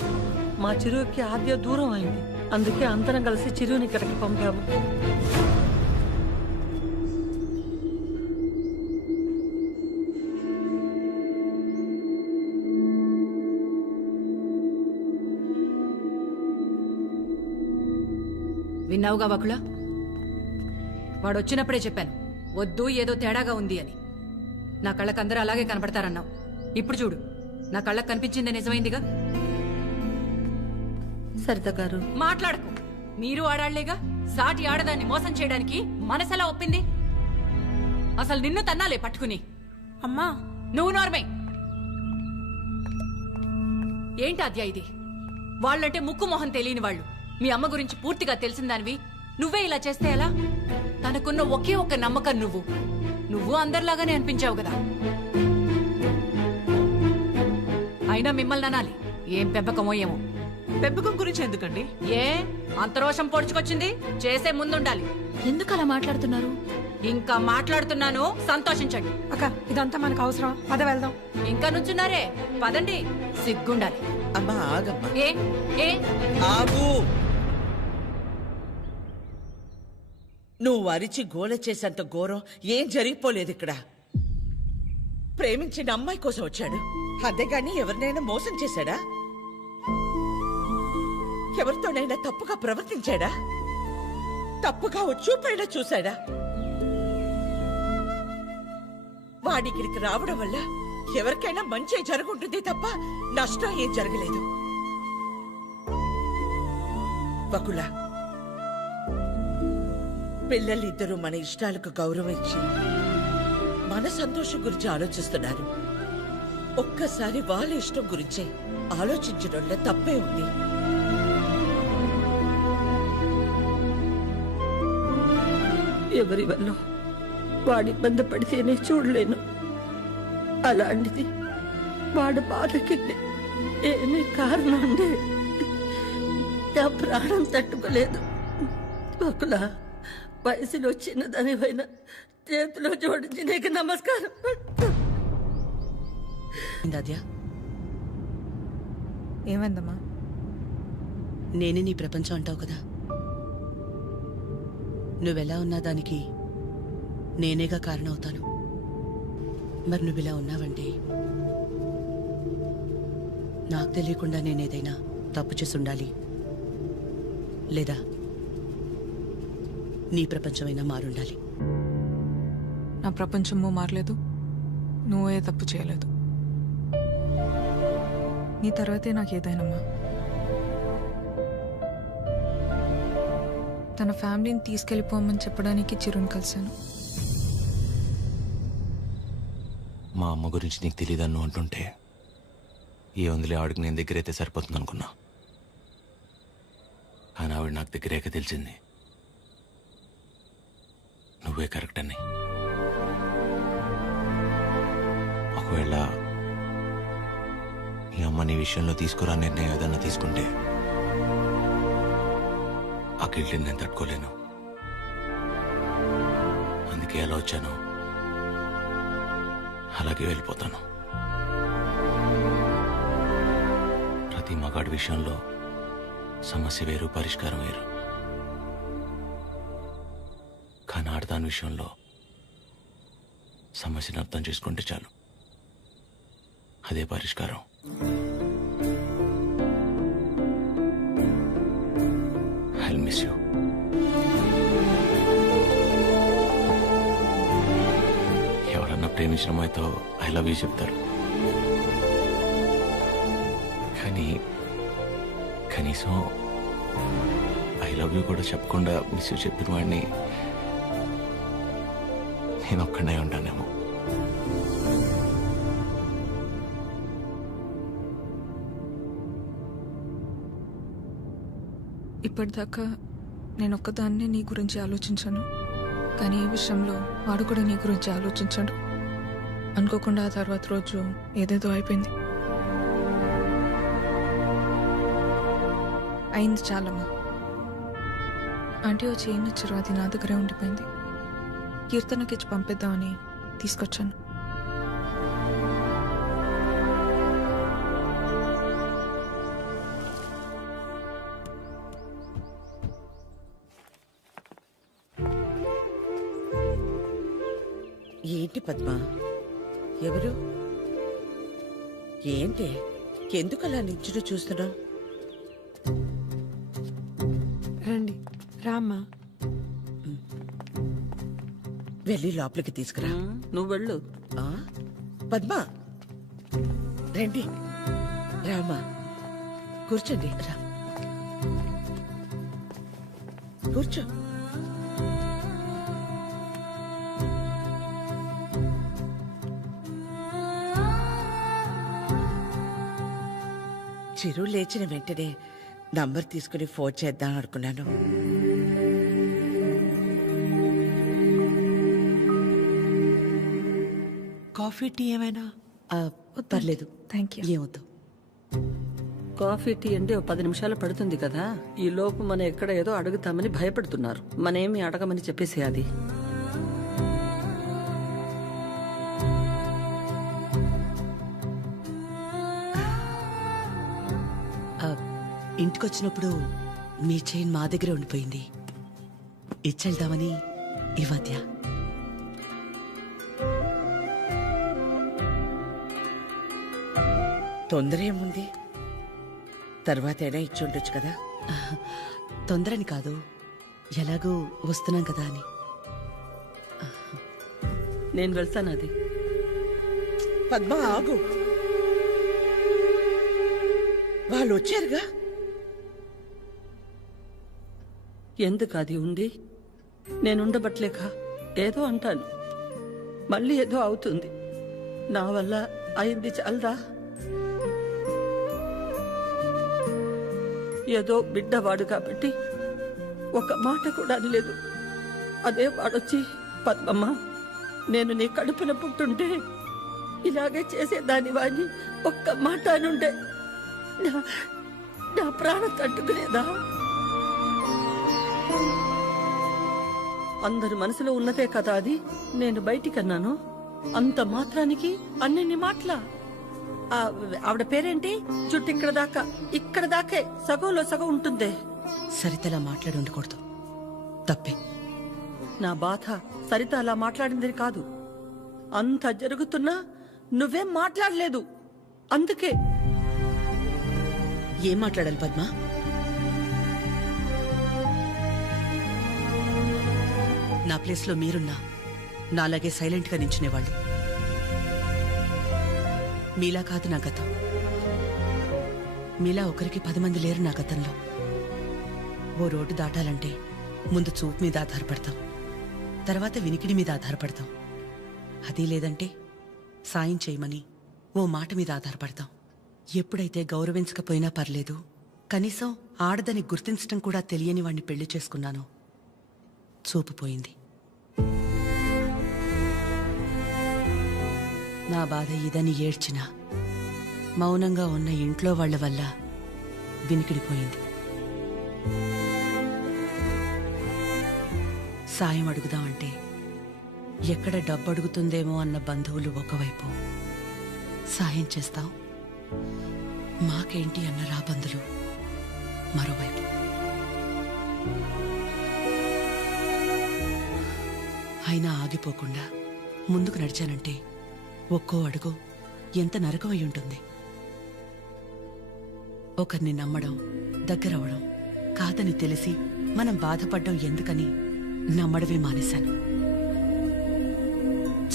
మా చిరుకి ఆద్య దూరం అయింది. అందుకే అందరం కలిసి చిరుని ఇక్కడికి పంపాము. విన్నావుగా వకుల, వాడు వచ్చినప్పుడే చెప్పాను వద్దు, ఏదో తేడాగా ఉంది అని. నా కళ్ళకు అందరూ అలాగే కనపడతారన్నావు. ఇప్పుడు చూడు, నా కళ్ళకు కనిపించింది నిజమైందిగా. సరిత గారు మాట్లాడకు. మీరు ఆడాళ్లేగా. సాటి ఆడదాన్ని మోసం చేయడానికి మనసెలా ఒప్పింది? అసలు నిన్ను తన్నాలే పట్టుకుని. అమ్మా నువ్వు నోర్మే. ఏంటి అద్యా ఇది? వాళ్ళంటే ముక్కు మొహం తెలియని వాళ్ళు. మీ అమ్మ గురించి పూర్తిగా తెలిసిందానివి నువ్వే ఇలా చేస్తే ఎలా? తనకున్న ఒకే ఒక్క నమ్మకం నువ్వు అందరిలాగానే అనిపించావు కదా. అయినా మిమ్మల్ని అనాలి. ఏం పెంపకమో ఏమో. పెంపకం గురించి ఎందుకండి? ఏ అంత రోషం పొడుచుకొచ్చింది? చేసే ముందుండాలి. ఎందుకు అలా మాట్లాడుతున్నారు? ఇంకా మాట్లాడుతున్నాను, సంతోషించండి. అక్క ఇదంతా మనకు అవసరం, పద వెళ్దాం. ఇంకా నుంచున్నారే, పదండి. సిగ్గుండాలి. అమ్మా ఆగమ్మా. ఏ ఆగు. నువ్వు అరిచి గోల చేసేంత ఘోరం ఏం జరిగిపోలేదు ఇక్కడ. ప్రేమించిన అమ్మాయి కోసం వచ్చాడు, అంతేగాని ఎవరినైనా మోసం చేశాడా? ఎవరితోనైనా తప్పుగా ప్రవర్తించాడా? తప్పుగా చూపైనా చూశాడా? వాడికిడికి రావడం వల్ల ఎవరికైనా మంచి జరుగుంటుంది తప్ప నష్టం ఏం జరగలేదు. వకుల, పిల్లలిద్దరూ మన ఇష్టాలకు గౌరవం ఇచ్చి మన సంతోషం గురించి ఆలోచిస్తున్నారు. ఒక్కసారి వాళ్ళ ఇష్టం గురించే ఆలోచించడంలో తప్పే ఉంది. ఎవరి వల్ల వాడి ఇబ్బంది పడితేనే చూడలేను. అలాంటిది వాడు బాధకి ఏమీ కారణం ఉండే నా ప్రాణం తట్టుకోలేదు. ఒకల వయసులో చిన్నదానివైనా చేతిలో జోడించి నీకు నమస్కారం. ఏమైందమ్మా? నేనే నీ ప్రపంచం అంటావు కదా. నువ్వెలా ఉన్నా దానికి నేనేగా కారణమవుతాను. మరి నువ్విలా ఉన్నావంటే నాకు తెలియకుండా నేనేదైనా తప్పు చేసి ఉండాలి, లేదా నీ ప్రపంచమైనా మారుండాలి. నా ప్రపంచము మారలేదు, నువ్వే తప్పు చేయలేదు. నీ తర్వాతే నాకు ఏదైనమ్మా. తన ఫ్యామిలీని తీసుకెళ్ళిపోమని చెప్పడానికి చిరుని కలిశాను. మా అమ్మ గురించి నీకు తెలియదన్ను అంటుంటే ఏ వందలే ఆవిడకి నేను దగ్గరైతే సరిపోతుంది అనుకున్నా. కానీ ఆవిడ నాకు దగ్గరేక తెలిసింది నువ్వే కరెక్ట్ అని. ఒకవేళ ఈ అమ్మ నీ విషయంలో తీసుకురా నిర్ణయం ఏదన్నా తీసుకుంటే ఆ గిల్ట్ని నేను తట్టుకోలేను. అందుకే ఎలా వచ్చాను అలాగే వెళ్ళిపోతాను. ప్రతి మగాడి విషయంలో సమస్య వేరు, పరిష్కారం వేరు. కానీ ఆడదాని విషయంలో సమస్యను అర్థం చేసుకుంటే చాలు, అదే పరిష్కారం. I'll miss you. ఎవరన్నా ప్రేమించిన అమ్మాయితో ఐ లవ్ యూ చెప్తారు, కానీ కనీసం ఐ లవ్ యూ కూడా చెప్పకుండా మిస్ యూ చెప్పిన వాడిని నేను ఒక్కడే ఉంటానేమో. ఇప్పటిదాకా నేను ఒక్కదాన్నే నీ గురించి ఆలోచించాను, కానీ ఈ విషయంలో వాడు కూడా నీ గురించి ఆలోచించాడు. అనుకోకుండా ఆ తర్వాత రోజు ఏదేదో అయిపోయింది. అయింది చాలమ్మా. ఆంటీ వచ్చి ఏం ఇచ్చారు, అది నా దగ్గరే ఉండిపోయింది. కీర్తనకి ఇచ్చి పంపిద్దామని తీసుకొచ్చాను. ఏంటి పద్మ? ఎవరు? ఏంటి? ఎందుకు అలా నిల్చుని చూస్తున్నావు? రండి రామ్మా. వెళ్ళి లోపలికి తీసుకురా. నువ్వు వెళ్ళు. పద్మ రండి, రామా కూర్చోండి. రా కూర్చో. చిరు లేచిన వెంటనే నంబర్ తీసుకుని ఫోన్ చేద్దాం అనుకున్నాను. కాఫీ టీ ఏమైనా? పర్లేదు, థ్యాంక్ యూ. ఏమవుతావు? కాఫీ టీ అంటే 10 నిమిషాలు పడుతుంది కదా. ఈ లోపు మనం ఎక్కడ ఏదో అడుగుతామని భయపడుతున్నారు. మనేమి అడగమని చెప్పేసి అది. ఇంటికొచ్చినప్పుడు మీ చైన్ మా దగ్గర ఉండిపోయింది. ఇచ్చెళ్దామని ఈ మధ్య. తొందర ఏముంది? తర్వాత అయినా ఇచ్చుండొచ్చు కదా. తొందరని కాదు, ఎలాగూ వస్తున్నాం కదా అని. నేను వెళ్తాను. అది పద్మ ఆగు, వాళ్ళు వచ్చారుగా. ఎందుకు అది ఉండి నేనుండబట్లేక ఏదో అంటాను, మళ్ళీ ఏదో అవుతుంది. నా వల్ల అయింది చాలదా? ఏదో బిడ్డవాడు కాబట్టి ఒక మాట కూడా అనలేదు. అదే వాడొచ్చి పద్మమ్మ నేను నీ కడుపున పుట్టుంటే ఇలాగే చేసేదాని వాడిని ఒక్క మాట అనుండే నా ప్రాణం తట్టుకునేదా? అందరి మనసులో ఉన్నదే కదా అది. నేను బయటికన్నాను, అంత మాత్రానికి అన్ని మాటలా? ఆవిడ పేరేంటి? చుట్టూ ఇక్కడ దాకే సగంలో సగం ఉంటుందే. సరితలా మాట్లాడి ఉండకూడదు, తప్పే. నా బాధ సరిత అలా మాట్లాడింది కాదు. అంత జరుగుతున్నా నువ్వేం మాట్లాడలేదు. అందుకే. ఏం మాట్లాడాలి పద్మ? నా ప్లేస్లో మీరున్నా నాలాగే సైలెంట్గా నించునేవాళ్ళు. మీలా కాదు నా గతం. మీలా ఒకరికి 10 మంది లేరు నా గతంలో. ఓ రోడ్డు దాటాలంటే ముందు చూపు మీద ఆధారపడతాం, తర్వాత వినికిడి మీద ఆధారపడతాం. అదీ లేదంటే సాయం చేయమని ఓ మాట మీద ఆధారపడతాం. ఎప్పుడైతే గౌరవించకపోయినా పర్లేదు, కనీసం ఆడదని గుర్తించడం కూడా తెలియని వాణ్ణి పెళ్లి చేసుకున్నానో చూపు పోయింది. నా బాధ ఇదని ఏడ్చినా మౌనంగా ఉన్న ఇంట్లో వాళ్ల వల్ల వినికిడిపోయింది. సాయం అడుగుదామంటే ఎక్కడ డబ్బు అడుగుతుందేమో అన్న బంధువులు ఒకవైపు, సాయం చేస్తాం మాకేంటి అన్న రాబందులు మరోవైపు. అయినా ఆగిపోకుండా ముందుకు నడిచానంటే ఒక్కో అడుగు ఎంత నరకమై ఉంటుంది. ఒకరిని నమ్మడం, దగ్గరవడం కాదని తెలిసి మనం బాధపడ్డం ఎందుకని నమ్మడమే మానేశాను.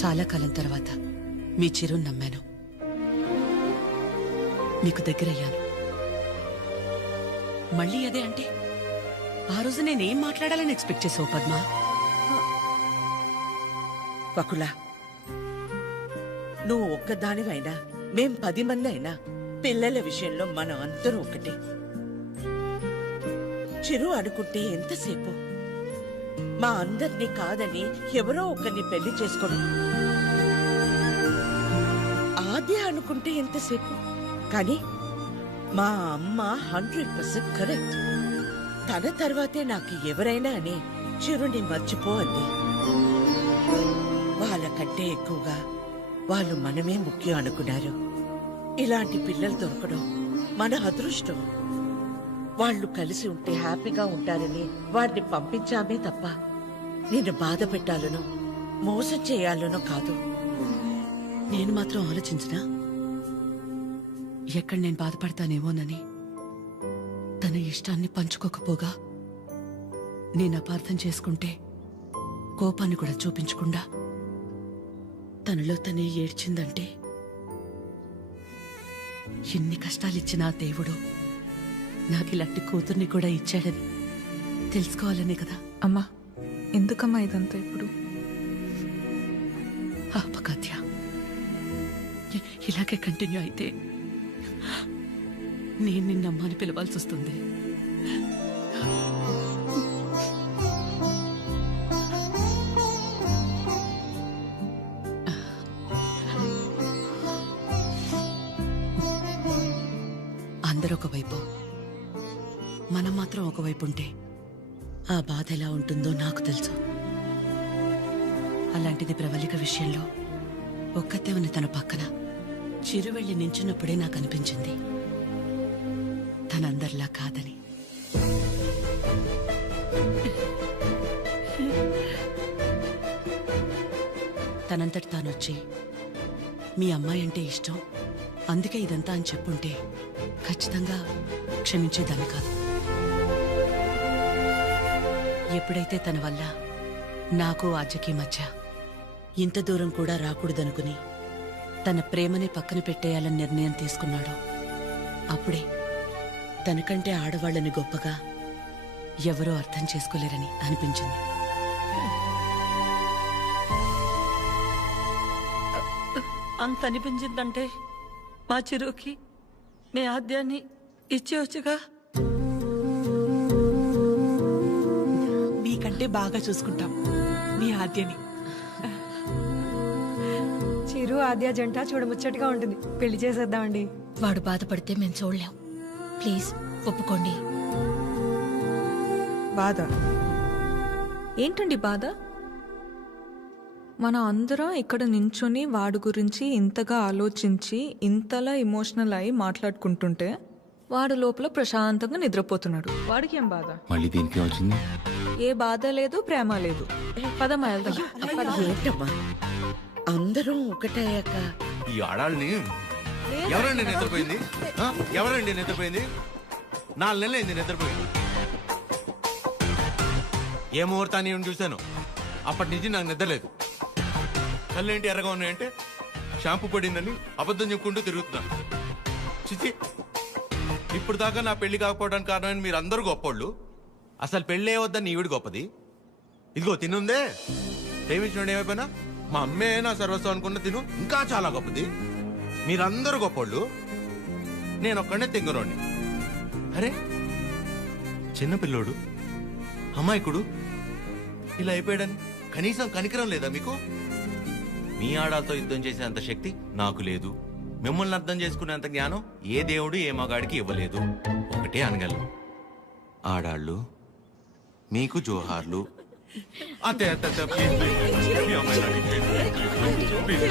చాలా కాలం తర్వాత మీ చిరుని నమ్మాను, మీకు దగ్గరయ్యాను. మళ్ళీ అదే అంటే ఆ రోజు నేనేం మాట్లాడాలని ఎక్స్పెక్ట్ చేసావు పద్మా? పకులా, నువ్వు ఒక్కదానివైనా మేం 10 మంది అయినా పిల్లల విషయంలో మనం అందరూ ఒకటే. చిరు అనుకుంటే ఎంతసేపు మా అందరినీ కాదని ఎవరో ఒకరిని పెళ్లి చేసుకోవడం. ఆద్య అనుకుంటే ఎంతసేపు, కానీ మా అమ్మ 100% కరెక్ట్. తన తర్వాతే నాకు ఎవరైనా అని చిరుని మర్చిపో అంది. వాళ్ళకంటే ఎక్కువగా వాళ్ళు మనమే ముఖ్యం అనుకున్నారు. ఇలాంటి పిల్లలు దొరకడం మన అదృష్టం. వాళ్ళు కలిసి ఉంటే హ్యాపీగా ఉంటారని వాడిని పంపించామే తప్ప నిన్ను బాధ పెట్టాలనో మోసం చేయాలనో కాదు. నేను మాత్రం ఆలోచించినా ఎక్కడ నేను బాధపడతానేమోనని. తన ఇష్టాన్ని పంచుకోకపోగా నేను అపార్థం చేసుకుంటే కోపాన్ని కూడా చూపించకుండా తనలో తనే ఏడ్చిందంటే ఎన్ని కష్టాలిచ్చినా దేవుడు నాకు ఇలాంటి కూతుర్ని కూడా ఇచ్చాడని తెలుసుకోవాలనే కదా. అమ్మా, ఎందుకమ్మా ఇదంతా ఇప్పుడు? ఆపకాత్య, ఇలాగే కంటిన్యూ అయితే నేను నిన్నమ్మని పిలవాల్సి వస్తుంది. అందరూ ఒకవైపు, మనం మాత్రం ఒకవైపు ఉంటే ఆ బాధ ఎలా ఉంటుందో నాకు తెలుసు. అలాంటిది ప్రవళిక విషయంలో ఒక్కతే ఉన్న తన పక్కన చిరు వెళ్ళి నించున్నప్పుడే నాకు అనిపించింది తనందరిలా కాదని. తనంతటి తానొచ్చి మీ అమ్మాయి అంటే ఇష్టం, అందుకే ఇదంతా అని చెప్పుంటే ఖచ్చితంగా క్షమించేదాన్ని కాదు. ఎప్పుడైతే తన వల్ల నాకు ఆద్యకి మధ్య ఇంత దూరం కూడా రాకూడదనుకుని తన ప్రేమని పక్కన పెట్టేయాలని నిర్ణయం తీసుకున్నాడో అప్పుడే తనకంటే ఆడవాళ్ళని గొప్పగా ఎవరూ అర్థం చేసుకోలేరని అనిపించింది. అంత అనిపించిందంటే మా చిరుకి మీ ఆద్యాన్ని ఇచ్చేవచ్చుగా. మీకంటే బాగా చూసుకుంటాం మీ ఆద్యని. చిరు ఆద్య జంట చూడముచ్చటగా ఉంటుంది. పెళ్లి చేసేద్దామండి. వాడు బాధపడితే మేము చూడలేం. ప్లీజ్ ఒప్పుకోండి. బాధ ఏంటండి బాధ? మన అందరం ఇక్కడ నించుని వాడి గురించి ఇంతగా ఆలోచించి ఇంతలా ఎమోషనల్ అయి మాట్లాడుకుంటుంటే వాడు లోపల ప్రశాంతంగా నిద్రపోతున్నాడు. వాడికి ఏం బాధ? మళ్ళీ దీనికి వచ్చింది. ఏ బాధ లేదు, ప్రేమ లేదు. పదమా వెళ్దాం. ఏంటమ్మా అందరం ఒకటయ్యాక ఈ ఆడాళ్ళని ఎవరండి నిద్రపోయింది? ఎవరండి నిద్రపోయింది? 4 నెలలు అయింది నిద్రపోయింది. ఏ ముహూర్తాన్ని చూశాను, అప్పటి నుంచి నాకు నిద్రలేదు. కళ్ళేంటి ఎర్రగా ఉన్నాయంటే షాంపూ పడిందని అబద్ధం చెప్పుకుంటూ తిరుగుతున్నా. చిచి, ఇప్పుడు దాకా నా పెళ్లి కాకపోవడానికి కారణమైన మీరు అందరూ గొప్పోళ్ళు. అసలు పెళ్ళే వద్దని ఈవిడ గొప్పది. ఇదిగో తినుందే, ప్రేమించినోడు ఏమైపోయినా మా అమ్మే నా సర్వస్వం అనుకున్న తిను ఇంకా చాలా గొప్పది. మీరందరూ గొప్పోళ్ళు, నేను ఒక్కడే తెంగరోండి. అరే చిన్నపిల్లోడు, అమాయకుడు ఇలా అయిపోయాడని కనీసం కనికరం లేదా మీకు? మీ ఆడాలతో యుద్ధం చేసేంత శక్తి నాకు లేదు. మిమ్మల్ని అర్థం చేసుకునేంత జ్ఞానం ఏ దేవుడు ఏ మగాడికి ఇవ్వలేదు. ఒకటే అనగలను, ఆడాళ్ళు మీకు జోహార్లు. అంతే అంతే అంతే. ప్లీజ్ ప్లీజ్ మీ అమ్మాయి ప్లీజ్ ప్లీజ్